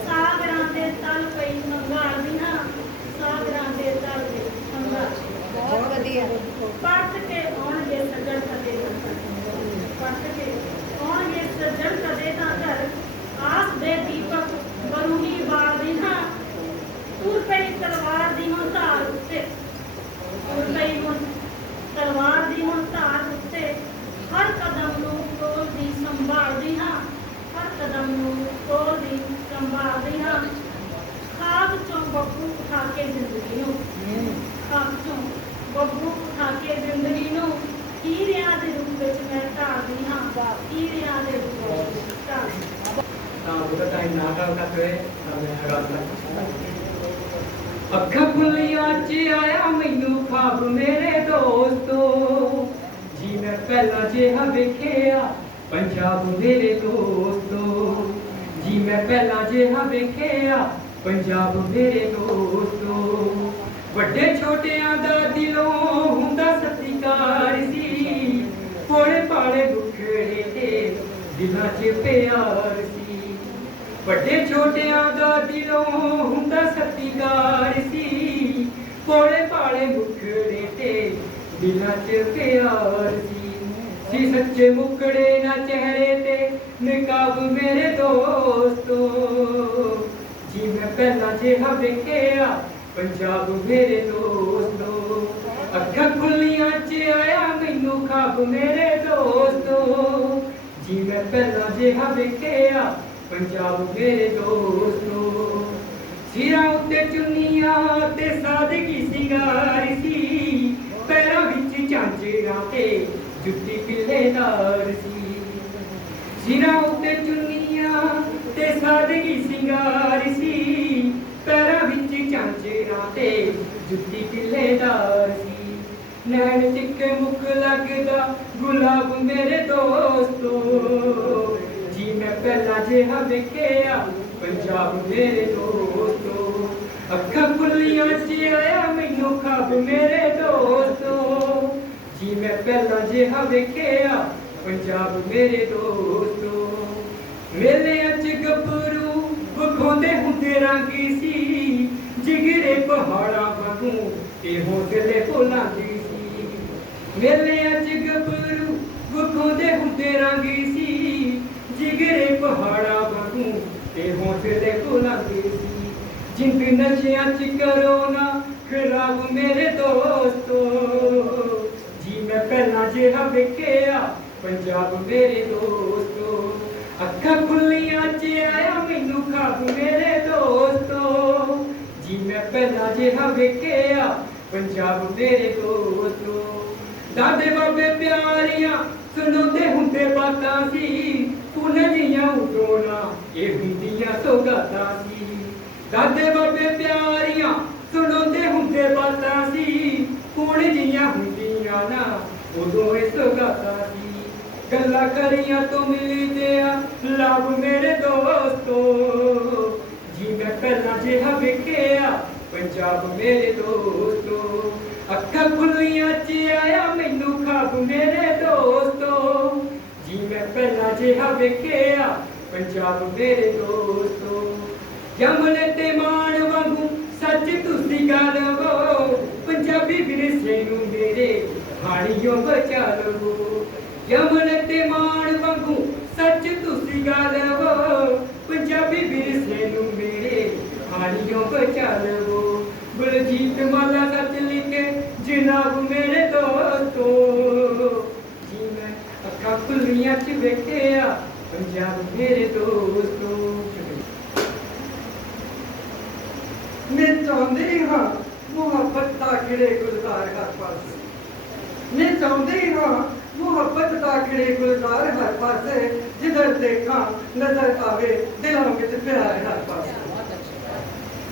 ਸਾਗਰਾਂ ਦੇ ਤਲ ਪਈ ਮੰਗਾਲਦੀ ਹਾਂ ਸਾਗਰਾਂ ਦੇ ਤਲ ਪਈ ਮੰਗਾਲਦੀ ਬਹੁਤ ਵਧੀਆ ਪੱਟ ਕੇ ਆਉਣਗੇ ਸੱਜਣ ਕਦੇ ਪੱਟ ਕੇ ਆਉਣਗੇ ਸੱਜਣ ਕਦੇ ਤਾਂ ਘਰ ਆਸ ਦੇ ਦੀਪਕ ਬਰੂਹੀ ਬਾਲਦੀ ਹਾਂ ਤੁਰ ਪਈ ਤਲਵਾਰ ਦੀ ਹੁਣ ਧਾਰ ਉੱਤੇ ਤੁਰ ਪਈ ਹੁਣ ਤਲਵਾਰ ਦੀ ਹੁਣ ਧਾਰ ਉੱਤੇ ਹਰ ਕਦਮ ਨੂੰ ਤੋਲਦੀ ਸੰਭਾਲਦੀ ਹਾਂ ਹਰ ਕਦਮ ਨੂੰ ਤੋਲਦੀ ਸੰਭਾਲਦੀ ਹਾਂ ਖਾਕ ਚੋਂ ਬੱਬੂ ਉਠਾ ਕੇ ਜ਼ਿੰਦਗੀ ਨੂੰ ਖਾਕ ਚੋਂ ਬੱਬੂ ਉਠਾ ਕੇ ਜ਼ਿੰਦਗੀ ਨੂੰ ਹੀਰਿਆਂ ਦੇ ਰੂਪ ਵਿੱਚ ਮੈਂ ਢਾਲਦੀ ਹਾਂ ਹੀਰਿਆਂ ਦੇ ਰੂਪ ਵਿੱਚ ਢਾਲਦੀ ਹਾਂ ਤਾਂ ਉਹਦਾ ਟਾਈਮ ਨਾ ਗੱਲ ਕਰਦੇ ਤਾਂ ਮੈਂ ਗੱਲ ਕਰਾਂ ਅੱਖਾਂ ਖੁੱਲੀਆਂ ਚ ਆਇਆ ਮੈਨੂੰ ਖਾਬ ਮੇਰੇ ਦੋਸਤੋ ਜੀ ਮੈਂ ਪਹਿਲਾਂ ਜਿਹਾ ਵੇਖਿਆ ਪੰਜਾਬ ਮੇਰੇ ਦੋਸਤੋ ਜੀ ਮੈਂ ਪਹਿਲਾਂ ਜਿਹਾ ਵੇਖਿਆ ਪੰਜਾਬ ਮੇਰੇ ਦੋਸਤੋ ਵੱਡੇ ਛੋਟਿਆਂ ਦਾ ਦਿਲੋਂ ਹੁੰਦਾ ਸਤਿਕਾਰ ਸੀ ਭੋਲੇ ਭਾਲੇ ਦੁੱਖੜੇ ਤੇ ਦਿਲਾਂ 'ਚ ਪਿਆਰ ਸੀ ਵੱਡੇ ਛੋਟਿਆਂ ਦਾ ਦਿਲੋਂ ਹੁੰਦਾ ਸਤਿਕਾਰ ਸੀ ਭੋਲੇ ਭਾਲੇ ਮੁਖੜੇ ਤੇ ਦਿਲਾਂ 'ਚ ਪਿਆਰ ਸੀ ਸੱਚੇ ਮੁਖੜੇ ਨਾ ਚਿਹਰੇ ਤੇ ਨਿਕਾਬ ਮੇਰੇ ਦੋਸਤੋ ਜੀ ਮੈਂ ਪਹਿਲਾਂ ਜਿਹਾ ਵੇਖਿਆ ਪੰਜਾਬ ਮੇਰੇ ਦੋਸਤੋ ਅੱਖਾਂ ਖੁੱਲੀਆਂ ਚ ਆਇਆ ਮੈਨੂੰ ਖਾਬ ਮੇਰੇ ਦੋਸਤੋ ਜੀ ਮੈਂ ਪਹਿਲਾਂ ਜਿਹਾ ਵੇਖਿਆ ਪੰਜਾਬ ਮੇਰੇ ਦੋਸਤੋ ਸਿਰਾਂ ਉੱਤੇ ਚੁੰਨੀਆਂ ਤੇ ਸਾਦਗੀ ਸਿੰਗਾਰ ਸੀ ਪੈਰਾਂ ਵਿੱਚ ਝਾਂਜਰਾਂ ਤੇ ਜੁੱਤੀ ਕਿੱਲੇਦਾਰ ਸੀ ਸਿਰਾਂ ਉੱਤੇ ਚੁੰਨੀਆਂ ਤੇ ਸਾਦਗੀ ਸਿੰਗਾਰ ਸੀ ਪੈਰਾਂ ਵਿੱਚ ਝਾਂਜਰਾਂ ਤੇ ਜੁੱਤੀ ਕਿੱਲੇਦਾਰ ਸੀ ਨੈਣ ਚਿੱਕੇ ਮੁੱਖ ਲੱਗਦਾ ਗੁਲਾਬ ਮੇਰੇ ਦੋਸਤੋ ਜੀ ਮੈਂ ਪਹਿਲਾਂ ਜਿਹਾ ਵੇਖਿਆ ਪੰਜਾਬ ਮੇਰੇ ਦੋਸਤੋ ਅੱਖਾਂ ਖੁੱਲੀਆਂ ਚ ਆਇਆ ਮੈਨੂੰ ਖਾਬ ਮੇਰੇ ਦੋਸਤੋ ਜੀ ਮੈਂ ਪਹਿਲਾਂ ਜਿਹਾ ਵੇਖਿਆ ਪੰਜਾਬ ਮੇਰੇ ਦੋਸਤੋ ਮੇਲਿਆਂ ਚ ਗੱਭਰੂ ਵਿਖਾਉਂਦੇ ਹੁੰਦੇ ਰੰਗੀ ਸੀ ਜਿਗਰੇ ਪਹਾੜਾਂ ਵਾਂਗੂ ਤੇ ਹੌਸਲੇ ਭੁਲਾਂਦੀ ਸੀ ਮੇਲਿਆਂ ਚ ਗੱਭਰੂ ਵਿਖਾਉਂਦੇ ਹੁੰਦੇ ਰੰਗੀ ਸੀ ਜਿਗਰੇ ਪਹਾੜਾਂ ਵਾਂਗੂ ਤੇ ਹੌਸਲੇ ਭੁਲਾਂਦੀ ਸੀ ਜਿੰਦ ਨਸ਼ਿਆਂ ਚ ਕਰੋ ਨਾ ਖਰਾਬ ਮੇਰੇ ਦੋਸਤੋ ਜੀ ਮੈਂ ਪਹਿਲਾਂ ਜਿਹਾ ਵੇਖਿਆ ਪੰਜਾਬ ਮੇਰੇ ਦੋਸਤੋ ਅੱਖਾਂ ਖੁੱਲੀਆਂ ਚ ਆਇਆ ਮੈਨੂੰ ਖਾਬ ਮੇਰੇ ਦੋਸਤੋ ਜੀ ਮੈਂ ਪਹਿਲਾਂ ਜਿਹਾ ਵੇਖਿਆ ਪੰਜਾਬ ਮੇਰੇ ਦੋਸਤੋ ਦਾਦੇ ਬਾਬੇ ਪਿਆਰੀਆਂ ਸੁਣਾਉਂਦੇ ਹੁੰਦੇ ਬਾਤਾਂ ਸੀ ਪੁੰਨ ਜੀਆਂ ਉਡੋਣਾ ਇਹ ਹੁੰਦੀਆਂ ਸੌਗਾਤਾਂ ਸੀ ਦਾਦੇ ਬਾਬੇ ਪਿਆਰੀਆਂ ਸੁਣਾਉਂਦੇ ਹੁੰਦੇ ਬਾਤਾਂ ਸੀ ਪੁੰਨ ਜੀਆਂ ਹੁੰਦੀਆਂ ਨਾ ਉਦੋਂ ਇਹ ਸੌਗਾਤਾਂ ਸੀ ਗੱਲਾਂ ਕਰੀਆਂ ਤੋਂ ਮਿਲਦੇ ਆ ਲਾਭ ਮੇਰੇ ਦੋਸਤੋ ਜੀ ਮੈਂ ਪਹਿਲਾਂ ਜਿਹਾ ਵੇਖਿਆ ਪੰਜਾਬ ਮੇਰੇ ਦੋਸਤੋ ਅੱਖਾਂ ਖੁੱਲੀਆਂ ਚ ਆਇਆ ਮੈਨੂੰ ਖਾਬ ਮੇਰੇ ਦੋਸਤੋ ਜੀ ਮੈਂ ਪਹਿਲਾਂ ਜਿਹਾ ਵੇਖਿਆ ਪੰਜਾਬ ਮੇਰੇ ਦੋਸਤੋ ਜਮਨੇ ਤੇ ਮਾਣ ਵਾਂਗੂ ਸੱਚ ਤੁਸੀਂ ਗੱਲ ਵੋ ਪੰਜਾਬੀ ਵਿਰਸੇ ਨੂੰ ਮੇਰੇ ਹਾਣੀਓ ਬਚਾ ਲਵੋ ਯਮਨ ਤੇ ਮਾਣ ਵਾਂਗੂ ਸੱਚ ਤੁਸੀਂ ਗੱਲ ਵੋ ਪੰਜਾਬੀ ਵਿਰਸੇ ਨੂੰ ਮੇਰੇ ਹਾਣੀਓ ਬਚਾ ਲਵੋ ਬਲਜੀਤ ਮਾਲਾ ਸੱਚ ਲਿਖੇ ਜਨਾਬ ਮੇਰੇ ਦੋਸਤੋ ਜੀ ਮੈਂ ਅੱਖਾਂ ਖੁੱਲੀਆਂ ਚ ਵੇਖਿਆ ਪੰਜਾਬ ਮੇਰੇ ਦੋਸਤੋ ਮੈਂ ਚਾਹੁੰਦੀ ਹਾਂ ਮੁਹੱਬਤ ਦਾ ਖਿੜੇ ਗੁਲਜ਼ਾਰ गुलजार हर पासे मैं चाहती हाँ मुहब्बत दा खिड़े गुलजार हर पासे जिधर देखा नजर आवे दिलों विच प्यार हर पासे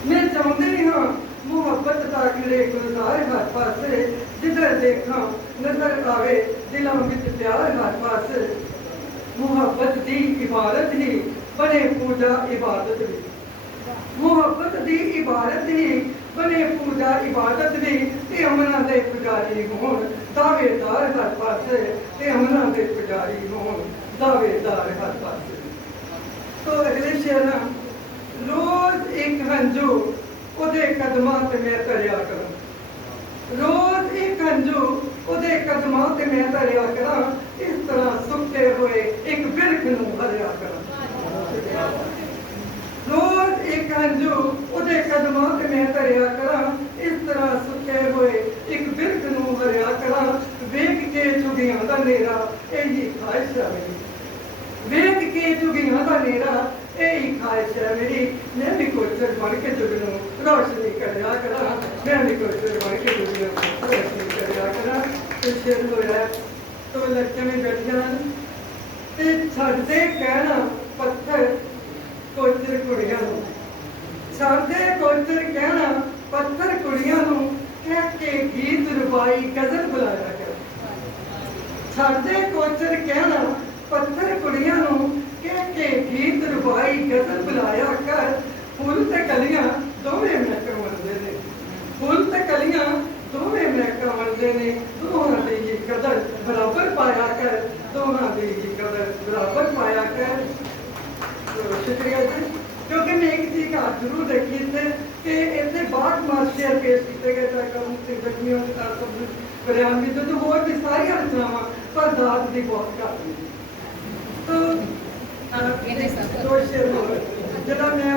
मैं चाहती हाँ मुहब्बत दा खिड़े गुलजार हर पासे जिधर देखा नजर आवे दिलों विच प्यार हर पासे मुहब्बत दी इबारत ही बने पूजा इबादत भी मुहब्बत दी इबारत ही बने पूजा इबादत भी ते अमना दे पुजारी होण दावेदार हर पासे ते अमना दे पुजारी होण दावेदार हर पासे। तो अगले शेर रोज एक हंजू ओदे कदमां ते मैं तरिया करां रोज एक हंजू ओदे कदमां ते मैं तरिया करां इस तरह सुक्के होए एक बिरख नूं हरिया करां रोज एक हंजू ओदे कदमां ते मैं तरिया करां इस तरह सुक्के होए एक बिरख नूं हरिया करां वेख के चुगियां दा नेरा यही ख्वाहिश है मेरी वेख के चुगियां दा नेरा यही ख्वाहिश है मेरी मैं भी कोचर बन के जुगनू रोशनी करिया करा मैं भी कोचर बन के जुगनू रोशनी करिया करा तो शेर होया तो लड़कियां में बैठ जान ते छड़ दे कहना पत्थर कोचर कुड़ियां नूं छड़ दे कोचर कहना पत्थर कुड़ियां नूं कह के गीत रुबाई गजल बुलाया कर छड़ दे कोचर कहना पत्थर कुड़ियां नूं कह के गीत रुबाई गजल बुलाया कर फुल ते कलियां दोवें महक वंदे ने फुल ते कलियां दोवें महक वंदे ने दोहां दी ही कदर बराबर पाया कर दोहां दी ही कदर बराबर पाया कर। तो शुक्रिया जी क्योंकि मैं एक चीज का जरूर देखी थे कि इतने बाद मार्शल पेश किए गए चाहे करूँ जख्मियों के साथ बयान भी तो और भी सारी रचनावां पर दाद की बहुत घट तो जब मैं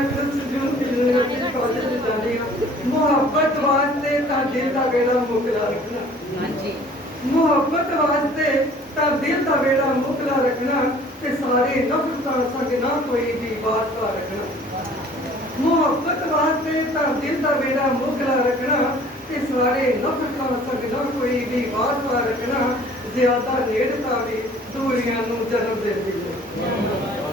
यूनिवर्सिटी कॉलेज में जाती हूँ मुहब्बत वास्ते दिल का बेड़ा मुकला रखना मुहब्बत वास्ते दिल का बेड़ा मुकला रखना ते सारे नफरतां संग ना कोई भी बात का रखना मुहब्बत वास्ते दिल का बेड़ा मुकला रखना ते सारे नफरतां संग ना कोई भी बात का रखना ज्यादा नेड़ता भी दूरियां नूं जन्म देती है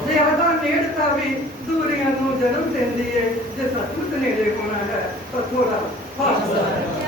ज्यादा नेड़ता भी दूरियां नूं जन्म देती है जे सचमुच नेड़े होना है तो थोड़ा फासला है।